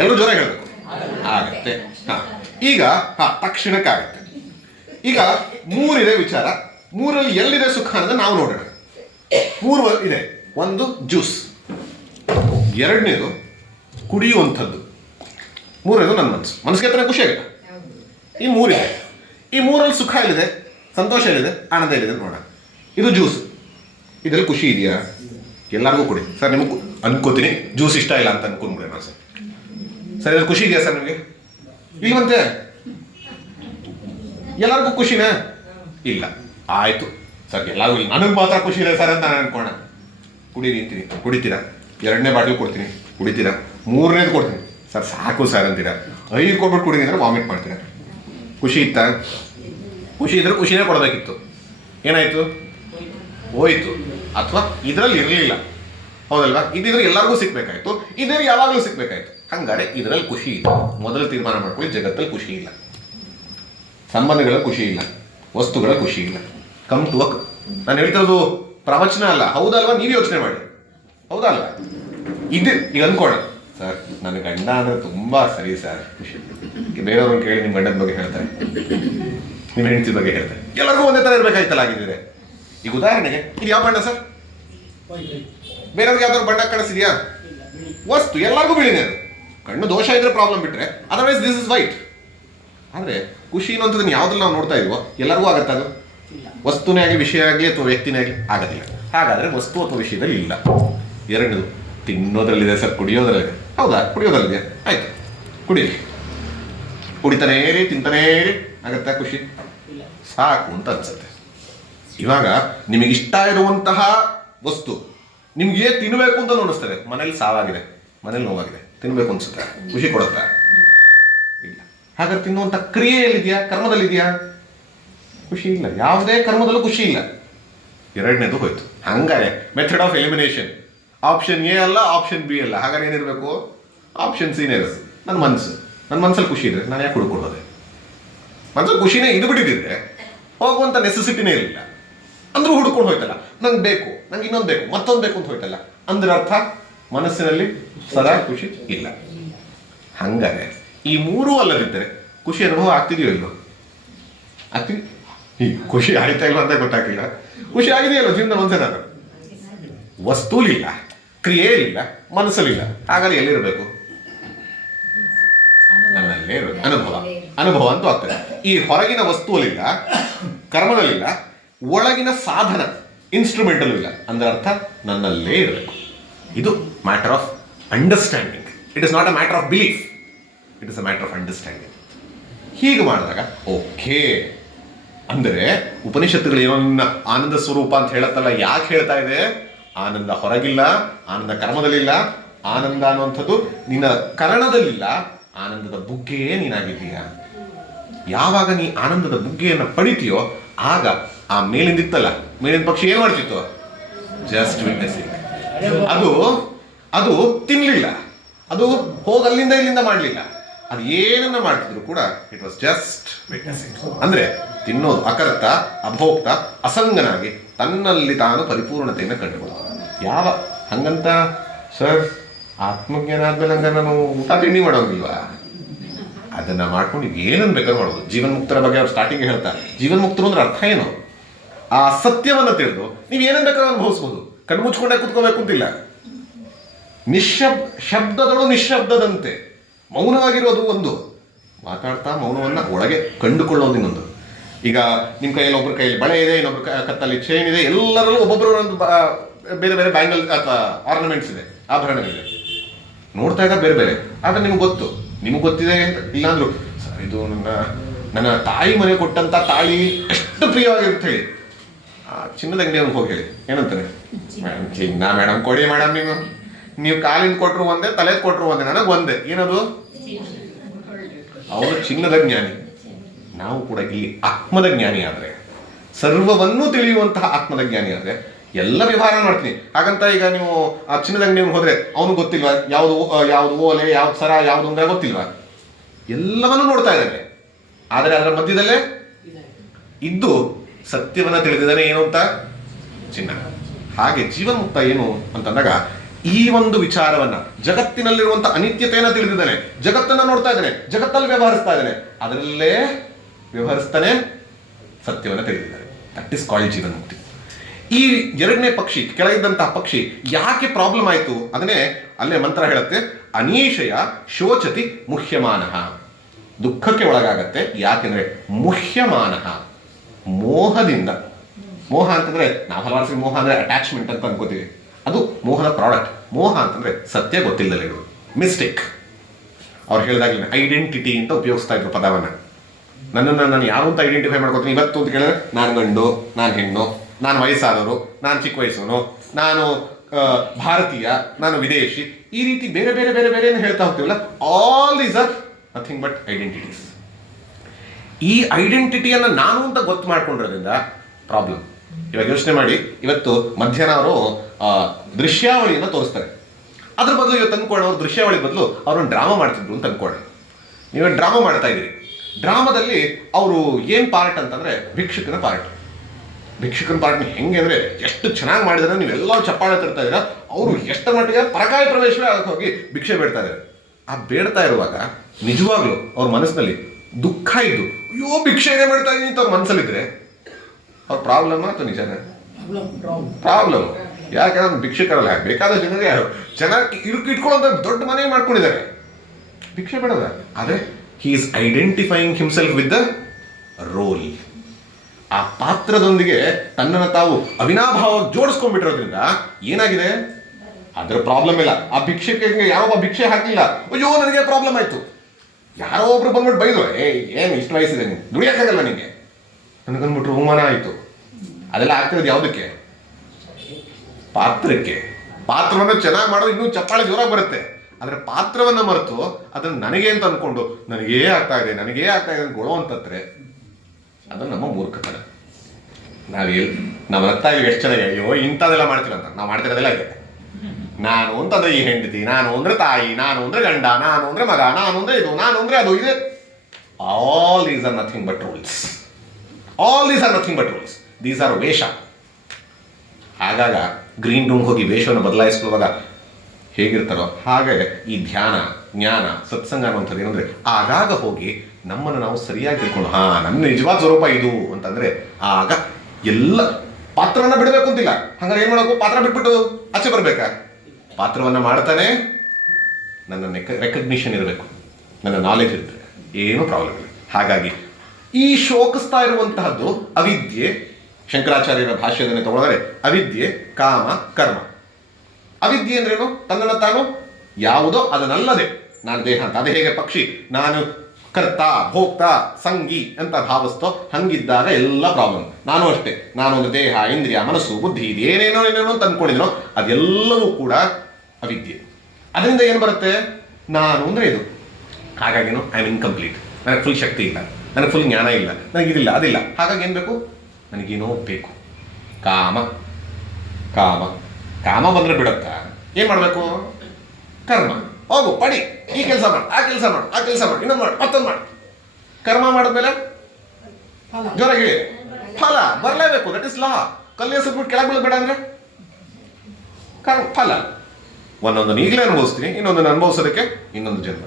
ಎಲ್ಲರೂ ಜೋರ ಹೇಳಬೇಕು. ಆಗತ್ತೆ. ಈಗ ತಕ್ಷಣಕ್ಕಾಗತ್ತೆ. ಈಗ ಮೂರಿದೆ ವಿಚಾರ, ಮೂರಲ್ಲಿ ಎಲ್ಲಿದೆ ಸುಖ ಅನ್ನೋದು ನಾವು ನೋಡೋಣ. ಮೂರು ಇದೆ. ಒಂದು ಜ್ಯೂಸ್, ಎರಡನೇದು ಕುಡಿಯುವಂಥದ್ದು, ಮೂರನೇದು ನನ್ನ ಮನಸ್ಸಿಗೆ ಹತ್ರ ಖುಷಿ ಆಗಿದೆ. ಈ ಮೂರಿದೆ. ಈ ಮೂರಲ್ಲಿ ಸುಖ ಎಲ್ಲಿದೆ, ಸಂತೋಷ ಎಲ್ಲಿದೆ, ಆನಂದ ಎಲ್ಲಿದೆ ನೋಡೋಣ. ಇದು ಜ್ಯೂಸ್, ಇದರಲ್ಲಿ ಖುಷಿ ಇದೆಯಾ? ಎಲ್ಲರಿಗೂ ಕೊಡಿ ಸರ್. ನಿಮಗೆ ಅನ್ಕೋತೀನಿ ಜ್ಯೂಸ್ ಇಷ್ಟ ಇಲ್ಲ ಅಂತ ಅನ್ಕೊಂಡ್ಬಿಡಿ ನಾನು ಸರ್. ಸರ್ ಇದ್ರಲ್ಲಿ ಖುಷಿ ಇದೆಯಾ ಸರ್ ನಿಮಗೆ? ಇಲ್ವಂತೆ. ಎಲ್ಲರಿಗೂ ಖುಷಿನಾ? ಇಲ್ಲ. ಆಯಿತು ಸರ್, ಎಲ್ಲರಿಗೂ ಇಲ್ಲ, ನನಗೆ ಮಾತ್ರ ಖುಷಿ ಇದೆ ಸರ್ ಅಂತ ನಾನು ಅನ್ಕೋಣ. ಕುಡೀರಿ ಅಂತೀನಿ, ಕುಡಿತೀರಾ? ಎರಡನೇ ಬಾಟ್ಲು ಕೊಡ್ತೀನಿ, ಕುಡಿತೀರಾ? ಮೂರನೇದು ಕೊಡ್ತೀನಿ, ಸರ್ ಸಾಕು ಸರ್ ಅಂತೀರಾ? 5 ಕೊಟ್ಬಿಟ್ಟು ಕುಡಿದಿ ಅಂದರೆ ವಾಮಿಟ್ ಮಾಡ್ತೀರಾ? ಖುಷಿ ಇತ್ತಾ? ಖುಷಿ ಇದ್ರೆ ಖುಷಿನೇ ಕೊಡಬೇಕಿತ್ತು. ಏನಾಯಿತು? ಹೋಯ್ತು. ಅಥವಾ ಇದರಲ್ಲಿ ಇರಲಿಲ್ಲ, ಹೌದಲ್ವಾ? ಇದಿದ್ರೆ ಎಲ್ಲರಿಗೂ ಸಿಗ್ಬೇಕಾಯ್ತು, ಇದ್ರೆ ಯಾವಾಗಲೂ ಸಿಗ್ಬೇಕಾಯ್ತು. ಹಂಗಾರೆ ಇದರಲ್ಲಿ ಖುಷಿ ಇದೆ. ಮೊದಲು ತೀರ್ಮಾನ ಮಾಡ್ಕೊಳ್ಳಿ, ಜಗತ್ತಲ್ಲಿ ಖುಷಿ ಇಲ್ಲ, ಸಂಬಂಧಗಳ ಖುಷಿ ಇಲ್ಲ, ವಸ್ತುಗಳ ಖುಷಿ ಇಲ್ಲ. Come to work. ನಾನು ಹೇಳ್ತಿರೋದು ಪ್ರವಚನ ಅಲ್ಲ, ಹೌದಲ್ವಾ? ನೀವು ಯೋಚನೆ ಮಾಡಿ, ಹೌದಲ್ವಾ? ಇದು ಈಗ ಅನ್ಕೋಣ, ಸರ್ ನನ್ನ ಗಂಡ ಅಂದರೆ ತುಂಬ ಸರಿ ಸರ್, ಖುಷಿ. ಬೇರೆಯವ್ರನ್ನ ಕೇಳಿ ನಿಮ್ಮ ಗಂಡನ ಬಗ್ಗೆ ಹೇಳ್ತಾರೆ, ನಿಮ್ಮ ಹೆಂಡತಿ ಬಗ್ಗೆ ಹೇಳ್ತಾರೆ, ಎಲ್ಲರಿಗೂ ಒಂದೇ ಥರ ಇರಬೇಕಾಯ್ತಲ್ಲ ಆಗಿದ್ರೆ. ಈಗ ಉದಾಹರಣೆಗೆ ಇದು ಯಾವ ಬಣ್ಣ ಸರ್? ಬೇರೆಯವ್ರಿಗೆ ಯಾವ್ದಾದ್ರು ಬಣ್ಣ ಕಾಣಿಸಿದ್ಯಾ? ವಸ್ತು ಎಲ್ಲರಿಗೂ ಬಿಳಿನೇ ಅದು. ಕಣ್ಣು ದೋಷ ಇದ್ರೆ ಪ್ರಾಬ್ಲಮ್ ಬಿಟ್ರೆ, ಅದರ್ವೈಸ್ ದಿಸ್ ಇಸ್ ವೈಟ್. ಆದರೆ ಖುಷಿ ಅನ್ನೋಂಥದ್ದನ್ನು ಯಾವ್ದ್ರಲ್ಲಿ ನಾವು ನೋಡ್ತಾ ಇದೀವೋ ಎಲ್ಲರಿಗೂ ಆಗತ್ತೆ ಅದು. ವಸ್ತುನೇ ಆಗಲಿ, ವಿಷಯ ಆಗಲಿ ಅಥವಾ ವ್ಯಕ್ತಿನೇ ಆಗಲಿ ಆಗೋದಿಲ್ಲ. ಹಾಗಾದರೆ ವಸ್ತು ಅಥವಾ ವಿಷಯದಲ್ಲಿ ಇಲ್ಲ. ಎರಡನೇದು ತಿನ್ನೋದ್ರಲ್ಲಿದೆ ಸರ್, ಕುಡಿಯೋದ್ರಲ್ಲಿದೆ. ಹೌದಾ? ಕುಡಿಯೋದ್ರಲ್ಲಿದೆ, ಆಯ್ತು ಕುಡೀರಿ. ಕುಡಿತಾನೇ ಇರಿ, ತಿಂತಾನೇ ಇರಿ, ಆಗತ್ತಾ ಖುಷಿ? ಸಾಕು ಅಂತ ಅನ್ಸುತ್ತೆ. ಇವಾಗ ನಿಮಗಿಷ್ಟ ಇರುವಂತಹ ವಸ್ತು ನಿಮ್ಗೆ ತಿನ್ನಬೇಕು ಅಂತ ಅನ್ನಿಸ್ತದೆ. ಮನೇಲಿ ಸಾವಾಗಿದೆ, ಮನೇಲಿ ನೋವಾಗಿದೆ, ತಿನ್ನಬೇಕು ಅನ್ಸುತ್ತೆ, ಖುಷಿ ಕೊಡುತ್ತಾ? ಇಲ್ಲ. ಹಾಗಾದ್ರೆ ತಿನ್ನುವಂಥ ಕ್ರಿಯೆಯಲ್ಲಿದೆಯಾ, ಕರ್ಮದಲ್ಲಿದೆಯಾ? ಖುಷಿ ಇಲ್ಲ. ಯಾವುದೇ ಕರ್ಮದಲ್ಲೂ ಖುಷಿ ಇಲ್ಲ. ಎರಡನೇದು ಹೋಯ್ತು. ಹಂಗಾರೆ method of elimination, option A ಅಲ್ಲ, ಆಪ್ಷನ್ ಬಿ ಅಲ್ಲ. ಹಾಗಾದ್ರೆ ಏನಿರಬೇಕು? ಆಪ್ಷನ್ ಸಿನೇ ಇರೋದು. ನನ್ನ ಮನಸ್ಸಲ್ಲಿ ಖುಷಿ ಇದ್ರೆ ನಾನು ಯಾಕೆ ಹುಡುಕೊಳ್ಳೋದೆ? ಮನಸ್ಸಲ್ಲಿ ಖುಷಿನೇ ಇದು ಬಿಟ್ಟಿದ್ದಿದ್ರೆ ಹೋಗುವಂಥ ನೆಸೆಸಿಟಿನೇ ಇರಲಿಲ್ಲ. ಅಂದ್ರೂ ಹುಡ್ಕೊಂಡು ಹೋಯ್ತಲ್ಲ, ನಂಗೆ ಬೇಕು, ನಂಗೆ ಇನ್ನೊಂದು ಬೇಕು, ಮತ್ತೊಂದು ಬೇಕು ಅಂತ ಹೋಯ್ತಲ್ಲ. ಅಂದ್ರೆ ಅರ್ಥ ಮನಸ್ಸಿನಲ್ಲಿ ಸದಾ ಖುಷಿ ಇಲ್ಲ. ಹಂಗಾರೆ ಈ ಮೂರೂ ಅಲ್ಲದಿದ್ದರೆ ಖುಷಿ ಅನುಭವ ಆಗ್ತಿದೆಯೋ ಇಲ್ಲೋ? ಆಗ್ತೀವಿ. ಈ ಖುಷಿ ಆಯ್ತಾ ಇಲ್ಲ ಅಂತ ಗೊತ್ತಾಗಿಲ್ಲ. ಖುಷಿ ಆಗಿದೆಯಲ್ಲ ಜೀವನ ಒಂದ್ಸಲ. ವಸ್ತುಲಿಲ್ಲ, ಕ್ರಿಯೆಯಲ್ಲಿಲ್ಲ, ಮನಸ್ಸಲ್ಲಿಲ್ಲ. ಹಾಗಾದ್ರೆ ಎಲ್ಲಿರಬೇಕು? ನನ್ನಲ್ಲೇ ಇರಬೇಕು. ಅನುಭವ ಅಂತೂ ಆಗ್ತದೆ. ಈ ಹೊರಗಿನ ವಸ್ತುವಲ್ಲಿಲ್ಲ, ಕರ್ಮದಲ್ಲಿಲ್ಲ, ಒಳಗಿನ ಸಾಧನ ಇನ್ಸ್ಟ್ರೂಮೆಂಟಲ್ಲೂ ಇಲ್ಲ. ಅಂದ್ರೆ ಅರ್ಥ ನನ್ನಲ್ಲೇ ಇರಬೇಕು. ಇದು matter of understanding. It is not a matter of belief, it is a matter of understanding. ಹೀಗೆ ಮಾಡಿದಾಗ ಓಕೆ. ಅಂದರೆ ಉಪನಿಷತ್ತುಗಳು ಏನೋ ನಿನ್ನ ಆನಂದ ಸ್ವರೂಪ ಅಂತ ಹೇಳತ್ತಲ್ಲ, ಯಾಕೆ ಹೇಳ್ತಾ ಇದೆ? ಆನಂದ ಹೊರಗಿಲ್ಲ, ಆನಂದ ಕರ್ಮದಲ್ಲಿಲ್ಲ, ಆನಂದ ಅನ್ನುವಂಥದ್ದು ನಿನ್ನ ಕರಣದಲ್ಲಿಲ್ಲ, ಆನಂದದ ಬುಗ್ಗೆಯೇ ನೀನಾಗಿದ್ದೀಯ. ಯಾವಾಗ ನೀ ಆನಂದದ ಬುಗ್ಗೆಯನ್ನು ಪಡಿತೀಯೋ ಆಗ ಆ ಮೇಲಿಂದಿತ್ತಲ್ಲ, ಮೇಲಿನ ಪಕ್ಷಿ ಏನು ಮಾಡ್ತಿತ್ತು? Just witnessing. ಅದು ತಿನ್ಲಿಲ್ಲ, ಅದು ಹೋಗಲ್ಲಿಂದ ಇಲ್ಲಿಂದ ಮಾಡಲಿಲ್ಲ, ಅದು ಏನನ್ನ ಮಾಡ್ತಿದ್ರು ಕೂಡ ಇಟ್ ವಾಸ್ ಜಸ್ಟ್ ವಿಟ್ನೆಸಿಂಗ್. ಅಂದ್ರೆ ತಿನ್ನೋದು ಅಕರ್ತ, ಅಭೋಕ್ತ, ಅಸಂಗನಾಗಿ ತನ್ನಲ್ಲಿ ತಾನು ಪರಿಪೂರ್ಣತೆಯನ್ನು ಕಂಡುಕೊಳ್ಳೋದು. ಯಾವ ಹಂಗಂತ ಸರ್ ಆತ್ಮಜ್ಞಾನ ಆದ್ಮೇಲೆ ಹಂಗ ನಾನು ಊಟ ತಿಂಡಿ ಮಾಡೋಂಗಿಲ್ವಾ? ಅದನ್ನ ಮಾಡ್ಕೊಂಡು ಏನನ್ನು ಬೇಕಾದ್ರೂ ಮಾಡೋದು. ಜೀವನ್ ಮುಕ್ತರ ಬಗ್ಗೆ ಅವ್ರು ಸ್ಟಾರ್ಟಿಂಗ್ ಹೇಳ್ತಾರೆ. ಜೀವನ್ ಮುಕ್ತರು ಅಂದ್ರೆ ಅರ್ಥ ಏನು? ಆ ಸತ್ಯವನ್ನು ತಿಳಿದು ನೀವು ಏನನ್ನು ಬೇಕಾದ್ರೂ ಅನುಭವಿಸ್ಬೋದು. ಕಣ್ಣು ಮುಚ್ಕೊಂಡೇ ಕೂತ್ಕೋಬೇಕು ಅಂತಿಲ್ಲ. ಶಬ್ದಗಳು ನಿಶ್ಶಬ್ದದಂತೆ, ಮೌನವಾಗಿರೋದು ಒಂದು, ಮಾತಾಡ್ತಾ ಮೌನವನ್ನು ಒಳಗೆ ಕಂಡುಕೊಳ್ಳೋದು ಇನ್ನೊಂದು. ಈಗ ನಿಮ್ಮ ಕೈಯಲ್ಲಿ ಒಬ್ಬರ ಕೈಯಲ್ಲಿ ಬಳೆ ಇದೆ, ಇನ್ನೊಬ್ಬರ ಕತ್ತಲ್ಲಿ ಚೈನ್ ಇದೆ, ಎಲ್ಲರಲ್ಲೂ ಒಬ್ಬೊಬ್ಬರು ಒಂದು ಬೇರೆ ಬೇರೆ ಬ್ಯಾಂಗಲ್ ಅಥವಾ ಆರ್ನಮೆಂಟ್ಸ್ ಇದೆ, ಆಭರಣಗಳಿದೆ. ನೋಡ್ತಾ ಇದ್ದ ಬೇರೆ ಬೇರೆ, ಆದರೆ ನಿಮ್ಗೆ ಗೊತ್ತಿದೆ ಅಂತ ಇಲ್ಲಾಂದ್ರು ಸರ್ ಇದು ನನ್ನ ತಾಯಿ ಮನೆ ಕೊಟ್ಟಂತ ತಾಳಿ ಎಷ್ಟು ಪ್ರಿಯವಾಗಿರುತ್ತೆ ಹೇಳಿ. ಆ ಚಿನ್ನದ ಅಂಗಡಿಯವ್ರಿಗೆ ಹೋಗಿ ಹೇಳಿ ಏನಂತಾರೆ, ಮೇಡಮ್ ಚಿನ್ನ ಮೇಡಮ್ ಕೊಡಿ ಮೇಡಮ್, ನೀವು ಕಾಲಿಂದ ಕೊಟ್ಟರು ಒಂದೇ, ತಲೆದು ಕೊಟ್ಟರು ಒಂದೇ, ನನಗೆ ಒಂದೇ. ಏನದು? ಅವರು ಚಿನ್ನದ ಜ್ಞಾನಿ. ನಾವು ಕೂಡ ಇಲ್ಲಿ ಆತ್ಮದ ಜ್ಞಾನಿ ಆದರೆ, ಸರ್ವವನ್ನೂ ತಿಳಿಯುವಂತಹ ಆತ್ಮದ ಜ್ಞಾನಿ ಆದರೆ ಎಲ್ಲ ವ್ಯವಹಾರ ಮಾಡ್ತೀನಿ. ಹಾಗಂತ ಈಗ ನೀವು ಆ ಚಿನ್ನದ ಅಂಗಡಿಯವ್ರಿಗೆ ಹೋದ್ರೆ ಅವನು ಗೊತ್ತಿಲ್ವಾ ಯಾವುದು ಓಲೆ, ಯಾವ್ದು ಸರ, ಯಾವುದು ಅಂದ್ರೆ ಗೊತ್ತಿಲ್ವಾ? ಎಲ್ಲವನ್ನೂ ನೋಡ್ತಾ ಇದ್ದಾನೆ, ಆದರೆ ಅದರ ಮಧ್ಯದಲ್ಲೇ ಇದ್ದು ಸತ್ಯವನ್ನ ತಿಳಿದಿದ್ದಾನೆ. ಏನು ಅಂತ? ಚಿನ್ನ. ಹಾಗೆ ಜೀವನ್ಮುಕ್ತ ಏನು ಅಂತಂದಾಗ ಈ ಒಂದು ವಿಚಾರವನ್ನ, ಜಗತ್ತಿನಲ್ಲಿರುವಂತ ಅನಿತ್ಯತೆಯನ್ನ ತಿಳಿದಿದ್ದಾನೆ, ಜಗತ್ತನ್ನ ನೋಡ್ತಾ ಇದ್ದಾನೆ, ಜಗತ್ತಲ್ಲಿ ವ್ಯವಹರಿಸ್ತಾ ಇದ್ದಾನೆ, ಅದರಲ್ಲೇ ವ್ಯವಹರಿಸ್ತಾನೆ, ಸತ್ಯವನ್ನ ತಿಳಿದಿದ್ದಾನೆ. ದಟ್ ಇಸ್ ಕಾಲ್ಡ್ ಜೀವನ್ಮುಕ್ತಿ. ಈ ಎರಡನೇ ಪಕ್ಷಿ, ಕೆಳಗಿದ್ದಂತಹ ಪಕ್ಷಿ ಯಾಕೆ ಪ್ರಾಬ್ಲಮ್ ಆಯಿತು ಅದನ್ನೇ ಅಲ್ಲೇ ಮಂತ್ರ ಹೇಳುತ್ತೆ. ಅನೀಶಯ ಶೋಚತಿ ಮುಹ್ಯಮಾನಃ, ದುಃಖಕ್ಕೆ ಒಳಗಾಗತ್ತೆ. ಯಾಕೆಂದ್ರೆ ಮುಹ್ಯಮಾನಃ, ಮೋಹದಿಂದ. ಮೋಹ ಅಂತಂದ್ರೆ ನಾವು ಹಲವಾರು ಸರಿ ಮೋಹ ಅಂದ್ರೆ ಅಟ್ಯಾಚ್ಮೆಂಟ್ ಅಂತ ಅನ್ಕೋತೀವಿ, ಅದು ಮೋಹದ ಪ್ರಾಡಕ್ಟ್. ಮೋಹ ಅಂತಂದ್ರೆ ಸತ್ಯ ಗೊತ್ತಿಲ್ಲದಲ್ಲ ಇರೋದು, ಮಿಸ್ಟೇಕ್. ಅವ್ರು ಹೇಳಿದಾಗಲೇ ಐಡೆಂಟಿಟಿ ಅಂತ ಉಪಯೋಗಿಸ್ತಾ ಇದ್ರು ಪದವನ್ನು. ನನ್ನನ್ನು ನಾನು ಯಾರು ಅಂತ ಐಡೆಂಟಿಫೈ ಮಾಡ್ಕೊತೀನಿ ಇವತ್ತು ಅಂತ ಕೇಳಿದ್ರೆ, ನಾನು ಗಂಡು, ನಾನು ಹೆಣ್ಣು, ನಾನು ವಯಸ್ಸಾದವರು, ನಾನು ಚಿಕ್ಕ ವಯಸ್ಸವನು, ನಾನು ಭಾರತೀಯ, ನಾನು ವಿದೇಶಿ, ಈ ರೀತಿ ಬೇರೆ ಬೇರೆ ಬೇರೆ ಬೇರೆ ಹೇಳ್ತಾ ಹೋಗ್ತೀವಲ್ಲ. All these are nothing but identities. ಈ ಐಡೆಂಟಿಟಿಯನ್ನು ನಾನು ಅಂತ ಗೊತ್ತು ಮಾಡ್ಕೊಂಡಿರೋದ್ರಿಂದ ಪ್ರಾಬ್ಲಮ್. ಇವಾಗ ಯೋಚನೆ ಮಾಡಿ, ಇವತ್ತು ಮಧ್ಯಾಹ್ನ ಅವರು ದೃಶ್ಯಾವಳಿಯನ್ನು ತೋರಿಸ್ತಾರೆ. ಅದ್ರ ಬದಲು ಇವತ್ತು ಅಂದ್ಕೊಳ್ಳಿ, ಅವ್ರು ದೃಶ್ಯಾವಳಿ ಬದಲು ಅವ್ರನ್ನ ಡ್ರಾಮಾ ಮಾಡ್ತಿದ್ರು ಅಂತ ಅಂದ್ಕೊಳ್ಳಿ. ನೀವು ಡ್ರಾಮಾ ಮಾಡ್ತಾ ಇದ್ದೀರಿ. ಡ್ರಾಮಾದಲ್ಲಿ ಅವರು ಏನು ಪಾರ್ಟ್ ಅಂತಂದರೆ ಭಿಕ್ಷುಕನ ಪಾರ್ಟ್. ಭಿಕ್ಷುಕನ ಪಾರ್ಟ್ನ ಹೆಂಗೆ ಅಂದರೆ ಎಷ್ಟು ಚೆನ್ನಾಗಿ ಮಾಡಿದ್ರೆ ನೀವೆಲ್ಲರೂ ಚಪ್ಪಾಳೆ ತರ್ತಾ ಇದ್ದೀರಾ, ಅವರು ಎಷ್ಟು ಮಟ್ಟಿಗೆ ಪರಕಾಯ ಪ್ರವೇಶವೇ ಆಗಕ್ಕೆ ಹೋಗಿ ಭಿಕ್ಷೆ ಬೇಡ್ತಾ ಇದ್ದಾರೆ. ಆ ಬೇಡ್ತಾ ಇರುವಾಗ ನಿಜವಾಗ್ಲೂ ಅವ್ರ ಮನಸ್ಸಿನಲ್ಲಿ ದುಃಖ ಇದ್ದು, ಅಯ್ಯೋ ಭಿಕ್ಷೆ ಏನೇ ಮಾಡ್ತಾ ಇದ್ದೀನಿ ಅಂತ ಅವ್ರ ಮನಸ್ಸಲ್ಲಿದ್ರೆ ಅವ್ರ ಪ್ರಾಬ್ಲಮ್ ಅಥವಾ ನಿಜಾನೇ? ಪ್ರಾಬ್ಲಮ್. ಯಾಕಂದ್ರೆ ಭಿಕ್ಷುಕರಲ್ಲ, ಬೇಕಾದಷ್ಟು ಜನರಿಗೆ ಚೆನ್ನಾಗಿ ಇಟ್ಕೊಳ್ಳೋಂಥ ದೊಡ್ಡ ಮನೆ ಮಾಡ್ಕೊಂಡಿದ್ದಾರೆ, ಭಿಕ್ಷೆ ಬೇಡದ. ಆದರೆ he is identifying himself with the role. ಆ ಪಾತ್ರದೊಂದಿಗೆ ತನ್ನನ್ನು ತಾವು ಅವಿನಾಭಾವ ಜೋಡಿಸ್ಕೊಂಡ್ಬಿಟ್ಟಿರೋದ್ರಿಂದ ಏನಾಗಿದೆ, ಅದರ ಪ್ರಾಬ್ಲಮ್ ಇಲ್ಲ. ಆ ಭಿಕ್ಷೆಗೆ ಯಾರೊಬ್ಬ ಭಿಕ್ಷೆ ಹಾಕಲಿಲ್ಲ, ಅಯ್ಯೋ ನನಗೆ ಪ್ರಾಬ್ಲಮ್ ಆಯಿತು. ಯಾರೋ ಒಬ್ರು ಬಂದ್ಬಿಟ್ಟು ಬೈದ್ರು, ಏನು ಇಷ್ಟು ವಯಸ್ಸಿದೆ ನೀನು ದುಡಿಯೋಕ್ಕಾಗಲ್ಲ ನಿಮಗೆ, ನನಗಂದ್ಬಿಟ್ರು ಅವಮಾನ ಆಯಿತು. ಅದೆಲ್ಲ ಆಗ್ತಿರೋದು ಯಾವುದಕ್ಕೆ? ಪಾತ್ರಕ್ಕೆ. ಪಾತ್ರವನ್ನು ಚೆನ್ನಾಗಿ ಮಾಡೋದು ಇನ್ನೂ ಚಪ್ಪಾಳೆ ಜೋರಾಗಿ ಬರುತ್ತೆ. ಆದರೆ ಪಾತ್ರವನ್ನು ಮರೆತು ಅದನ್ನು ನನಗೆ ಅಂತ ಅಂದ್ಕೊಂಡು ನನಗೇ ಆಗ್ತಾ ಇದೆ ಅಂತ ಗೊಳೋ ಅಂತಂದ್ರೆ ಅದು ನಮ್ಮ ಮೂರ್ಖತನ. ನಾವು ನಗ್ತಾ ಇದೀವಿ ಎಷ್ಟು ಚೆನ್ನಾಗಿ, ಅಯ್ಯೋ ಇಂಥದ್ದೆಲ್ಲ ಮಾಡ್ತೀವಂತ. ನಾವು ಮಾಡ್ತಿರೋದೆಲ್ಲ ಇದೆ. ನಾನು ಅಂತಂದ್ರೆ ಈ ಹೆಂಡತಿ, ನಾನು ಅಂದ್ರೆ ತಾಯಿ, ನಾನು ಅಂದ್ರೆ ಗಂಡ, ನಾನು ಅಂದ್ರೆ ಮಗ, ನಾನು ಅಂದ್ರೆ ಇದು, ನಾನು ಅಂದ್ರೆ ಅದು ಇದೆ. All these are nothing but rules. All these are nothing but rules. These are ವೇಷ. ಆಗಾಗ ಗ್ರೀನ್ ರೂಮ್ ಹೋಗಿ ವೇಷವನ್ನು ಬದಲಾಯಿಸುವಾಗ ಹೇಗಿರ್ತಾರೋ ಹಾಗೆ ಈ ಧ್ಯಾನ, ಜ್ಞಾನ, ಸತ್ಸಂಗ ಅನ್ನುವಂಥದ್ದು ಏನಂದ್ರೆ ಆಗಾಗ ಹೋಗಿ ನಮ್ಮನ್ನು ನಾವು ಸರಿಯಾಗಿ ತಿಳ್ಕೊಂಡು, ನನ್ನ ನಿಜವಾದ ಸ್ವರೂಪ ಇದು ಅಂತಂದ್ರೆ ಆಗ ಎಲ್ಲ ಪಾತ್ರವನ್ನ ಬಿಡಬೇಕು ಅಂತಿಲ್ಲ. ಹಂಗಾರೆ ಏನ್ ಮಾಡಬೇಕು? ಪಾತ್ರ ಬಿಟ್ಬಿಟ್ಟು ಆಚೆ ಬರ್ಬೇಕಾ? ಪಾತ್ರವನ್ನ ಮಾಡ್ತಾನೆ ನನ್ನ ರೆಕಗ್ನಿಷನ್ ಇರಬೇಕು, ನನ್ನ ನಾಲೆಜ್ ಇರ್ತದೆ, ಏನೂ ಪ್ರಾಬ್ಲಮ್ ಇಲ್ಲ. ಹಾಗಾಗಿ ಈ ಶೋಕಿಸ್ತಾ ಇರುವಂತಹದ್ದು ಅವಿದ್ಯೆ. ಶಂಕರಾಚಾರ್ಯರ ಭಾಷ್ಯದನ್ನೇ ತಗೊಳ್ಳೋದ್ರೆ ಅವಿದ್ಯೆ, ಕಾಮ, ಕರ್ಮ. ಅವಿದ್ಯೆ ಅಂದ್ರೇನು? ತನ್ನನ್ನು ತಾನು ಯಾವುದೋ ಅದನ್ನಲ್ಲದೆ ನಾನು ದೇಹ ಅಂತ. ಅದೇ ಹೇಗೆ ಪಕ್ಷಿ ನಾನು ಕರ್ತ, ಭೋಕ್ತ, ಸಂಗಿ ಅಂತ ಭಾವಿಸ್ತೋ ಹಂಗಿದ್ದಾಗ ಎಲ್ಲ ಪ್ರಾಬ್ಲಮ್. ನಾನು ಅಷ್ಟೇ, ನಾನು ಒಂದು ದೇಹ, ಇಂದ್ರಿಯ, ಮನಸ್ಸು, ಬುದ್ಧಿ, ಇದು ಏನೇನೋ ಅಂತ ಅಂದ್ಕೊಂಡಿದ್ದೀನೋ ಅದೆಲ್ಲವೂ ಕೂಡ ಅವಿದ್ಯೆ. ಅದರಿಂದ ಏನು ಬರುತ್ತೆ? ನಾನು ಅಂದರೆ ಇದು. ಹಾಗಾಗಿನೂ ಐ ಆಮ್ ಇನ್ಕಂಪ್ಲೀಟ್. ನನಗೆ ಫುಲ್ ಶಕ್ತಿ ಇಲ್ಲ, ನನಗೆ ಫುಲ್ ಜ್ಞಾನ ಇಲ್ಲ, ನನಗಿದಿಲ್ಲ, ಅದಿಲ್ಲ. ಹಾಗಾಗಿ ಏನು ಬೇಕು? ನನಗೇನೋ ಬೇಕು. ಕಾಮ. ಕಾಮ ಕಾಮ ಬಂದರೆ ಬಿಡುತ್ತಾ? ಏನು ಮಾಡಬೇಕು? ಕರ್ಮ. ಹೋಗು, ಪಡಿ, ಈ ಕೆಲಸ ಮಾಡು, ಆ ಕೆಲಸ ಮಾಡು, ಆ ಕೆಲಸ ಮಾಡು, ಇನ್ನೊಂದು ಮಾಡು, ಮತ್ತೊಂದು ಮಾಡು. ಕರ್ಮ ಮಾಡಿದ್ಮೇಲೆ ಜೋರಾಗಿ ಫಲ ಬರಲೇಬೇಕು. ದಟ್ ಇಸ್ ಲಾ. ಕಲ್ಲಿಯ ಸುಟ್ಬಿಟ್ಟು ಕೆಳಗೆ ಬೀಳಬೇಡ ಅಂದರೆ ಫಲ. ಒಂದೊಂದನ್ನು ಈಗಲೇ ಅನುಭವಿಸ್ತೀನಿ, ಇನ್ನೊಂದನ್ನು ಅನುಭವಿಸೋದಕ್ಕೆ ಇನ್ನೊಂದು ಜನ್ಮ.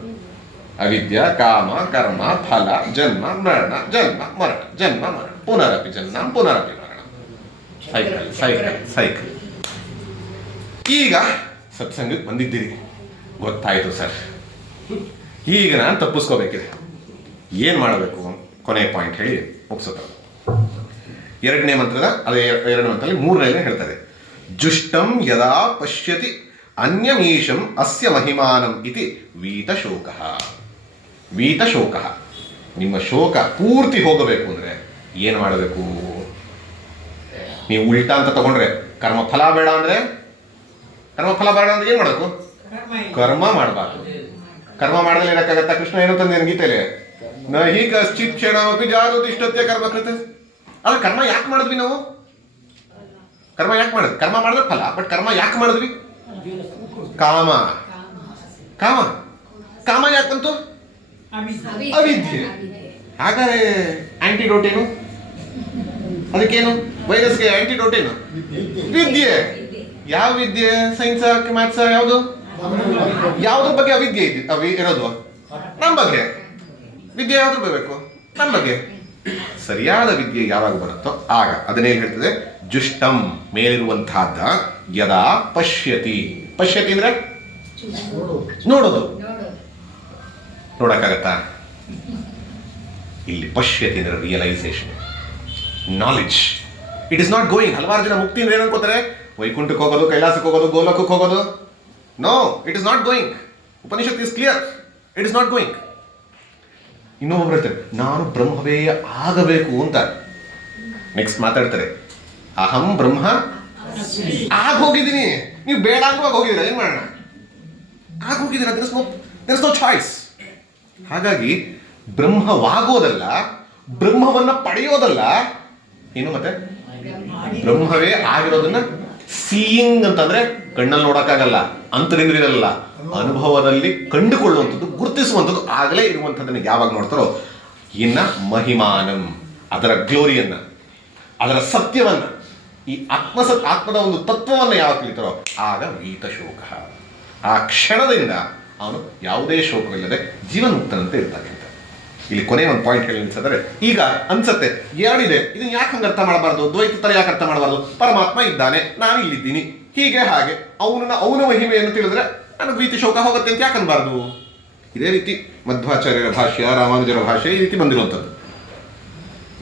ಅವಿದ್ಯಾ, ಕಾಮ, ಕರ್ಮ, ಫಲ, ಜನ್ಮ, ಮರಣ, ಜನ್ಮ, ಮರಣ, ಜನ್ಮ, ಮರಣ, ಪುನರಪಿ ಜನ್ಮ, ಪುನರಪಿ ಮರಣ. Cycle cycle cycle. ಈಗ ಸತ್ಸಂಗಕ್ಕೆ ಬಂದಿದ್ದೀರಿ, ಗೊತ್ತಾಯಿತು ಸರ್. ಈಗ ನಾನು ತಪ್ಪಿಸ್ಕೋಬೇಕಿದೆ. ಏನು ಮಾಡಬೇಕು? ಕೊನೆಯ ಪಾಯಿಂಟ್ ಹೇಳಿ ಮುಗಿಸುತ್ತೆ. ಎರಡನೇ ಮಂತ್ರದ ಅದೇ ಎರಡನೇ ಮಂತ್ರದಲ್ಲಿ ಮೂರನೇ ಹೇಳ್ತಾರೆ, ಜುಷ್ಟಂ ಯದಾ ಪಶ್ಯತಿ ಅನ್ಯಮೀಶಂ ಅಸ್ಯ ಮಹಿಮಾನಂ ಇತಿ ವೀತಶೋಕಃ. ವೀತಶೋಕಃ. ನಿಮ್ಮ ಶೋಕ ಪೂರ್ತಿ ಹೋಗಬೇಕು ಅಂದರೆ ಏನು ಮಾಡಬೇಕು? ನೀವು ಉಲ್ಟಾ ಅಂತ ತಗೊಂಡ್ರೆ ಕರ್ಮಫಲ ಬೇಡ ಅಂದರೆ ಏನು ಮಾಡಬೇಕು? ಕರ್ಮ ಮಾಡಬಾರ್ದು. ಕರ್ಮ ಮಾಡದಲ್ಲಿ ಇರಕ್ಕಾಗತ್ತಾ? ಕೃಷ್ಣ ಏನು ತಂದೇನು ಗೀತೆಯಲ್ಲಿ? ನಹಿ ಕಶ್ಚಿತ್ ಕ್ಷಣಮಪಿ ಜಾಗೃತಿಷ್ಠತ್ಯ ಕರ್ಮ ಕೃತೆ. ಆದ್ರೆ ಕರ್ಮ ಯಾಕೆ ಮಾಡಿದ್ವಿ ನಾವು? ಕರ್ಮ ಯಾಕೆ ಮಾಡಿದ್ವಿ? ಕರ್ಮ ಮಾಡಿದ್ರೆ ಫಲ, ಬಟ್ ಕರ್ಮ ಯಾಕೆ ಮಾಡಿದ್ವಿ? ಕಾಮ. ಕಾಮ ಕಾಮ ಯಾಕೆ ಬಂತು? ಅವಿದ್ಯೆ. ಹಾಗಾದ್ರೆ ಆಂಟಿಡೋಟ್ ಏನು? ಅದಕ್ಕೇನು? ವೈರಸ್ಗೆ ಆಂಟಿಡೋಟ್ ಏನು? ವಿದ್ಯೆ. ಯಾವ ವಿದ್ಯೆ? Science, maths? ಯಾವುದು? ಯಾವುದ್ರ ಬಗ್ಗೆ ಅವಿದ್ಯೆ ಇರೋದು? ನಮ್ಮ ಬಗ್ಗೆ. ವಿದ್ಯೆ ಯಾವ್ದ್ರ ಬೇಕು? ನಮ್ಮ ಬಗ್ಗೆ. ಸರಿಯಾದ ವಿದ್ಯೆ ಯಾವಾಗ ಬರುತ್ತೋ ಆಗ ಅದನ್ನೇನು ಹೇಳ್ತದೆ? ಜುಷ್ಟಂ ಮೇಲಿರುವಂತಹದ್ದ ಯದಾ ಪಶ್ಯತಿ. ಪಶ್ಯತಿ ಅಂದ್ರೆ ನೋಡೋದು. ನೋಡಕ್ಕಾಗತ್ತಾ? ಇಲ್ಲಿ ಪಶ್ಯತಿ ಅಂದ್ರೆ realisation, knowledge. It is not going. ಹಲವಾರು ಜನ ಮುಕ್ತಿ ಅಂದ್ರೆ ಏನು ಅನ್ಕೋತಾರೆ? ವೈಕುಂಠಕ್ಕೆ ಹೋಗೋದು, ಕೈಲಾಸಕ್ಕೆ ಹೋಗೋದು, ಗೋಲೋಕಕ್ಕೆ ಹೋಗೋದು. No, it is not going. Upanishad is clear, it is not going. ಇನ್ನೊಬ್ಬರು ಹೇಳ್ತಾರೆ ನಾನು ಬ್ರಹ್ಮವೇ ಆಗಬೇಕು ಅಂತ. ನೆಕ್ಸ್ಟ್ ಮಾತಾಡ್ತಾರೆ ಅಹಂ ಬ್ರಹ್ಮ ಆಗ ಹೋಗಿದ್ದೀನಿ. ನೀವು ಬೇಡ ಆಗುವಾಗ ಹೋಗಿದ್ದೀರಾ, ಏನ್ ಮಾಡೋಣ? ಆಗ ಹೋಗಿದ್ದೀರಾ, ದೇರ್ ಇಸ್ ನೋ ಚಾಯ್ಸ್. ಹಾಗಾಗಿ ಬ್ರಹ್ಮವಾಗೋದಲ್ಲ, ಬ್ರಹ್ಮವನ್ನ ಪಡೆಯೋದಲ್ಲ, ಏನು ಮತ್ತೆ ಬ್ರಹ್ಮವೇ ಆಗಿರೋದನ್ನ ಸೀಯಿಂಗ್ ಅಂತಂದ್ರೆ ಕಣ್ಣಲ್ಲಿ ನೋಡಕ್ಕಾಗಲ್ಲ, ಅಂತರಿಂದ್ರಿಯಲ್ಲ, ಅನುಭವದಲ್ಲಿ ಕಂಡುಕೊಳ್ಳುವಂಥದ್ದು, ಗುರುತಿಸುವಂಥದ್ದು. ಆಗಲೇ ಇರುವಂಥದ್ದನ್ನು ಯಾವಾಗ ನೋಡ್ತಾರೋ ಇನ್ನ ಮಹಿಮಾನಂ, ಅದರ ಗ್ಲೋರಿಯನ್ನ, ಅದರ ಸತ್ಯವನ್ನ, ಈ ಆತ್ಮದ ಒಂದು ತತ್ವವನ್ನು ಯಾವಾಗ ತಿಳಿತಾರೋ ಆಗ ವೀತ ಶೋಕ. ಆ ಕ್ಷಣದಿಂದ ಅವನು ಯಾವುದೇ ಶೋಕವಿಲ್ಲದೆ ಜೀವನ್ಮುಕ್ತನಂತೆ ಇರ್ತಾನೆ ಅಂತ. ಇಲ್ಲಿ ಕೊನೆಯ ಒಂದು ಪಾಯಿಂಟ್ ಹೇಳಿ ಅನ್ಸಿದ್ರೆ, ಈಗ ಅನ್ಸತ್ತೆ ಎರಡಿದೆ, ಇದನ್ನ ಯಾಕೆ ಹಂಗೆ ಅರ್ಥ ಮಾಡಬಾರ್ದು? ದ್ವೈತ ತರ ಯಾಕೆ ಅರ್ಥ ಮಾಡಬಾರ್ದು? ಪರಮಾತ್ಮ ಇದ್ದಾನೆ, ನಾನು ಇಲ್ಲಿದ್ದೀನಿ, ಹೀಗೆ ಹಾಗೆ ಅವನ ಮಹಿಮೆಯನ್ನು ತಿಳಿದ್ರೆ ನನಗೆ ವೀತಿ ಶೋಕ ಹೋಗುತ್ತೆ ಅಂತ ಯಾಕೆ ಅನ್ಬಾರ್ದು? ಇದೇ ರೀತಿ ಮಧ್ವಾಚಾರ್ಯರ ಭಾಷ್ಯ, ರಾಮಾನುಜರ ಭಾಷ್ಯ ಈ ರೀತಿ ಬಂದಿರುವಂಥದ್ದು.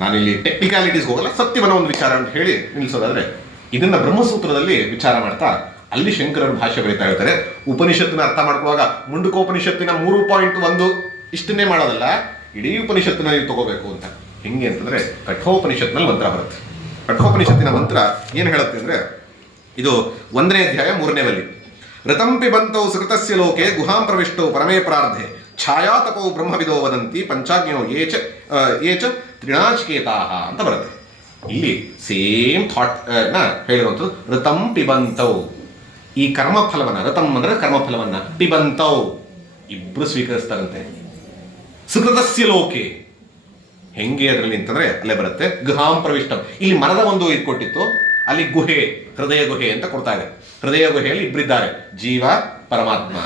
ನಾನಿಲ್ಲಿ ಟೆಕ್ನಿಕಾಲಿಟೀಸ್ ಹೋಗಲ್ಲ, ಸತ್ಯವನ್ನ ಒಂದು ವಿಚಾರ ಅಂತ ಹೇಳಿ ನಿಲ್ಲಿಸೋದಾದ್ರೆ, ಇದನ್ನ ಬ್ರಹ್ಮಸೂತ್ರದಲ್ಲಿ ವಿಚಾರ ಮಾಡ್ತಾ ಅಲ್ಲಿ ಶಂಕರರು ಭಾಷ್ಯ ಬರೀತಾ ಹೇಳ್ತಾರೆ. ಉಪನಿಷತ್ತಿನ ಅರ್ಥ ಮಾಡ್ಕೊಳ್ಳುವಾಗ ಮುಂಡಕೋಪನಿಷತ್ತಿನ 3.1 ಇಷ್ಟನ್ನೇ ಮಾಡೋದಲ್ಲ, ಇಡೀ ಉಪನಿಷತ್ತಿನ ನೀವು ತಗೋಬೇಕು ಅಂತ. ಹೆಂಗೆ ಅಂತಂದ್ರೆ ಕಠೋಪನಿಷತ್ನಲ್ಲಿ ಮಂತ್ರ ಬರುತ್ತೆ. ಕಠೋಪನಿಷತ್ತಿನ ಮಂತ್ರ ಏನು ಹೇಳುತ್ತೆ ಅಂದ್ರೆ, ಇದು 1ನೇ ಅಧ್ಯಾಯ 3ನೇ ವಲ್ಲಿ. ಋತಂಪಿ ಬಂತೌ ಸುಕೃತಸ್ಯ ಲೋಕೆ ಗುಹಾಂ ಪ್ರವಿಷ್ಟೌ ಪರಮೇ ಪ್ರಾರ್ಧೆ ಛಾಯಾತಪೌ ಬ್ರಹ್ಮವಿದೋ ವದಂತಿ ಪಂಚಾಜ್ಞೋ ಏಚ ತ್ರಿಣಾಚಿಕೇತಾಹ ಅಂತ ಬರುತ್ತೆ. ಇಲ್ಲಿ ಸೇಮ್ ಥಾಟ್ ನ ಹೇಳಿರುವಂಥದ್ದು. ಋತಂ ಪಿಬಂತೌ, ಈ ಕರ್ಮಫಲವನ್ನ, ಋತಂ ಅಂದ್ರೆ ಕರ್ಮಫಲವನ್ನ, ಪಿಬಂತೌ ಇಬ್ರು ಸ್ವೀಕರಿಸ್ತಾರಂತೆ. ಸುಕೃತಸ್ಯ ಲೋಕೆ ಹೆಂಗೆ ಅದರಲ್ಲಿ ಅಂತಂದ್ರೆ ಅಲ್ಲೇ ಬರುತ್ತೆ ಗುಹಾಂ ಪ್ರವಿಷ್ಟಂ. ಇಲ್ಲಿ ಮರದ ಒಂದು ಇದು ಕೊಟ್ಟಿತ್ತು, ಅಲ್ಲಿ ಗುಹೆ, ಹೃದಯ ಗುಹೆ ಅಂತ ಕೊಡ್ತಾ ಇದೆ. ಹೃದಯ ಗುಹೆಯಲ್ಲಿ ಇಬ್ಬರಿದ್ದಾರೆ, ಜೀವ ಪರಮಾತ್ಮ.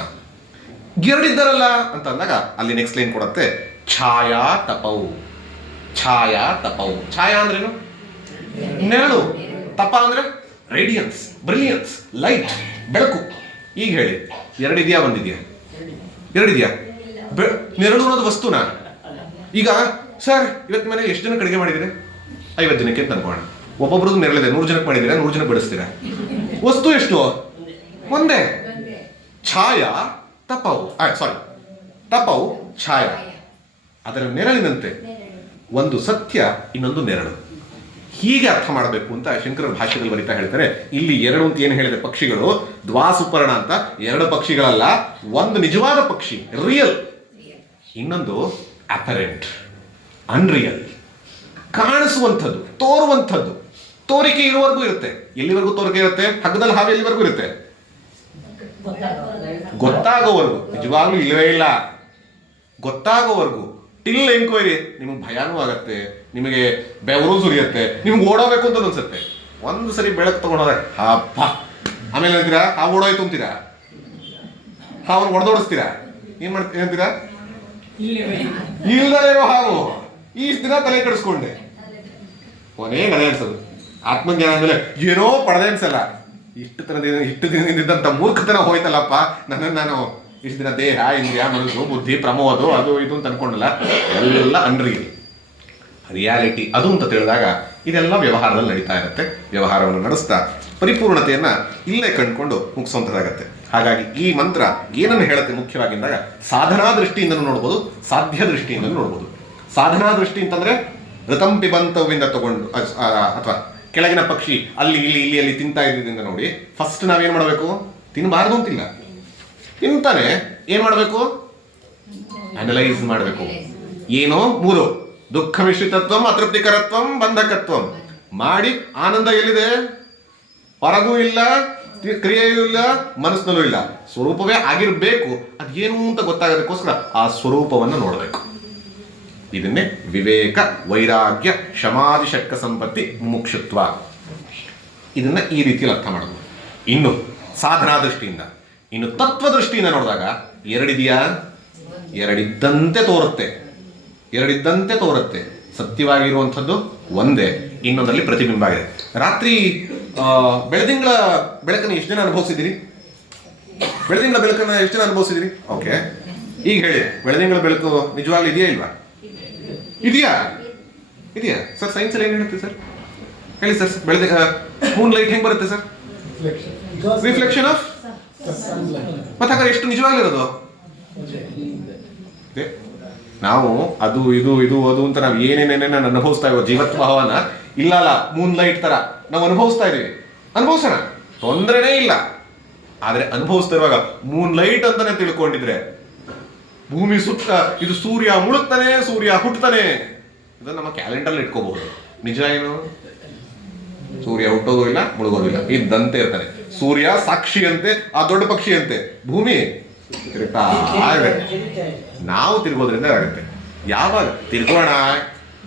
ಎರಡಿದ್ದಾರಲ್ಲ ಅಂತ ಅಂದಾಗ ಅಲ್ಲಿ ನೆಕ್ಸ್ಟ್ ಲೈನ್ ಕೊಡುತ್ತೆ ಛಾಯಾ ತಪೌ. ಛಾಯಾ ತಪೌ, ಛಾಯಾ ಅಂದ್ರೇನು? ನೆರಳು. ತಪ ಅಂದ್ರೆ ರೇಡಿಯನ್ಸ್, ಬ್ರಿಲಿಯನ್ಸ್, ಲೈಟ್, ಬೆಳಕು. ಈಗ ಹೇಳಿ, ಎರಡಿದೆಯಾ ಒಂದಿದೆಯಾ? ಎರಡಿದೆಯಾ? ನೆರಳು ಅನ್ನೋದು ವಸ್ತುನಾ? ಈಗ ಸರ್ ಇವತ್ತು ಮನೇಲಿ ಎಷ್ಟು ಜನಕ್ಕೆ ಅಡುಗೆ ಮಾಡಿದಿರಿ? 50 ಜನಕ್ಕೆ ಅಂತ ಅನ್ಕೋಣ. ಒಬ್ಬೊಬ್ರದ್ದು ನೆರಳಿದೆ, 100 ಜನಕ್ಕೆ ಮಾಡಿದ್ದೀರಾ, 100 ಜನಕ್ಕೆ ಬಿಡಿಸ್ತೀರಾ. ವಸ್ತು ಎಷ್ಟು? ಒಂದೇ. ಛಾಯಾ ತಪೌ, ಸಾರಿ, ತಪೌ ಛಾಯಾ. ಅದರ ನೆರಳಿನಂತೆ ಒಂದು ಸತ್ಯ, ಇನ್ನೊಂದು ನೆರಳು. ಹೀಗೆ ಅರ್ಥ ಮಾಡಬೇಕು ಅಂತ ಶಂಕರರ ಭಾಷ್ಯದಲ್ಲಿ ಬರಿತಾ ಹೇಳ್ತಾರೆ. ಇಲ್ಲಿ ಎರಡು ಅಂತ ಏನು ಹೇಳಿದೆ, ಪಕ್ಷಿಗಳು ದ್ವಾಸುಪರ್ಣ ಅಂತ 2 ಪಕ್ಷಿಗಳಲ್ಲ, ಒಂದು ನಿಜವಾದ ಪಕ್ಷಿ ರಿಯಲ್, ಇನ್ನೊಂದು ಅಪರೆಂಟ್ ಅನ್ರಿಯಲ್, ಕಾಣಿಸುವಂಥದ್ದು, ತೋರುವಂಥದ್ದು. ತೋರಿಕೆ ಇರುವವರೆಗೂ ಇರುತ್ತೆ. ಎಲ್ಲಿವರೆಗೂ ತೋರಿಕೆ ಇರುತ್ತೆ? ಹಗ್ಗದಲ್ಲಿ ಹಾವು ಎಲ್ಲಿವರೆಗೂ ಇರುತ್ತೆ? ಗೊತ್ತಾಗೋವರೆಗೂ. ನಿಜವಾಗ್ಲೂ ಇಲ್ಲವೇ ಇಲ್ಲ, ಗೊತ್ತಾಗೋವರೆಗೂ. Till enquiry. ನಿಮಗೆ ಭಯಾನೂ ಆಗತ್ತೆ, ನಿಮಗೆ ಬೆವರು ಸುರಿಯುತ್ತೆ, ನಿಮ್ಗೆ ಓಡೋಬೇಕು ಅಂತ ಅನ್ಸುತ್ತೆ. ಒಂದು ಸರಿ ಬೆಳಕು ತಗೊಂಡೋದ್ರೆ ಹಬ್ಬ, ಆಮೇಲೆ ಹೇಳ್ತೀರಾ ಹಾವು ಓಡೋಯ್ತು ಅಂತೀರಾ, ಹಾವನ್ನು ಹೊಡೆದೋಡಿಸ್ತೀರಾ, ಏನಂತೀರಾ? ಇಲ್ದಲೇ ಇರೋ ಹಾವು, ಇಷ್ಟು ದಿನ ತಲೆ ಕೆಡಿಸ್ಕೊಂಡೆ. ಕೊನೆಗೆ ಅದೇ ಅನ್ಸೋದು. ಆತ್ಮಜ್ಞಾನ ಅಂದ್ರೆ ಏನೋ ಪಡೆದೆ ಅನ್ಸಲ್ಲ, ಇಷ್ಟು ದಿನದಿಂದ ಮೂರ್ಖತನ ಹೋಯ್ತಲ್ಲಪ್ಪ, ನಾನು ಇಷ್ಟು ದಿನ ದೇಹ, ಇಂದ್ರಿಯ, ಮನಸ್ಸು, ಬುದ್ಧಿ, ಪ್ರಮೋದ, ಅದು ಇದು ಅಂತ ಅನ್ಕೊಂಡಲ್ಲ, ಎಲ್ಲ ಅನ್ರಿಯಲ್. ರಿಯಾಲಿಟಿ ಅದು ಅಂತ ತಿಳಿದಾಗ ಇದೆಲ್ಲ ವ್ಯವಹಾರದಲ್ಲಿ ನಡೀತಾ ಇರುತ್ತೆ. ವ್ಯವಹಾರವನ್ನು ನಡೆಸ್ತಾ ಪರಿಪೂರ್ಣತೆಯನ್ನ ಇಲ್ಲೇ ಕಂಡುಕೊಂಡು ಮುಗಿಸುವಂಥದ್ದಾಗತ್ತೆ. ಹಾಗಾಗಿ ಈ ಮಂತ್ರ ಏನನ್ನು ಹೇಳುತ್ತೆ ಮುಖ್ಯವಾಗಿದ್ದಾಗ, ಸಾಧನಾ ದೃಷ್ಟಿಯಿಂದನೂ ನೋಡ್ಬೋದು, ಸಾಧ್ಯ ದೃಷ್ಟಿಯಿಂದನೂ ನೋಡ್ಬೋದು. ಸಾಧನಾ ದೃಷ್ಟಿ ಅಂತಂದ್ರೆ ಋತಂ ಪಿಬಂತವಿಂದ ತಗೊಂಡು, ಅಥವಾ ಕೆಳಗಿನ ಪಕ್ಷಿ ಅಲ್ಲಿ ಅಲ್ಲಿ ತಿಂತಾ ಇದ್ರಿಂದ ನೋಡಿ, ಫಸ್ಟ್ ನಾವೇನ್ ಮಾಡಬೇಕು? ತಿನ್ನಬಾರ್ದು ಅಂತಿಲ್ಲ, ತಿಂತಾನೆ ಏನ್ ಮಾಡಬೇಕು? ಅನಲೈಸ್ ಮಾಡಬೇಕು. ಏನೋ 3: ದುಃಖ ಮಿಶ್ರಿತತ್ವಂ, ಅತೃಪ್ತಿಕರತ್ವಂ, ಬಂಧಕತ್ವಂ. ಮಾಡಿ ಆನಂದ ಎಲ್ಲಿದೆ? ಹೊರಗೂ ಇಲ್ಲ, ಕ್ರಿಯೆಯೂ ಇಲ್ಲ, ಮನಸ್ಸಿನಲ್ಲೂ ಇಲ್ಲ, ಸ್ವರೂಪವೇ ಆಗಿರ್ಬೇಕು. ಅದೇನು ಅಂತ ಗೊತ್ತಾಗೋದಕ್ಕೋಸ್ಕರ ಆ ಸ್ವರೂಪವನ್ನು ನೋಡಬೇಕು. ಇದನ್ನೇ ವಿವೇಕ, ವೈರಾಗ್ಯ, ಶಮಾಧಿ, ಷಟ್ಕ ಸಂಪತ್ತಿ, ಮುಮುಕ್ಷುತ್ವ. ಇದನ್ನ ಈ ರೀತಿಯಲ್ಲಿ ಅರ್ಥ ಮಾಡಬಹುದು. ಇನ್ನು ಸಾಧನಾ ದೃಷ್ಟಿಯಿಂದ, ಇನ್ನು ತತ್ವ ದೃಷ್ಟಿಯಿಂದ ನೋಡಿದಾಗ ಎರಡಿದೆಯಾ? ಎರಡಿದ್ದಂತೆ ತೋರುತ್ತೆ, ಎರಡಿದ್ದಂತೆ ತೋರುತ್ತೆ. ಸತ್ಯವಾಗಿರುವಂಥದ್ದು ಒಂದೇ, ಇನ್ನೊಂದರಲ್ಲಿ ಪ್ರತಿಬಿಂಬ ಆಗಿದೆ. ರಾತ್ರಿ ಬೆಳದಿಂಗಳ ಬೆಳಕನ್ನು ಎಷ್ಟು ಜನ ಅನುಭವಿಸಿದಿರಿ? ಬೆಳದಿಂಗಳ ಬೆಳಕನ್ನು ಎಷ್ಟು ಜನ ಅನುಭವಿಸಿದಿರಿ? ಓಕೆ, ಈಗ ಹೇಳಿ, ಬೆಳದಿಂಗಳ ಬೆಳಕು ನಿಜವಾಗ್ಲೂ ಇದೆಯಾ ಇಲ್ವಾ? ಇದೆಯಾ ಸರ್? ಸೈನ್ಸ್ ಅಲ್ಲಿ ಏನು ಹೇಳುತ್ತೆ ಸರ್? ಹೇಳಿ ಸರ್. ಮೂನ್ ಲೈಟ್ ಹೆಂಗ್ ಬರುತ್ತೆ ಸರ್? Reflection of. ಮತ್ತೆ ಎಷ್ಟು ನಿಜವಾಗ್ಲಿರೋದು? ನಾವು ಅದು ಇದು ಇದು ಅದು ಅಂತ ನಾವು ಏನೇನೇನೇನ ಅನುಭವಿಸ್ತಾ ಇರೋ ಜೀವತ್ವವನ್ನ ಇಲ್ಲ ಮೂನ್ ಲೈಟ್ ತರ ನಾವು ಅನುಭವಿಸ್ತಾ ಇದೀವಿ. ಅನುಭವಿಸೋಣ, ತೊಂದರೆನೇ ಇಲ್ಲ. ಆದ್ರೆ ಅನುಭವಿಸ್ತಾ ಇರುವಾಗ ಮೂನ್ ಲೈಟ್ ಅಂತಾನೆ ತಿಳ್ಕೊಂಡಿದ್ರೆ ಭೂಮಿ ಸುತ್ತ ಇದು ಸೂರ್ಯ ಮುಳುಗ್ತಾನೆ, ಸೂರ್ಯ ಹುಟ್ಟತಾನೆ, ಇದನ್ನ ನಮ್ಮ ಕ್ಯಾಲೆಂಡರ್ ಇಟ್ಕೋಬಹುದು. ನಿಜ ಏನು? ಸೂರ್ಯ ಹುಟ್ಟೋದು ಇಲ್ಲ, ಮುಳುಗೋದು ಇಲ್ಲ, ಇದ್ದಂತೆ ಇರ್ತಾನೆ. ಸೂರ್ಯ ಸಾಕ್ಷಿಯಂತೆ, ಆ ದೊಡ್ಡ ಪಕ್ಷಿಯಂತೆ ಭೂಮಿ ತಿರುಗ್ತಾ ಇರುತ್ತೆ. ನಾವು ತಿರುಗೋದ್ರಿಂದ ಆಗುತ್ತೆ. ಯಾವಾಗ ತಿರ್ಗೋಣ,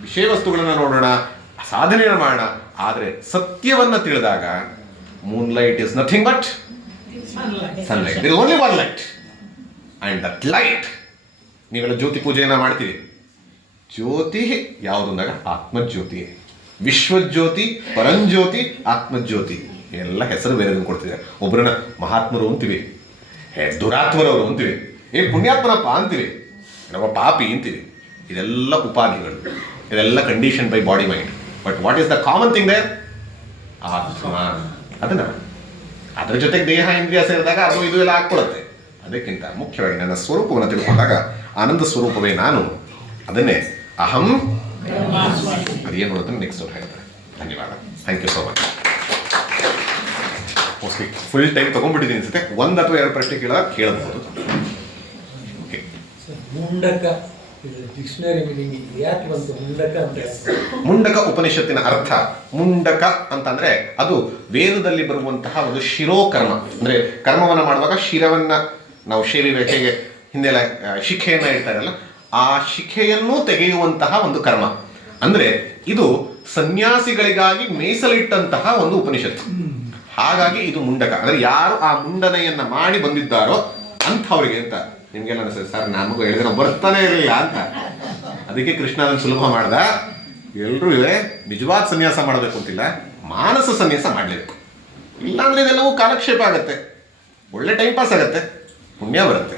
ವಿಷಯ ವಸ್ತುಗಳನ್ನ ನೋಡೋಣ, ಸಾಧನೆಯನ್ನು ಮಾಡೋಣ. ಆದ್ರೆ ಸತ್ಯವನ್ನ ತಿಳಿದಾಗ Moon light is nothing but sunlight. It is only one light and that light. ನೀವೆಲ್ಲ ಜ್ಯೋತಿ ಪೂಜೆಯನ್ನ ಮಾಡ್ತೀವಿ. ಜ್ಯೋತಿ ಯಾವುದು ಅಂದಾಗ ಆತ್ಮಜ್ಯೋತಿ, ವಿಶ್ವಜ್ಯೋತಿ, ಪರಂಜ್ಯೋತಿ, ಆತ್ಮಜ್ಯೋತಿ. ಎಲ್ಲ ಹೆಸರು ಬೇರೆ ಕೊಡ್ತಿದ್ದಾರೆ. ಒಬ್ಬರನ್ನ ಮಹಾತ್ಮರು ಅಂತೀವಿ, ದುರಾತ್ಮರವರು ಅಂತೀವಿ, ಪುಣ್ಯಾತ್ಮನಪ್ಪ ಅಂತೀವಿ, ನಮ್ಮ ಪಾಪಿ ಅಂತೀವಿ. ಇದೆಲ್ಲ ಉಪಾಧಿಗಳು, ಇದೆಲ್ಲ condition by body mind. But what is the common thing there? ಆತ್ಮ. ಅದನ್ನ ಅದರ ಜೊತೆಗೆ ದೇಹ ಇಂದ್ರಿಯ ಸೇರಿದಾಗ ಅದು ಇದು ಎಲ್ಲ ಹಾಕ್ಕೊಳ್ಳುತ್ತೆ. ಅದಕ್ಕಿಂತ ಮುಖ್ಯವಾಗಿ ನನ್ನ ಸ್ವರೂಪವನ್ನು ತಿಳ್ಕೊಂಡಾಗ ಆನಂದ ಸ್ವರೂಪವೇ ನಾನು. ಅದನ್ನೇ ಅಹಂ. ಅದೇನು ನೋಡೋದನ್ನು ನೆಕ್ಸ್ಟ್ ಅವ್ರು ಹೇಳ್ತಾರೆ. ಧನ್ಯವಾದ. Thank you so much. Mostly full time ತಗೊಂಡ್ಬಿಟ್ಟಿದ್ದೀನಿ ಅನ್ಸುತ್ತೆ. ಒಂದು ಅಥವಾ ಎರಡು ಪ್ರಶ್ನೆ ಕೇಳಬಹುದು. ಓಕೆ, ಮುಂಡಕ ಡಿಕ್ಷನರಿ ಮೀನಿಂಗ್ ಯಾಕೆ ಬಂತು ಮುಂಡಕ ಅಂತ? ಮುಂಡಕ ಉಪನಿಷತ್ತಿನ ಅರ್ಥ. ಮುಂಡಕ ಅಂತಂದ್ರೆ ಅದು ವೇದದಲ್ಲಿ ಬರುವಂತಹ ಒಂದು ಶಿರೋಕರ್ಮ. ಅಂದ್ರೆ ಕರ್ಮವನ್ನ ಮಾಡುವಾಗ ಶಿರವನ್ನ ನಾವು ಶೇವಿ ರೇಖೆಗೆ ಹಿಂದೆಲ್ಲ ಶಿಖೆಯನ್ನ ಇಡ್ತಾ ಇರಲ್ಲ, ಆ ಶಿಖೆಯನ್ನು ತೆಗೆಯುವಂತಹ ಒಂದು ಕರ್ಮ. ಅಂದ್ರೆ ಇದು ಸನ್ಯಾಸಿಗಳಿಗಾಗಿ ಮೀಸಲಿಟ್ಟಂತಹ ಒಂದು ಉಪನಿಷತ್ತು. ಹಾಗಾಗಿ ಇದು ಮುಂಡಕ. ಅಂದ್ರೆ ಯಾರು ಆ ಮುಂಡನೆಯನ್ನ ಮಾಡಿ ಬಂದಿದ್ದಾರೋ ಅಂಥವ್ರಿಗೆ ಅಂತ. ನಿಮ್ಗೆಲ್ಲ ಅನಿಸ್ತದೆ, ಸರ್ ನಮಗೂ ಹೇಳಿದ್ರೆ ಬರ್ತಾನೆ ಇರಲಿಲ್ಲ ಅಂತ. ಅದಕ್ಕೆ ಕೃಷ್ಣ ಅದನ್ನು ಸುಲಭ ಮಾಡ್ದ. ಎಲ್ರೂ ನಿಜವಾದ ಸನ್ಯಾಸ ಮಾಡಬೇಕು ಅಂತಿಲ್ಲ, ಮಾನಸ ಸನ್ಯಾಸ ಮಾಡಲೇಬೇಕು. ಇಲ್ಲಾಂದ್ರೆ ಇದೆಲ್ಲವೂ ಕಾಲಕ್ಷೇಪ ಆಗತ್ತೆ, ಒಳ್ಳೆ ಟೈಮ್ ಪಾಸ್ ಆಗತ್ತೆ, ಪುಣ್ಯ ಬರುತ್ತೆ.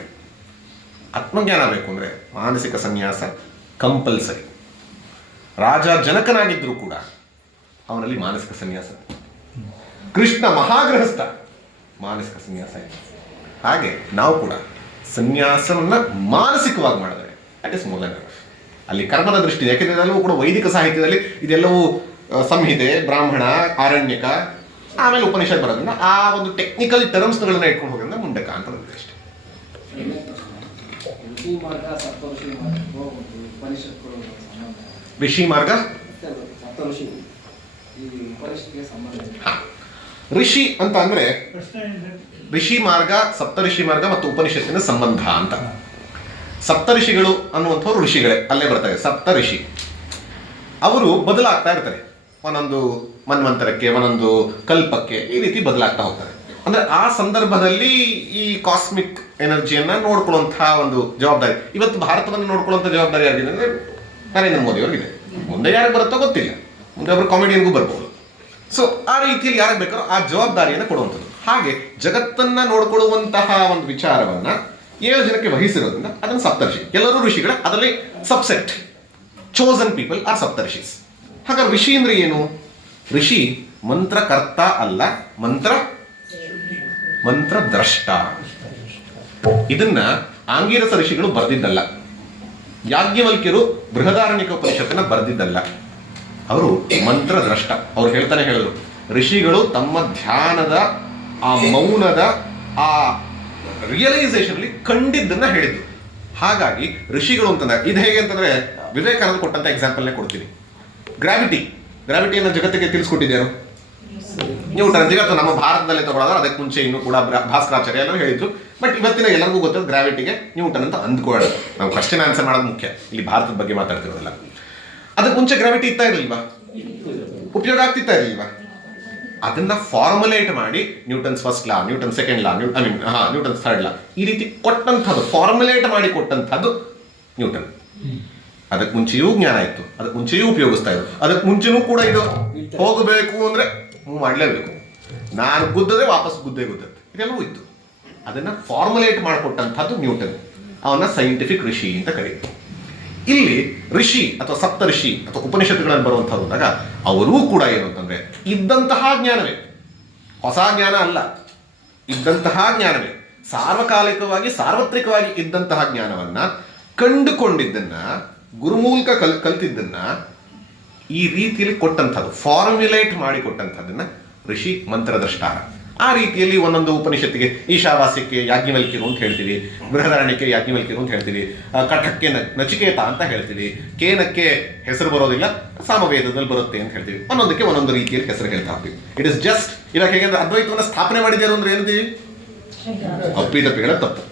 ಆತ್ಮಜ್ಞಾನ ಬೇಕು ಅಂದ್ರೆ ಮಾನಸಿಕ ಸನ್ಯಾಸ ಕಂಪಲ್ಸರಿ. ರಾಜ ಜನಕನಾಗಿದ್ರು ಕೂಡ ಅವನಲ್ಲಿ ಮಾನಸಿಕ ಸನ್ಯಾಸ. ಕೃಷ್ಣ ಮಹಾಗೃಹಸ್ಥ, ಮಾನಸಿಕ ಸನ್ಯಾಸ. ಹಾಗೆ ನಾವು ಕೂಡ ಸನ್ಯಾಸವನ್ನ ಮಾನಸಿಕವಾಗಿ ಮಾಡಿದ್ರೆ that is more than enough. ಅಲ್ಲಿ ಕರ್ಮದ ದೃಷ್ಟಿ, ಯಾಕೆಂದ್ರೆ ಇದೆಲ್ಲವೂ ಕೂಡ ವೈದಿಕ ಸಾಹಿತ್ಯದಲ್ಲಿ ಇದೆಲ್ಲವೂ ಸಂಹಿತೆ, ಬ್ರಾಹ್ಮಣ, ಆರಣ್ಯಕ, ಆಮೇಲೆ ಉಪನಿಷತ್ ಬರೋದ್ರಿಂದ ಆ ಒಂದು ಟೆಕ್ನಿಕಲ್ ಟರ್ಮ್ಸ್ಗಳನ್ನ ಇಟ್ಕೊಂಡು ಹೋಗೋದ್ರಿಂದ ಮುಂಡಕ ಅಂತ ಬಂದಿದೆ ಅಷ್ಟೇ. ಋಷಿ ಮಾರ್ಗ, ಋಷಿ ಅಂತ ಅಂದ್ರೆ ಋಷಿ ಮಾರ್ಗ, ಸಪ್ತಋಷಿ ಮಾರ್ಗ ಮತ್ತು ಉಪನಿಷತ್ತಿನ ಸಂಬಂಧ ಅಂತ. ಸಪ್ತಋಷಿಗಳು ಅನ್ನುವಂಥವ್ರು ಋಷಿಗಳೇ, ಅಲ್ಲೇ ಬರ್ತಾರೆ. ಸಪ್ತಋಷಿ ಅವರು ಬದಲಾಗ್ತಾ ಇರ್ತಾರೆ, ಒಂದೊಂದು ಮನ್ವಂತರಕ್ಕೆ, ಒಂದೊಂದು ಕಲ್ಪಕ್ಕೆ, ಈ ರೀತಿ ಬದಲಾಗ್ತಾ ಹೋಗ್ತಾರೆ. ಅಂದ್ರೆ ಆ ಸಂದರ್ಭದಲ್ಲಿ ಈ ಕಾಸ್ಮಿಕ್ ಎನರ್ಜಿಯನ್ನ ನೋಡ್ಕೊಳ್ಳುವಂತಹ ಒಂದು ಜವಾಬ್ದಾರಿ ಇವತ್ತು ಭಾರತವನ್ನು ನೋಡ್ಕೊಳ್ಳುವಂಥ ಜವಾಬ್ದಾರಿ ಯಾರಿಗಿದೆ ಅಂದ್ರೆ ನರೇಂದ್ರ ಮೋದಿ ಅವರಿಗಿದೆ. ಮುಂದೆ ಯಾರಿಗೆ ಬರುತ್ತೋ ಗೊತ್ತಿಲ್ಲ, ಮುಂದೆ ಒಬ್ಬರು ಕಾಮಿಡಿಯನ್ಗೂ ಬರ್ಬೋದು. ಸೊ ಆ ರೀತಿಯಲ್ಲಿ ಯಾರಿಗೆ ಬೇಕಾದ್ರೂ ಆ ಜವಾಬ್ದಾರಿಯನ್ನು ಕೊಡುವಂಥದ್ದು. ಹಾಗೆ ಜಗತ್ತನ್ನ ನೋಡ್ಕೊಳ್ಳುವಂತಹ ಒಂದು ವಿಚಾರವನ್ನ 7 ಜನಕ್ಕೆ ವಹಿಸಿರೋದ್ರಿಂದ ಅದನ್ನು ಸಪ್ತರ್ಷಿ. ಎಲ್ಲರೂ ಋಷಿಗಳೇ, ಅದರಲ್ಲಿ ಸಬ್ಸೆಟ್ ಚೋಸನ್ ಪೀಪಲ್ ಆರ್ ಸಪ್ತರ್ಷಿಸ್. ಹಾಗಾದ್ರೆ ಋಷಿ ಅಂದ್ರೆ ಏನು? ಋಷಿ ಮಂತ್ರಕರ್ತ ಅಲ್ಲ, ಮಂತ್ರದ್ರಷ್ಟ. ಇದನ್ನ ಆಂಗೀರಸ ಋಷಿಗಳು ಬರೆದಿದ್ದಲ್ಲ, ಯಾಜ್ಞವಲ್ಕ್ಯರು ಬೃಹದಾರಣ್ಯಕ ಉಪನಿಷತ್ತನ್ನ ಬರೆದಿದ್ದಲ್ಲ. ಅವರು ಮಂತ್ರದ್ರಷ್ಟ. ಅವ್ರು ಹೇಳಿದ್ರು, ಋಷಿಗಳು ತಮ್ಮ ಧ್ಯಾನದ ಆ ಮೌನದ ಆ ರಿಯಲೈಸೇಷನ್ ಅಲ್ಲಿ ಕಂಡಿದ್ದನ್ನ ಹೇಳಿದ್ರು. ಹಾಗಾಗಿ ಋಷಿಗಳು ಅಂತಂದ್ರೆ ಇದು ಹೇಗೆ ಅಂತಂದ್ರೆ ವಿವೇಕಾನಂದ ಕೊಟ್ಟಂತ ಎಕ್ಸಾಂಪಲ್ನೇ ಕೊಡ್ತೀನಿ. ಗ್ರಾವಿಟಿಯನ್ನು ಜಗತ್ತಿಗೆ ತಿಳಿಸ್ಕೊಟ್ಟಿದ್ಯಾರು? ನ್ಯೂಟನ್. ಜಗತ್ತು ನಮ್ಮ ಭಾರತದಲ್ಲಿ ತಗೊಳ್ಳೋದು, ಅದಕ್ಕೆ ಮುಂಚೆ ಇನ್ನೂ ಕೂಡ ಭಾಸ್ಕರಾಚಾರ್ಯ ಎಲ್ಲರೂ ಹೇಳಿದ್ರು. ಬಟ್ ಇವತ್ತಿನ ಎಲ್ಲರಿಗೂ ಗೊತ್ತಿರೋ ಗ್ರಾವಿಟಿಗೆ ನ್ಯೂಟನ್ ಅಂತ ಅಂದ್ಕೊಳ್ಳೋಣ. ನಾವು ಕ್ವಶ್ಚನ್ ಆನ್ಸರ್ ಮಾಡೋದು ಮುಖ್ಯ, ಇಲ್ಲಿ ಭಾರತದ ಬಗ್ಗೆ ಮಾತಾಡ್ತಿರೋದಿಲ್ಲ. ಅದಕ್ಕೆ ಮುಂಚೆ ಗ್ರಾವಿಟಿ ಇತ್ತಾ ಇರಲಿಲ್ವಾ? ಉಪಯೋಗ ಆಗ್ತಿತ್ತಾ ಇರಲಿಲ್ವಾ? ಅದನ್ನ ಫಾರ್ಮುಲೇಟ್ ಮಾಡಿ Newton's first law, Newton second ಲಾ, ನ್ಯೂಟನ್ಸ್ ಥರ್ಡ್ ಲಾ, ಈ ರೀತಿ ಕೊಟ್ಟಂಥದ್ದು, ಫಾರ್ಮುಲೇಟ್ ಮಾಡಿ ಕೊಟ್ಟಂಥದ್ದು ನ್ಯೂಟನ್. ಅದಕ್ಕೆ ಮುಂಚೆಯೂ ಜ್ಞಾನ ಇತ್ತು, ಅದಕ್ಕೆ ಮುಂಚೆಯೂ ಉಪಯೋಗಿಸ್ತಾ ಇದ್ರು, ಅದಕ್ಕೆ ಮುಂಚೆನೂ ಕೂಡ ಇದು ಹೋಗಬೇಕು ಅಂದ್ರೆ ಮಾಡಲೇಬೇಕು. ನಾನು ಗುದ್ದಿದ್ರೆ ವಾಪಸ್ ಗುದ್ದೇ ಗುದ್ದತ್ತೆ, ಇದೆಲ್ಲವೂ ಇತ್ತು. ಅದನ್ನ ಫಾರ್ಮುಲೇಟ್ ಮಾಡಿಕೊಟ್ಟಂಥದ್ದು ನ್ಯೂಟನ್. ಅವನ್ನ ಸೈಂಟಿಫಿಕ್ ಋಷಿ ಅಂತ ಕರೀತಾರೆ. ಇಲ್ಲಿ ಋಷಿ ಅಥವಾ ಸಪ್ತ ಋಷಿ ಅಥವಾ ಉಪನಿಷತ್ತುಗಳಲ್ಲಿ ಬರುವಂಥದ್ದು ಅಂದಾಗ ಅವರೂ ಕೂಡ ಏನು ಅಂತಂದ್ರೆ ಇದ್ದಂತಹ ಜ್ಞಾನವೇ, ಹೊಸ ಜ್ಞಾನ ಅಲ್ಲ, ಇದ್ದಂತಹ ಜ್ಞಾನವೇ, ಸಾರ್ವಕಾಲಿಕವಾಗಿ ಸಾರ್ವತ್ರಿಕವಾಗಿ ಇದ್ದಂತಹ ಜ್ಞಾನವನ್ನ ಕಂಡುಕೊಂಡಿದ್ದನ್ನ, ಗುರುಮೂಲಕ ಕಲ್ತಿದ್ದನ್ನ ಈ ರೀತಿಯಲ್ಲಿ ಕೊಟ್ಟಂಥದ್ದು, ಫಾರ್ಮ್ಯುಲೇಟ್ ಮಾಡಿ ಕೊಟ್ಟಂಥದ್ದನ್ನ ಋಷಿ ಮಂತ್ರದ್ರಷ್ಟಾರ. ಆ ರೀತಿಯಲ್ಲಿ ಒಂದೊಂದು ಉಪನಿಷತ್ತಿಗೆ ಈಶಾವಾಸ್ಯಕ್ಕೆ ಯಾಜ್ಞವಲ್ಕ್ಯರು ಅಂತ ಹೇಳ್ತೀವಿ, ಬೃಹದಾರಣ್ಯಕ್ಕೆ ಯಾಜ್ಞವಲ್ಕ್ಯರು ಅಂತ ಹೇಳ್ತೀವಿ, ಕಠಕ್ಕೆ ನಚಿಕೇತ ಅಂತ ಹೇಳ್ತೀವಿ, ಕೇನಕ್ಕೆ ಹೆಸರು ಬರೋದಿಲ್ಲ, ಸಾಮವೇದದಲ್ಲಿ ಬರುತ್ತೆ ಅಂತ ಹೇಳ್ತೀವಿ. ಒಂದೊಂದಕ್ಕೆ ಒಂದೊಂದು ರೀತಿಯಲ್ಲಿ ಹೆಸರು ಹೇಳ್ತಾ ಹೋಗ್ತೀವಿ. ಇಟ್ ಇಸ್ ಜಸ್ಟ್ ಇವಾಗ ಹೇಗೆಂದ್ರೆ ಅದ್ವೈತವನ್ನು ಸ್ಥಾಪನೆ ಮಾಡಿದ್ಯಾರು ಅಂದ್ರೆ ಏನಂತೀವಿ? ಅಪ್ಪಿತಪ್ಪಿಗಳ ತಪ್ಪು,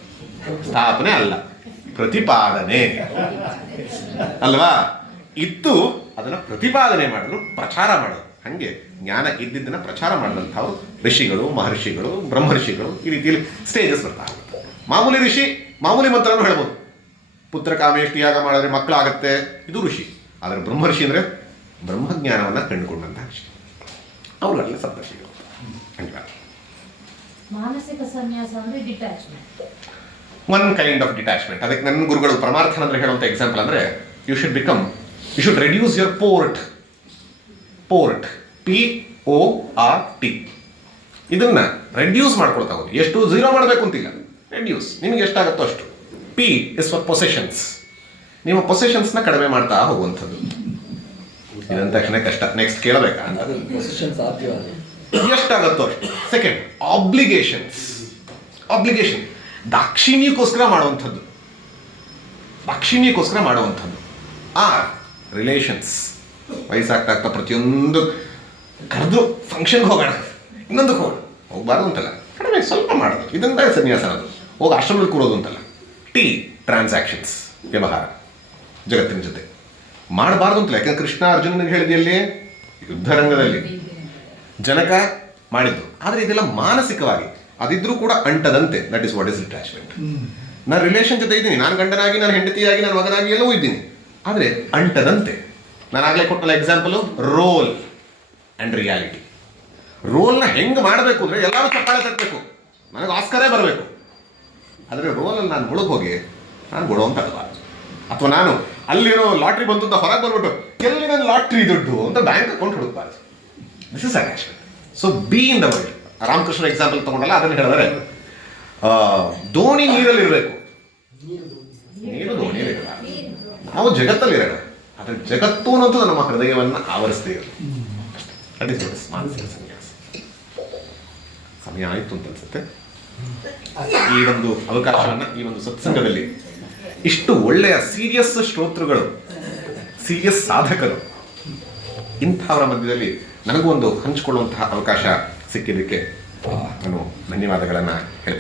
ಸ್ಥಾಪನೆ ಅಲ್ಲ, ಪ್ರತಿಪಾದನೆ ಅಲ್ವಾ? ಇತ್ತು, ಅದನ್ನ ಪ್ರತಿಪಾದನೆ ಮಾಡಿದ್ರು, ಪ್ರಚಾರ ಮಾಡೋದು. ಹಂಗೆ ಜ್ಞಾನ ಇದ್ದಿದ್ದನ್ನ ಪ್ರಚಾರ ಮಾಡಿದಂಥವ್ರು ಋಷಿಗಳು, ಮಹರ್ಷಿಗಳು, ಬ್ರಹ್ಮರ್ಷಿಗಳು, ಈ ರೀತಿಯಲ್ಲಿ ಸ್ಟೇಜಸ್ ಬರ್ತಾ ಹೋಗುತ್ತೆ. ಮಾಮೂಲಿ ಋಷಿ ಮಾಮೂಲಿ ಮಂತ್ರನೂ ಹೇಳ್ಬೋದು, ಪುತ್ರ ಕಾಮೇಷ್ಟಿ ಯಾಗ ಮಾಡಿದ್ರೆ ಮಕ್ಕಳಾಗತ್ತೆ, ಇದು ಋಷಿ. ಆದರೆ ಬ್ರಹ್ಮರ್ಷಿ ಅಂದ್ರೆ ಬ್ರಹ್ಮಜ್ಞಾನವನ್ನ ಕಂಡುಕೊಂಡಂತಹ ಋಷಿ, ಅವ್ರುಗಳೆಲ್ಲ ಸಪ್ತರ್ಷಿಗಳು. ಮಾನಸಿಕ ಸನ್ಯಾಸ ಅಂದ್ರೆ detachment, one kind of detachment. ಅದಕ್ಕೆ ನನ್ನ ಗುರುಗಳು ಪರಮಾರ್ಥನ ಅಂದ್ರೆ ಹೇಳುವಂಥ ಎಕ್ಸಾಂಪಲ್ ಅಂದ್ರೆ you should reduce your port, PORT. ಇದನ್ನ ರೆಡ್ಯೂಸ್ ಮಾಡ್ಕೊಳ್ತಾ ಹೋಗಿ. ಎಷ್ಟು? 0 ಮಾಡಬೇಕು ಅಂತಿಲ್ಲ, ರೆಡ್ಯೂಸ್. ನಿಮ್ಗೆ ಎಷ್ಟಾಗುತ್ತೋ ಅಷ್ಟು. P is for possessions. ನಿಮ್ಮ ಪೊಸೆಷನ್ಸ್ನ ಕಡಿಮೆ ಮಾಡ್ತಾ ಹೋಗುವಂಥದ್ದು. ಇದಂತ ತಕ್ಷಣ ಕಷ್ಟ, ನೆಕ್ಸ್ಟ್ ಕೇಳಬೇಕಾ ಅಂತ. ಎಷ್ಟಾಗುತ್ತೋ ಅಷ್ಟು. Second, obligation. ದಾಕ್ಷಿಣ್ಯಕ್ಕೋಸ್ಕರ ಮಾಡುವಂಥದ್ದು. ರಿಲೇಷನ್ಸ್. ವಯಸ್ಸಾಗ್ತಾ ಪ್ರತಿಯೊಂದು ಕರೆದು ಫಂಕ್ಷನ್ಗೆ ಹೋಗೋಣ, ಇನ್ನೊಂದಕ್ಕೆ ಹೋಗಬಾರ್ದು ಅಂತಲ್ಲ, ಕಡಿಮೆ ಸ್ವಲ್ಪ ಮಾಡೋದು, ಇದಂತ ಸನ್ಯಾಸ. ಅದು ಹೋಗಿ ಆಶ್ರಮದಲ್ಲಿ ಕೂರೋದು ಅಂತಲ್ಲ. ಟ್ರಾನ್ಸಾಕ್ಷನ್ಸ್, ವ್ಯವಹಾರ ಜಗತ್ತಿನ ಜೊತೆ ಮಾಡಬಾರ್ದು ಅಂತಲ್ಲ. ಯಾಕಂದ್ರೆ ಕೃಷ್ಣ ಅರ್ಜುನನಿಗೆ ಹೇಳಿದೆಯಲ್ಲಿ ಯುದ್ಧರಂಗದಲ್ಲಿ ಜನಕ ಮಾಡಿದ್ದು. ಆದರೆ ಇದೆಲ್ಲ ಮಾನಸಿಕವಾಗಿ ಅದಿದ್ರೂ ಕೂಡ ಅಂಟದಂತೆ. That is what is attachment. ನಾನು ರಿಲೇಷನ್ ಜೊತೆ ಇದ್ದೀನಿ, ನಾನು ಗಂಡನಾಗಿ, ನಾನು ಹೆಂಡತಿಯಾಗಿ, ನನ್ನ ಮಗನಾಗಿ ಎಲ್ಲವೂ ಇದ್ದೀನಿ, ಆದರೆ ಅಂಟದಂತೆ. ನಾನು ಆಗಲೇ ಕೊಟ್ಟಲ್ಲ ಎಕ್ಸಾಂಪಲು, ರೋಲ್ ಆ್ಯಂಡ್ ರಿಯಾಲಿಟಿ. ರೋಲ್ನ ಹೆಂಗೆ ಮಾಡಬೇಕು ಅಂದರೆ ಎಲ್ಲರೂ ಚಪ್ಪಾಳೆ ತಟ್ಟಬೇಕು, ನನಗೆ ಆಸ್ಕರೇ ಬರಬೇಕು. ಆದರೆ ರೋಲಲ್ಲಿ ನಾನು ಮುಳುಗೋಗಿ ನಾನು ಕೊಡುವಂತ ಅಥವಾ ನಾನು ಅಲ್ಲಿರೋ ಲಾಟ್ರಿ ಬಂತು ಅಂತ ಹೊರಗೆ ಬಂದ್ಬಿಟ್ಟು ಎಲ್ಲಿ ನನ್ನ ಲಾಟ್ರಿ ದುಡ್ಡು ಅಂತ ಬ್ಯಾಂಕ್ ಅಕೌಂಟ್ ಹುಡುಕ್ಬಾರ್ದು. This is attachment. So be in the world. Ramakrishna example ತಗೊಂಡಲ್ಲ, ಅದನ್ನು ಹೇಳಿದ್ರೆ ದೋಣಿ ನೀರಲ್ಲಿರಬೇಕು, ನೀರು ದೋಣಿಯಲ್ಲಿರಬಾರ್ದು. ನಾವು ಜಗತ್ತಲ್ಲಿರೋಣ, ಆದರೆ ಜಗತ್ತು ಅನ್ನೋದು ನಮ್ಮ ಹೃದಯವನ್ನು ಆವರಿಸ್ತೇ ಇರಲಿ. ದಟ್ ಇಸ್ ಮಾನಸಿಕ ಸನ್ಯಾಸ. ಸಮಯ ಆಯಿತು ಅಂತ ಅನ್ಸುತ್ತೆ. ಈ ಒಂದು ಅವಕಾಶವನ್ನು, ಈ ಒಂದು ಸತ್ಸಂಗದಲ್ಲಿ ಇಷ್ಟು ಒಳ್ಳೆಯ ಸೀರಿಯಸ್ ಶ್ರೋತೃಗಳು, ಸೀರಿಯಸ್ ಸಾಧಕರು, ಇಂಥವರ ಮಧ್ಯದಲ್ಲಿ ನನಗೂ ಒಂದು ಹಂಚಿಕೊಳ್ಳುವಂತಹ ಅವಕಾಶ ಸಿಕ್ಕಿದ್ದಕ್ಕೆ ನಾನು ಧನ್ಯವಾದಗಳನ್ನು ಹೇಳ್ತೀನಿ.